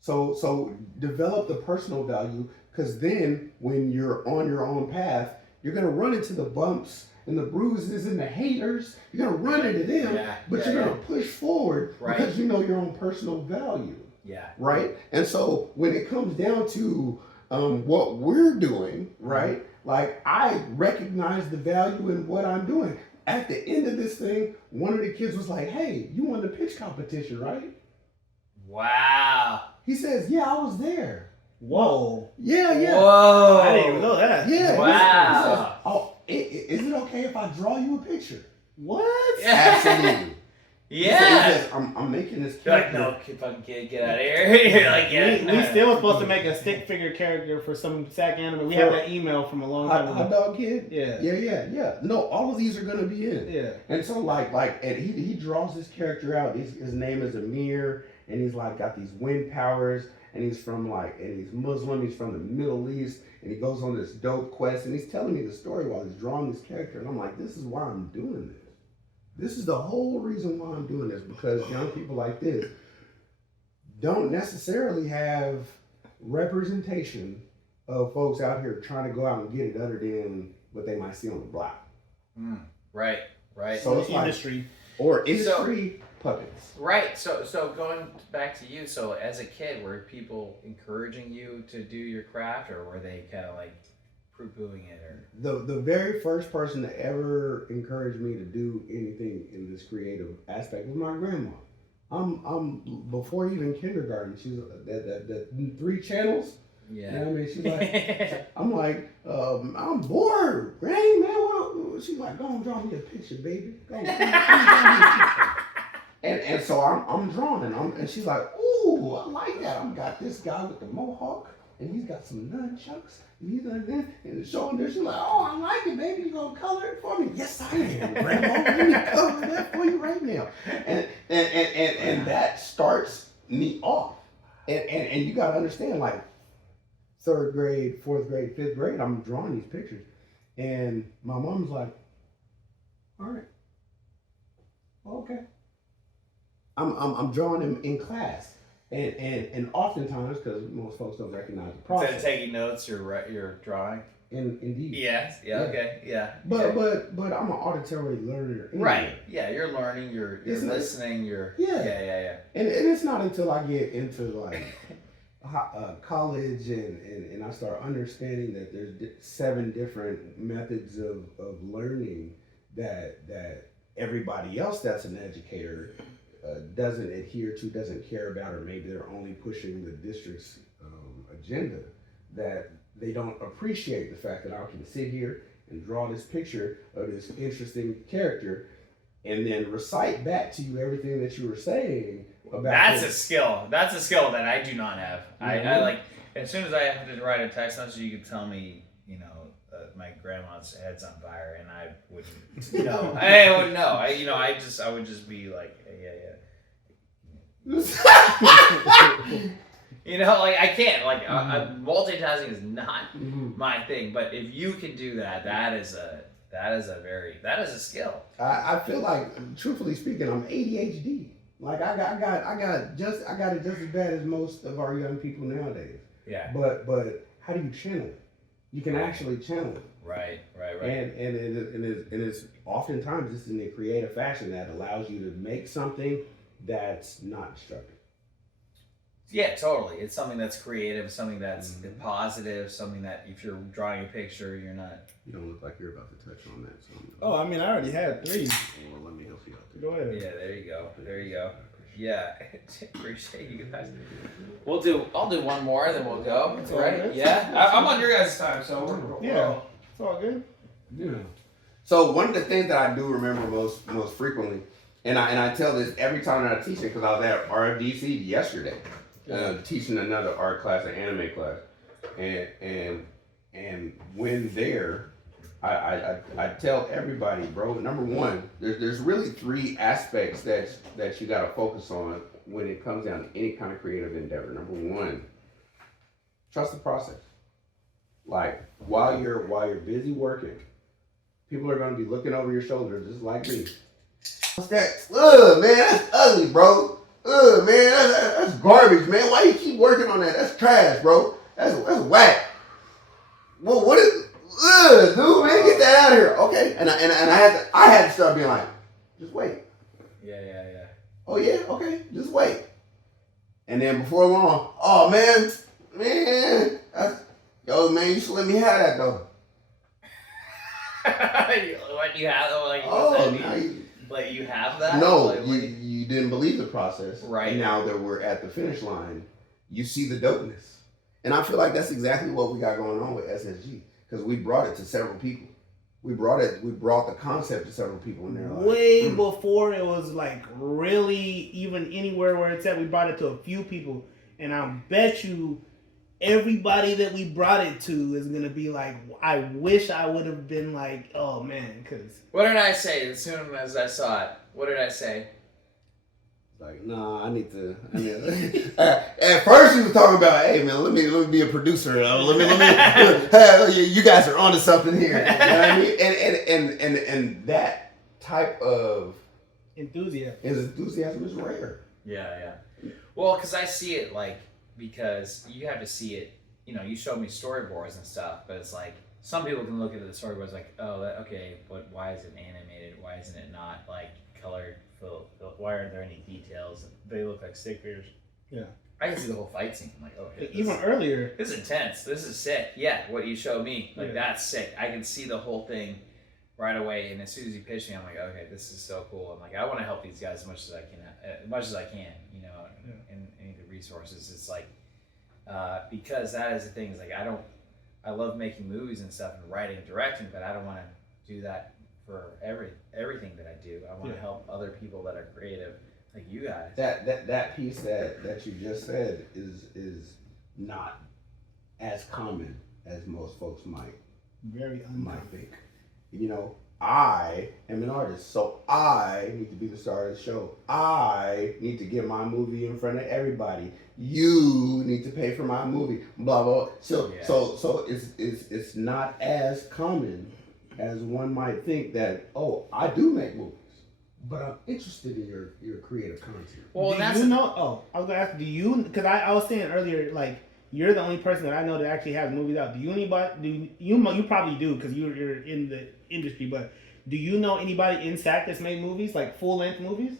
So develop the personal value, because then when you're on your own path, you're gonna run into the bumps and the bruises and the haters. You're gonna run into them, but you're gonna push forward because you know your own personal value. Yeah. Right. And so when it comes down to what we're doing, right? Like, I recognize the value in what I'm doing. At the end of this thing, one of the kids was like, "Hey, you won the pitch competition, right?" Wow. He says, "Yeah, I was there." Whoa. Yeah. Whoa. I didn't even know that. Yeah. Wow. He says, "Oh, is it okay if I draw you a picture?" What? Absolutely. Yeah. He says, I'm making this You're like, character. no, fucking kid, get out of here. You're like, We still was supposed to make a stick figure character for some SAC anime. We have that email from a long time ago. Hot Dog Kid? Yeah. Yeah. No, all of these are going to be in. Yeah. And so, and he draws this character out. His name is Amir, and he's like got these wind powers, and he's from and he's Muslim, he's from the Middle East, and he goes on this dope quest, and he's telling me the story while he's drawing this character, and I'm like, this is why I'm doing this. This is the whole reason why I'm doing this, because young people like this don't necessarily have representation of folks out here trying to go out and get it other than what they might see on the block. Right. So it's industry. Industry puppets. Right. So going back to you, so as a kid, were people encouraging you to do your craft, or were they kind of like poo-pooing it? Or The very first person to ever encourage me to do anything in this creative aspect was my grandma. I'm before even kindergarten. She's the 3 channels. Yeah. You know what I mean? She's like, I'm like, I'm bored, Granny, man. What? She's like, go and draw me a picture, baby. Go on, draw me a picture. And so I'm drawing, and she's like, ooh, I like that. I've got this guy with the mohawk, and he's got some nunchucks, and he's like that, and showing this. She's like, oh, I like it, baby. You gonna color it for me? Yes, I am, Grandma. Let me color that for you right now. And that starts me off. And you gotta understand, like, 3rd grade, 4th grade, 5th grade, I'm drawing these pictures, and my mom's like, all right, okay. I'm drawing them in class, and oftentimes, because most folks don't recognize the process. Instead of taking notes, you're drawing. Indeed. Yes. Yeah. Okay. Yeah. But I'm an auditory learner. Anyway. Right. Yeah. You're learning. You're listening. Yeah. And it's not until I get into like college and I start understanding that there's 7 different methods of learning that everybody else that's an educator doesn't adhere to, doesn't care about, or maybe they're only pushing the district's agenda, that they don't appreciate the fact that I can sit here and draw this picture of this interesting character and then recite back to you everything that you were saying about. That's a skill. That's a skill that I do not have. Mm-hmm. I like, as soon as I have to write a text message, you could tell me, my grandma's head's on fire, and I wouldn't know. I wouldn't know. I would just be like, yeah. I can't. Multitasking is not my thing. But if you can do that, that is a skill. I feel like, truthfully speaking, I'm ADHD. Like I got it just as bad as most of our young people nowadays. Yeah. But how do you channel it? You can actually channel it. Right. And it's oftentimes it's in a creative fashion that allows you to make something that's not destructive. Yeah, totally. It's something that's creative, something that's positive, something that if you're drawing a picture, you're not. You don't look like you're about to touch on that. So I mean, I already had 3. Well, let me help you out there. Go ahead. Yeah, there you go. Yeah, appreciate you guys. I'll do one more, then we'll go. It's all right? good. Yeah, I'm on your guys' time, so we're it's all good. Yeah. So one of the things that I do remember most frequently, and I tell this every time that I teach it, because I was at RFDC yesterday, teaching another art class, an anime class, and when there, I tell everybody, bro. Number one, there's really 3 aspects that you got to focus on when it comes down to any kind of creative endeavor. Number 1, trust the process. Like while you're busy working, people are going to be looking over your shoulder just like me. What's that? Ugh, man, that's ugly, bro. man, that's garbage, man. Why you keep working on that? That's trash, bro. That's whack. Well, what is? Dude, man, get that out of here. Okay, and I had to start being like, just wait. Yeah. Oh yeah, okay, just wait. And then before long, oh man, yo man, you should let me have that though. What you have? Like, like you have that? No, like, you didn't believe the process, right? And now that we're at the finish line, you see the dopeness, and I feel like that's exactly what we got going on with SSG because we brought it to several people. We brought the concept to several people, and they're like, way before it was like really even anywhere where it's at. We brought it to a few people, and I bet you everybody that we brought it to is gonna be like, I wish I would have been like, oh man, because what did I say as soon as I saw it? What did I say? like, nah, I need to. At first, he was talking about, hey man, let me be a producer. You guys are onto something here. You know what I mean? And that type of enthusiasm is rare. Yeah. Well, because I see it because you have to see it. You know, you showed me storyboards and stuff, but it's like some people can look at the storyboards like, oh, okay, but why is it animated? Why isn't it not like colored? Why aren't there any details? They look like stick figures. Yeah. I can see the whole fight scene. I'm like, okay. Earlier. This is intense. This is sick. Yeah, what you showed me. That's sick. I can see the whole thing right away. And as soon as you pitched me, I'm like, okay, this is so cool. I'm like, I want to help these guys as much as I can, you know, and any of the resources. It's like, because that is the thing. Is like, I love making movies and stuff and writing and directing, but I don't want to do that for everything that I do. I want to help other people that are creative, like you guys. That piece that you just said is not as common as most folks might think. You know, I am an artist, so I need to be the star of the show. I need to get my movie in front of everybody. You need to pay for my movie. Blah blah. So it's not as common as one might think that, oh, I do make movies, but I'm interested in your creative content. Well, I was gonna ask, because I was saying earlier, like, you're the only person that I know that actually has movies out. You probably do because you're in the industry, but do you know anybody in SAC that's made movies, like full-length movies?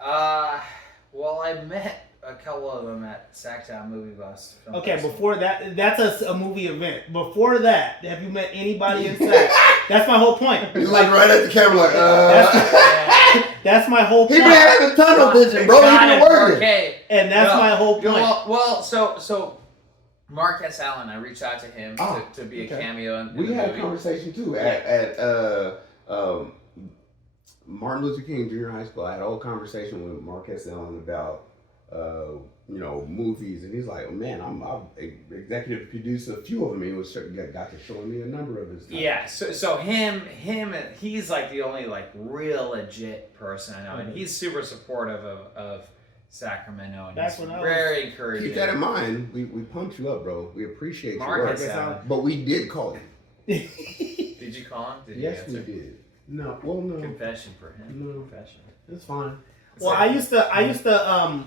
Well, I met a couple of them at Sacktown Movie Bus. Okay, before that, that's a movie event. Before that, have you met anybody in SAC? That's my whole point. He's like right at the camera, like, That's my whole point. He been having tunnel vision, bro. He been working. Okay. And that's my whole point. Well, so Marcus Allen, I reached out to him to be a cameo in we the had movie. a conversation too at Martin Luther King Junior High School. I had a whole conversation with Marcus Allen about movies, and he's like, oh, man, I'm executive producer a few of them. He got to showing me a number of his titles. Yeah, so him, he's like the only like real legit person I know, and he's super supportive of Sacramento, and he's very encouraging. Keep that in mind. We pumped you up, bro. We appreciate Marcus your work, Allen. but we did call him. Did you call him? Yes, we did. No. Confession for him. No. Confession. It's fine. Well, I used to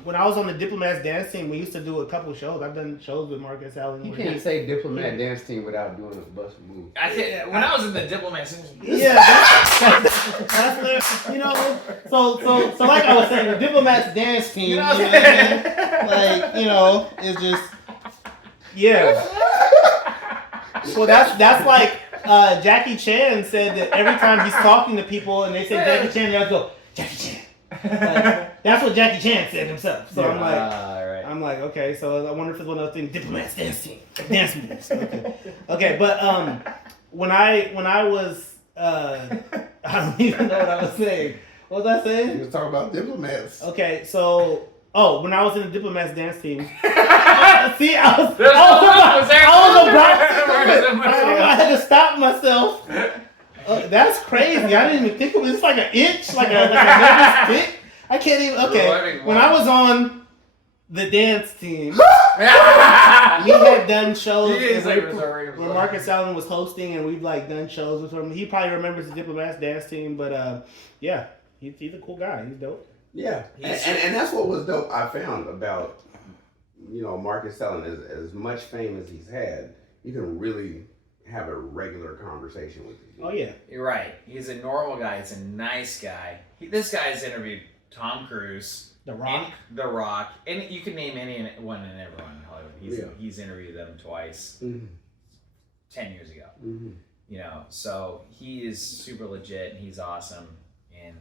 when I was on the Diplomats dance team, we used to do a couple shows. I've done shows with Marcus Allen. You can't say Diplomat dance team without doing a bust move. I can't. When I was in the Diplomats, that's you know. So like I was saying, the Diplomats dance team. You know what I mean? Like, it's just Well, that's like Jackie Chan said that every time he's talking to people and they say Jackie Chan, they always go Jackie Chan. Like, that's what Jackie Chan said himself. So I'm like, okay. So I wonder if it's one of those things. Diplomats dance team, dance moves. Okay. But when I was I don't even know what I was saying. What was I saying? You was talking about diplomats. Okay, so when I was in the Diplomats dance team, see, I had to stop myself. That's crazy. I didn't even think of it. It's like an inch, like a never stick. I can't even. Okay, when I was on the dance team, we had done shows where Marcus Allen was hosting, and we've like done shows with him. He probably remembers the Diplomats dance team, but yeah, he's a cool guy. He's dope. Yeah, and that's what was dope. I found about Marcus telling as much fame as he's had, you can really have a regular conversation with him. Oh yeah, you're right. He's a normal guy. He's a nice guy. This guy's interviewed Tom Cruise, The Rock, and you can name anyone and everyone in Hollywood. He's interviewed them twice, 10 years ago. So he is super legit and he's awesome, and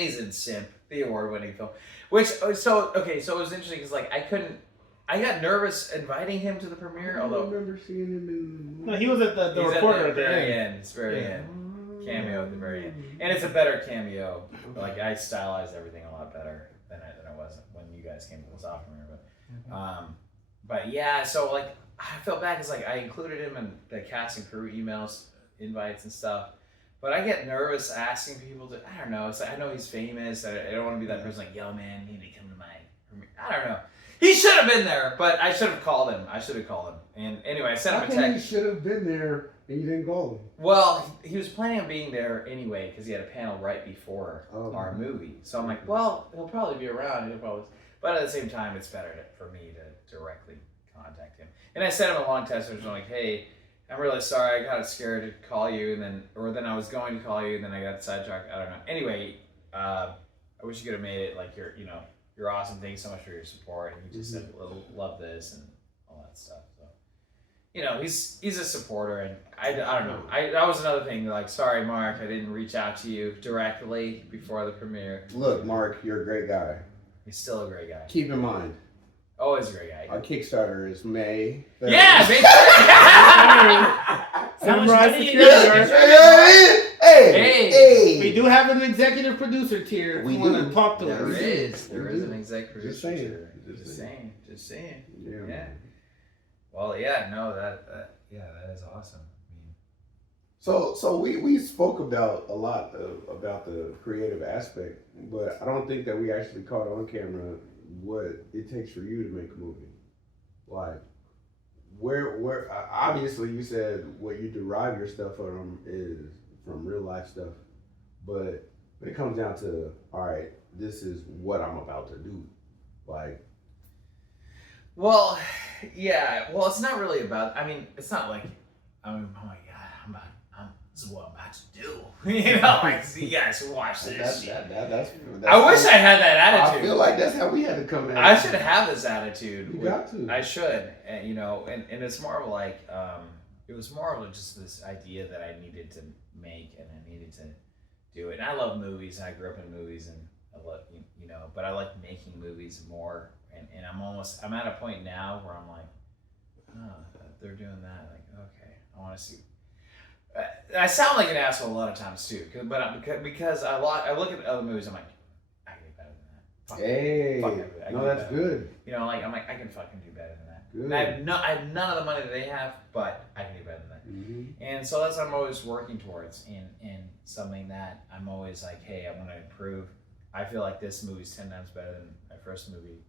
he's in Simp, the award-winning film. So it was interesting because I got nervous inviting him to the premiere. I although remember seeing him in. No, he was at the reporter at the very end. It's very end. Cameo at the very end, and it's a better cameo. Like I stylized everything a lot better than it was when you guys came to the soft premiere. But yeah, so I felt bad because I included him in the cast and crew emails, invites and stuff. But I get nervous asking people to. I don't know. It's I know he's famous. I don't want to be that person yo man, you need to come to my premiere. I don't know. He should have been there, but I should have called him. And anyway, I sent him a text. He should have been there, and you didn't call him. Well, he was planning on being there anyway because he had a panel right before our movie. So I'm like, well, he'll probably be around. But at the same time, it's better for me to directly contact him. And I sent him a long text message. I'm like, hey, I'm really sorry. I got scared to call you, then I was going to call you, and then I got sidetracked. I don't know. Anyway, I wish you could have made it you're awesome. Thanks so much for your support. And he just said, love this and all that stuff. So, he's a supporter, and I don't know. That was another thing. Sorry, Mark, I didn't reach out to you directly before the premiere. Look, Mark, you're a great guy. He's still a great guy. Keep in mind, always a great guy. Our Kickstarter is May 3rd. Yeah, May 3rd. Samurai Security. Hey. We do have an executive producer tier. We want to talk to us. There is an executive producer tier. Just saying. Yeah. Well, yeah, no, that is awesome. So we spoke about a lot about the creative aspect, but I don't think that we actually caught on camera what it takes for you to make a movie. Where obviously you said what you derive your stuff from is from real life stuff, but when it comes down to, all right, this is what I'm about to do, Well, yeah. Well, it's not really about. It's not like. Oh my God, this is what I'm about to do. You guys watch this. That's I wish I had that attitude. I feel like that's how we had to come in. I should have this attitude. You got to. I should, and it's more of it was more of just this idea that I needed to make and I needed to do it. And I love movies, and I grew up in movies, and I love but I like making movies more. And I'm at a point now where I'm like, oh, they're doing that. Okay, I want to see. I sound like an asshole a lot of times too, because I look at other movies, I'm like, I can do better than that. That's good. I'm like, I can fucking do better than that. Good. And I have none of the money that they have, but I can do better than that. Mm-hmm. And so that's what I'm always working towards, and something that I'm always like, hey, I want to improve. I feel like this movie's 10 times better than my first movie,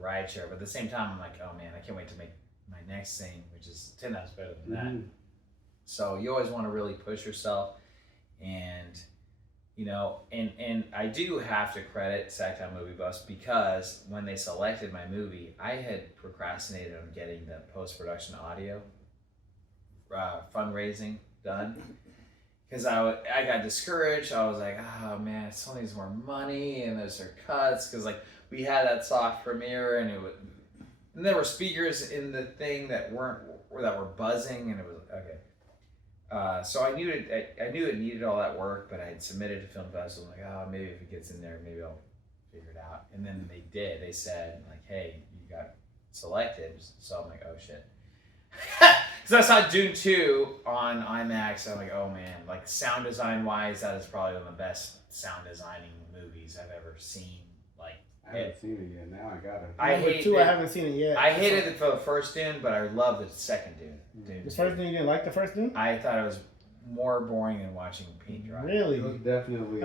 Rideshare. But at the same time, I'm like, oh man, I can't wait to make my next thing, which is 10 times better than that. So you always want to really push yourself, and and I do have to credit Sacktown Movie Buffs because when they selected my movie, I had procrastinated on getting the post-production audio fundraising done because I got discouraged. I was like, oh man, it still needs more money, and those are cuts because we had that soft premiere, and and there were speakers in the thing that were buzzing, and it was okay. So I knew it needed all that work, but I had submitted to Film Festival. I'm like, oh, maybe if it gets in there, maybe I'll figure it out. And then they did. They said, hey, you got selected. So I'm like, oh shit. Because I saw Dune 2 on IMAX. I'm like, oh man, sound design wise, that is probably one of the best sound designing movies I've ever seen. I haven't seen it yet. Now I gotta. I haven't seen it yet. I hated it for the first Dune, but I love the second Dune. The first Dune, you didn't like the first Dune? I thought it was more boring than watching paint dry. Really? It was definitely.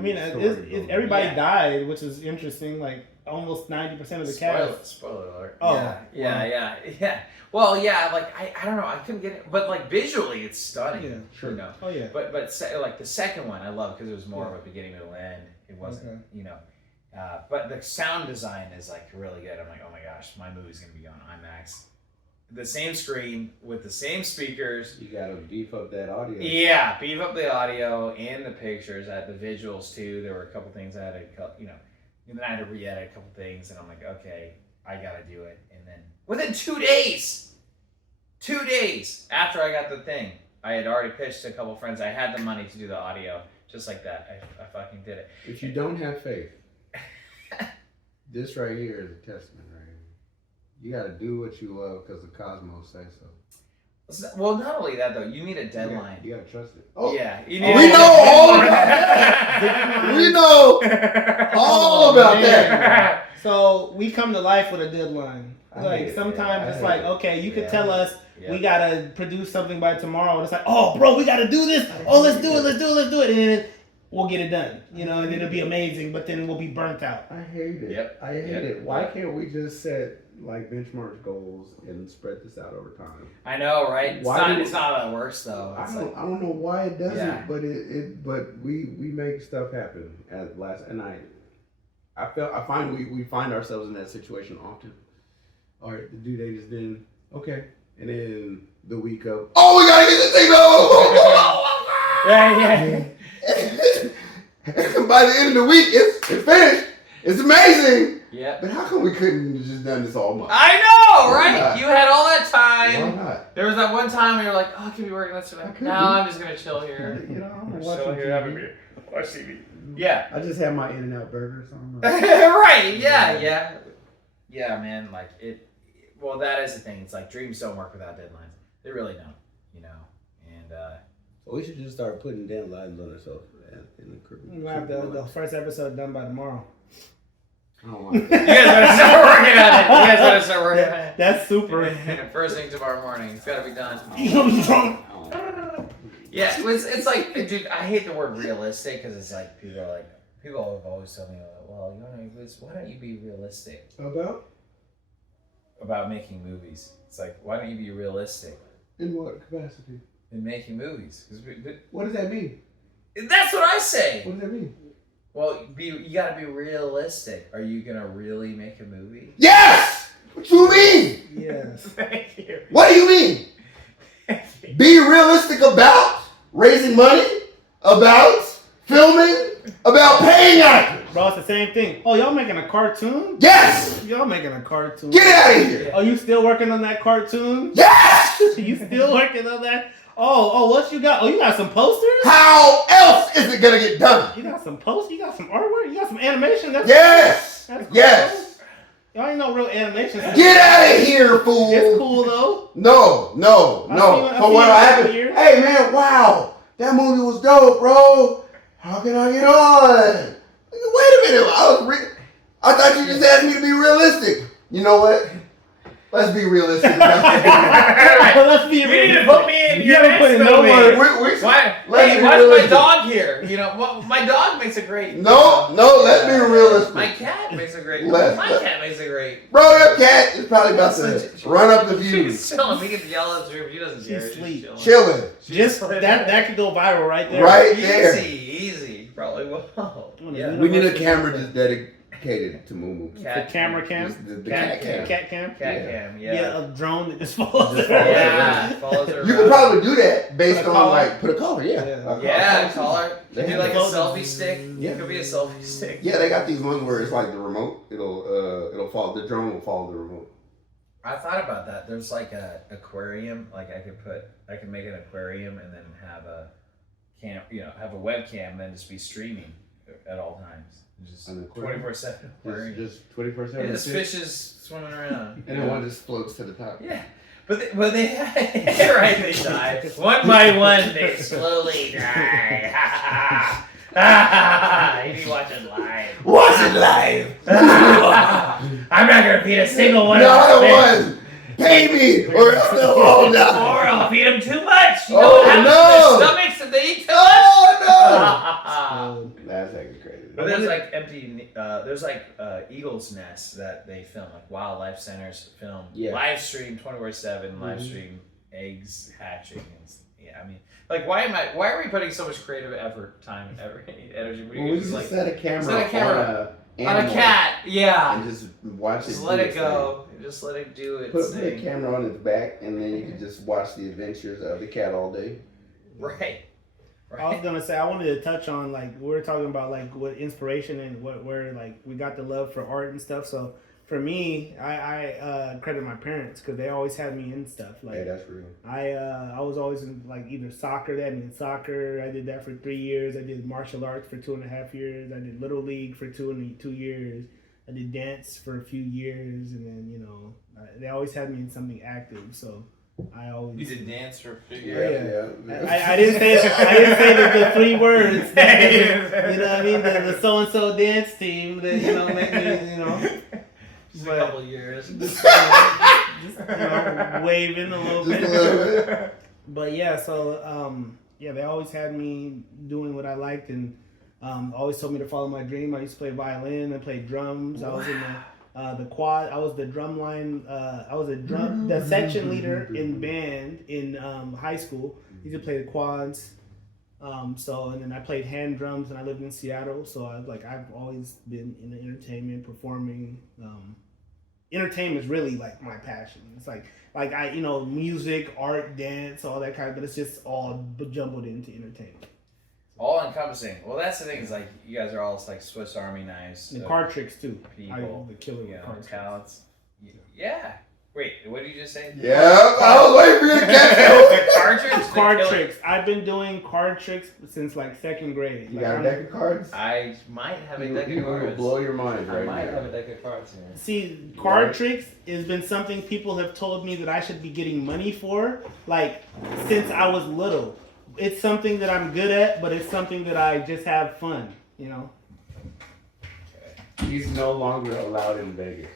Everybody died, which is interesting. almost 90% of the cast. Spoiler alert. Oh, Yeah. Well, yeah, like I don't know, I couldn't get it, but like visually, it's stunning. Yeah, sure. You know. Oh yeah. But like the second one, I love because it was more of a beginning, middle, end. It wasn't, you know. But the sound design is like really good. I'm like, oh my gosh, my movie's gonna be on IMAX. The same screen with the same speakers. You gotta beef up that audio. Yeah, beef up the audio and the pictures. I had the visuals too. There were a couple things I had to, you know, and then I had to re-edit a couple things, and I'm like, okay, I gotta do it. And then within 2 days after I got the thing, I had already pitched to a couple friends. I had the money to do the audio, just like that. I fucking did it. If you don't have faith, this right here is a testament, right here. You gotta do what you love because the cosmos say so. Well, not only that though, you need a deadline. You gotta trust it. Oh yeah, you we know all about that. We know all about that. So we come to life with a deadline. Like sometimes it's like, okay, you could tell us we gotta produce something by tomorrow. And it's like, oh, bro, we gotta do this. Oh, let's do it, and then we'll get it done. You know, and it'll be amazing. But then we'll be burnt out. I hate it. Yep. I hate it. Why can't we just set like benchmark goals and spread this out over time? I know, right? It's not how it works though. I don't know why it doesn't, but we make stuff happen at last. And I find we find ourselves in that situation often. All right, the due date is then okay, and then the week of we gotta get this thing done. And by the end of the week, it's finished. It's amazing. Yeah. But how come we couldn't have just done this all month? I know, right? You had all that time. Why not? There was that one time where you were like, oh, I could be working on something. Now I'm just gonna chill here. You know, I'm Chill watching here, have a TV. beer, watch TV. Yeah. I just had my In-N-Out burger, so I'm Right. Yeah, man. Like it. Well, that is the thing. It's like dreams don't work without deadlines. They really don't. You know. And we should just start putting deadlines on ourselves in the crew. We'll have the first episode done by tomorrow. I don't like you that. guys better start working on it. You guys better start working on it. That's super. First thing tomorrow morning. It's gotta be done. You gonna be drunk. Yeah, it's like, dude, I hate the word realistic because it's like people have always told me, well, why don't you be realistic about making movies? It's like, why don't you be realistic In what capacity? in making movies? What does that mean? That's what I say. What does that mean? Well, you gotta be realistic. Are you gonna really make a movie? Yes! What you mean? Yes. Thank you. What do you mean? Be realistic about raising money, about filming, about paying actors. Bro, it's the same thing. Oh, y'all making a cartoon? Yes! Y'all making a cartoon. Get out of here! Oh, you still working on that cartoon? Yes! You still working on that? Oh, what you got? Oh, you got some posters? How else is it gonna get done? You got some posters? You got some artwork? You got some animation? Yes! That's cool. Yes! Y'all ain't no real animation. Get out of here, fool! It's cool though. No. So what happened? Hey man, wow, that movie was dope, bro. How can I get on? Wait a minute, I thought you just asked me to be realistic. You know what? Let's be realistic. Let's be realistic. You need to put me in. You haven't put in no words. Why is my dog here? You know, my dog makes a great. No, let's be realistic. My cat makes a great. Cat makes a great. Bro, your cat is probably about to run up the views. She's chilling. We get to yell at her. She doesn't care. She's asleep. Chilling. Just that could go viral right there. Right there. Easy. Probably will. Yeah. We need a camera just dedicated to Moo. The camera cam. The cat cam. Cat cam. Cat cam. Yeah, a drone that just follows her. Yeah, follows her. You could probably do that based Put a on collar. like put a collar. Yeah. Collar. You do like a selfie stick. Yeah. It could be a selfie stick. Yeah, they got these ones where it's like the remote. It'll follow the drone will follow the remote. I thought about that. There's like a aquarium. Like I could make an aquarium and then have a have a webcam and then just be streaming at all times. Just 24/7 aquarium. Just 24/7. This fish is swimming around. And then one just floats to the top. Yeah. But they right, they die. One by one, they slowly die. You need to watch it live. Watch it live. I'm not gonna feed a single one. Not one. Pay me, or else they'll all die. Or I'll feed them too much. You know Oh, what happens no. to their stomachs if they eat too much? Oh no! That's actually crazy. But there's like empty there's like eagles' nests that they film, like wildlife centers film, Yeah. live stream 24/7, live stream eggs hatching, and yeah, I mean, like why are we putting so much creative effort, time, and energy? Well, we just set a camera, on a cat, yeah, and just watch just it. let it go, just let it do its Put thing. a camera on its back, and then you can just watch the adventures of the cat all day. Right. I was gonna say I wanted to touch on like we were talking about like what inspiration and where like we got the love for art and stuff. So for me, I credit my parents because they always had me in stuff. Like Hey, that's real. I was always in like either soccer. They had me in soccer. I did that for 3 years. I did martial arts for 2.5 years. I did little league for 2 years. I did dance for a few years, and then they always had me in something active. So. I always. You did dance for a few years. Yeah. I didn't say the 3 words. That, you know what I mean? The so and so dance team that make me just a couple years. Just waving a little bit. But yeah, so they always had me doing what I liked and always told me to follow my dream. I used to play violin. I played drums. I was in the quad. I was the drumline. I was the section leader in band in high school. Used to play the quads. And then I played hand drums, and I lived in Seattle. So I've always been in the entertainment, performing. Entertainment is really like my passion. It's like I music, art, dance, all that kind of. But it's just all jumbled into entertainment. All encompassing. Well, that's the thing. Is like you guys are all like Swiss Army knives. The card tricks too. People, the killer card talents. Yeah. Wait, what did you just say? Yeah, I was waiting for you to catch that. Card tricks. I've been doing card tricks since like 2nd grade. You got a deck of cards? I might have a deck of cards. Will blow your mind right now. I might have a deck of cards here. See, card tricks has been something people have told me that I should be getting money for, like since I was little. It's something that I'm good at, but it's something that I just have fun, He's no longer allowed in Vegas.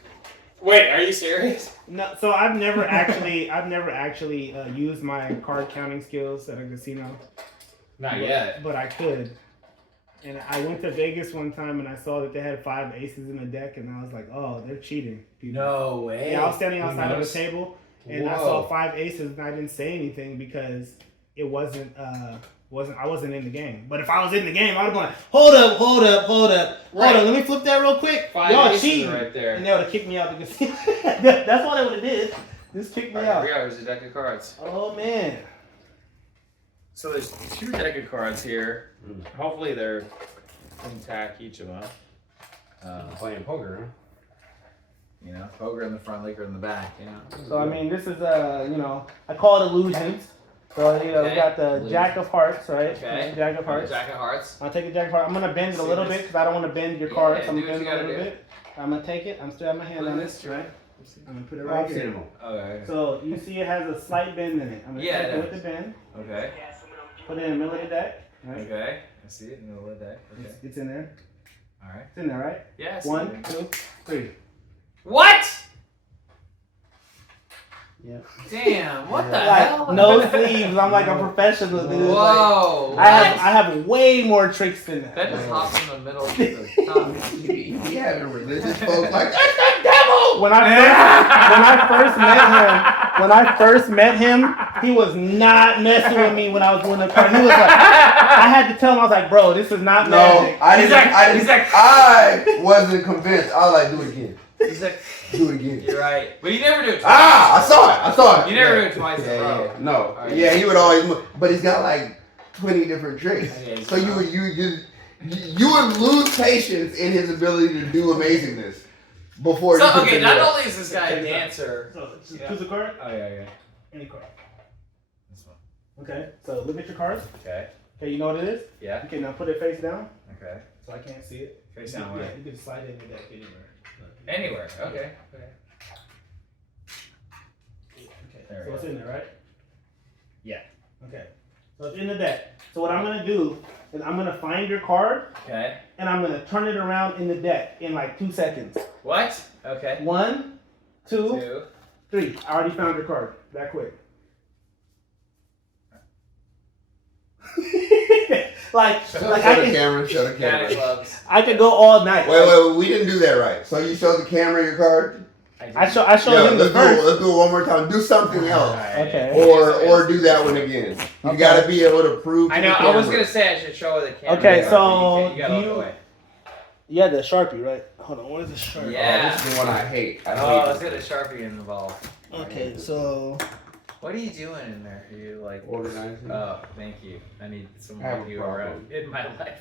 Wait, are you serious? No, so I've never actually used my card counting skills at a casino. Not yet. But I could. And I went to Vegas one time and I saw that they had 5 aces in the deck, and I was like, oh, they're cheating. People. No way. Yeah, I was standing outside of the table and I saw Whoa. 5 aces and I didn't say anything because it wasn't I wasn't in the game. But if I was in the game, I would have gone, hold up, let me flip that real quick. 5 Y'all aces cheating. right there. And they would have kicked me out the casino. That's what they would have did. Just kick me out. Here we go. Here's a deck of cards. Oh man. So there's 2 deck of cards here. Hopefully they're intact, each of them. Playing poker, Poker in the front, liquor in the back, So I mean, this is I call it illusions. So we got the Jack of Hearts, right? Okay. Jack of Hearts. Jack of Hearts. I'll take the Jack of Hearts. I'm gonna bend it a little bit because I don't want to bend your cards. Yeah, I'm do gonna what bend you it a gotta little do. bit. I'm gonna take it. I'm still have my hand on this, right? I'm gonna put it right here. Okay. So you see it has a slight bend in it. I'm gonna take it with the bend. Okay. Put it in the middle of the deck. Right? Okay. I see it in the middle of the deck. Okay. It's in there. All right. It's in there, right? Yeah. I see 1, it. 2, 3. What? Yeah. Damn. What the Like hell? no sleeves. I'm like a professional, dude. Whoa. Like, I have way more tricks than that. That just hops in the middle of the tongue. You having religious folks like, that's the devil! When I first met him, he was not messing with me when I was doing the card. He was like, I had to tell him, I was like, bro, this is not magic. I wasn't convinced. I was like, do it again. He's like, Do it again. you're right. But you never do it twice. I saw it. You never do it twice in a row. Yeah. No. Right. Yeah, he would always move. But he's got like 20 different tricks. Okay, So you would lose patience in his ability to do amazingness before you could Okay, figure not it out. only is this guy a dancer. So choose a card? Oh, yeah. Any card. This one. Okay, so look at your cards. Okay. Okay, you know what it is? Yeah. Okay, now put it face down Okay. so I can't see it. Face down Yeah, where? you can slide it in the deck anywhere. Anywhere. Okay. Okay, There so we it's go. in there, right? Yeah. Okay, so it's in the deck. So what I'm gonna do is I'm gonna find your card Okay. and I'm gonna turn it around in the deck in like 2 seconds. What? Okay. 1, 2, 2. 3. I already found your card. That quick. Show I the can, camera. Show the Cat camera. clubs. I could go all night. Wait, we didn't do that right. So you show the camera your card. I showed him the first. Let's do it one more time. Do something else. Alright. Okay. Or do that one again. You Okay. gotta be able to prove. To I know. the I was camera. gonna say I should show the camera. Okay, but so you gotta do look you- away. Yeah, the Sharpie, right? Hold on, where's the Sharpie? Yeah. Oh, this is the one I hate. Oh, let's get the Sharpie involved. Okay, so What are you doing in there? Are you like Organizing. Oh, thank you. I need some I have of a you problem. around in my life.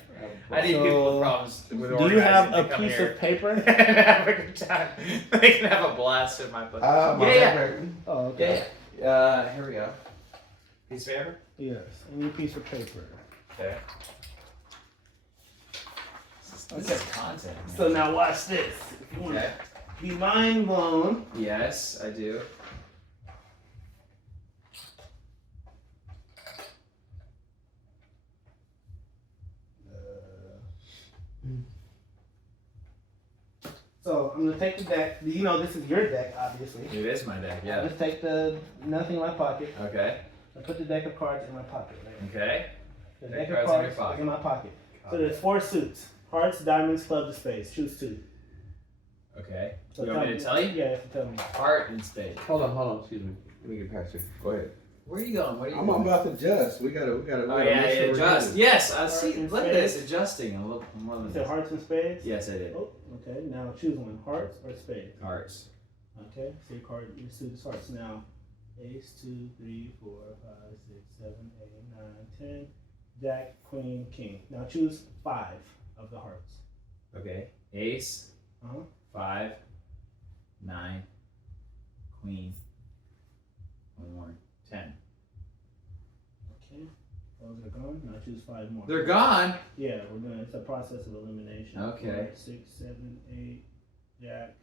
I I need So, people with problems with do you have organizing a to come piece here of paper? and have a good time. They can have a blast with my place. Yeah. Oh, okay. Yeah. Here we go. Piece of paper? Yes, any piece of paper. Okay. This is content. Man. So now watch this. If you want Okay. to be mind blown. Yes, I do. So I'm gonna take the deck. You know this is your deck, obviously. It is my deck, I'll yeah. just take the nothing in my pocket. Okay. I put the deck of cards in my pocket. Right? Okay. The Deck deck of cards in your cards pocket. is in my pocket. So there's 4 suits: hearts, diamonds, clubs, and spades. Choose 2. Okay. So You want me to tell you? Yeah, you have to tell me. Heart and spade. Hold on. Excuse me. Let me get past you. Go ahead. Where are you going? What are you I'm doing? about to adjust. We gotta. Oh yeah, adjust. Yes, I see. and Look at spades. this adjusting a little more You than said this. hearts and spades. Yes, I did. Oh, okay. Now choose one: hearts or spades. Hearts. Okay. So your card, your suit is hearts. Now, ace, 2, 3, 4, 5, 6, 7, 8, 9, 10. Jack, queen, king. Now choose 5 of the hearts. Okay. Ace. Uh-huh. 5. 9. Queen. 1 more. 10. Okay. Those are gone. Now choose 5 more. They're gone. Yeah, we're doing. It's a process of elimination. Okay. 4, 6, 7, 8, Jack,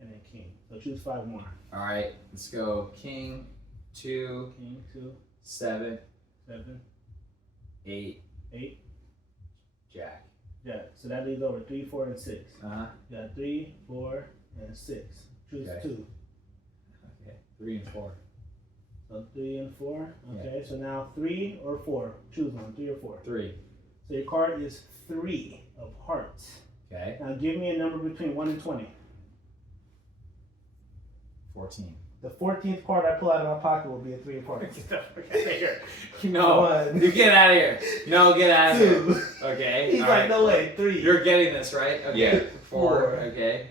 and then king. So choose 5 more. All right. Let's go. King. 2. King, 2, 7. 7, 8. 8, Jack. Jack. So that leaves over 3, 4, and 6. Uh-huh. You got 3, 4, and 6. Choose Okay. 2. Okay. 3 and 4. So 3 and 4. Okay. So now 3 or 4. Choose one. 3 or 4. 3. So your card is 3 of hearts. Okay. Now give me a number between 1 and 20. 14. The 14th card I pull out of my pocket will be a 3 of hearts. Get the fuck out of here. No. 1. You get out of here. No, get out of 2. here. Okay. He's all like, right. no way. 3. You're getting this, right? Okay. Yeah. 4. Okay.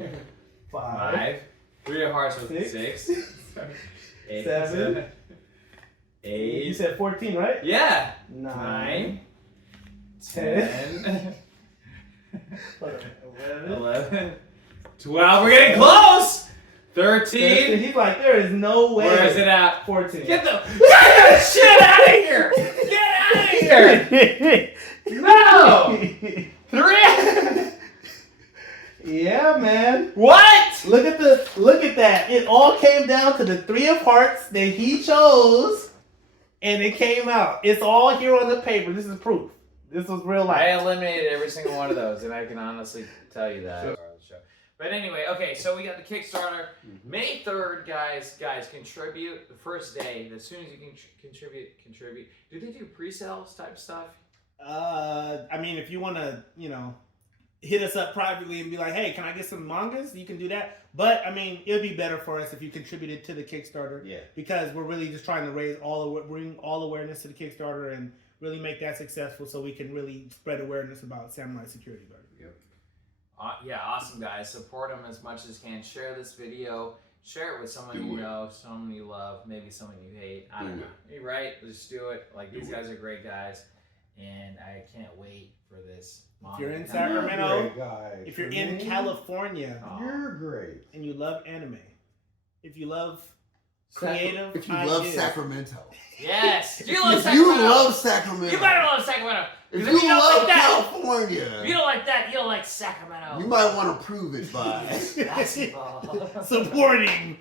5. 5. 3 of hearts with 6. 6. 8. 7. 7. You 8. said 14, right? Yeah. 9. 10. 11. 11. 12. We're getting close. 13. He's like, there is no way. Where is it at? 14. Get the shit out of here! Get out of here! No! 3. Yeah, man. What? Look at that. It all came down to the 3 of hearts that he chose, and it came out. It's all here on the paper. This is proof. This was real I life. eliminated every single one of those, and I can honestly tell you that. But anyway, okay, so we got the Kickstarter. May 3rd, guys, contribute the first day. As soon as you can contribute. Do they do pre-sales type stuff? I mean, if you want to, hit us up privately and be like, hey, can I get some mangas? You can do that. But, I mean, it would be better for us if you contributed to the Kickstarter. Yeah. Because we're really just trying to bring all awareness to the Kickstarter and really make that successful so we can really spread awareness about Samurai Security Guard. Yep. Yeah, awesome, guys. Support them as much as you can. Share this video. Share it with someone you know, someone you love, maybe someone you hate. I don't know. You're right. Just do it. Like, these guys are great guys. And I can't wait for this. If you're in Manga. Sacramento, Guys. if you're in California, You're great. and you love anime, if you love creative If you love ideas, Sacramento. Yes. You If love you Sacramento. love Sacramento. You better love Sacramento. If 'Cause you don't love like that, California. if you don't like that, you don't like Sacramento. You might want to prove it by Basketball. supporting.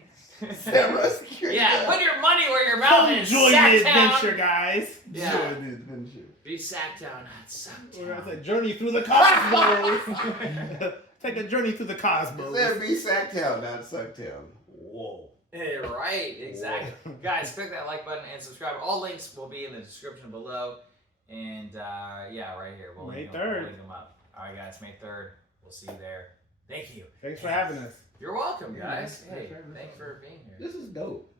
Samurai Security. Yeah, put your money where your mouth Come is. join the Sacktown. adventure, guys. Yeah. Join the adventure. Be Sacktown, not We're on a Sucktown. journey through the cosmos. Take a journey through the cosmos. That'd be Sacktown, not Sucktown. Whoa. Right, exactly. Guys, click that like button and subscribe. All links will be in the description below. And yeah, right here. We'll May link 3rd. We'll link them up. All right, guys. May 3rd. We'll see you there. Thank you. Thanks for having us. You're welcome, Yeah, guys. thanks Hey, for having us. thanks for being here. This is dope.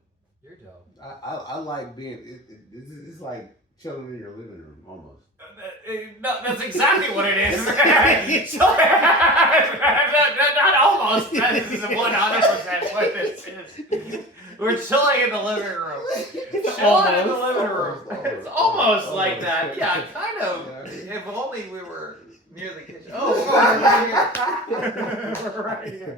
You're dope. I like being. It's like chilling in your living room almost. No, that's exactly what it is. not almost. That is 100% what this is. We're chilling in the living room. Chilling in the living room. It's almost like that. Yeah, kind of. Yeah. If only we were near the kitchen. Oh, we're right here. Right here.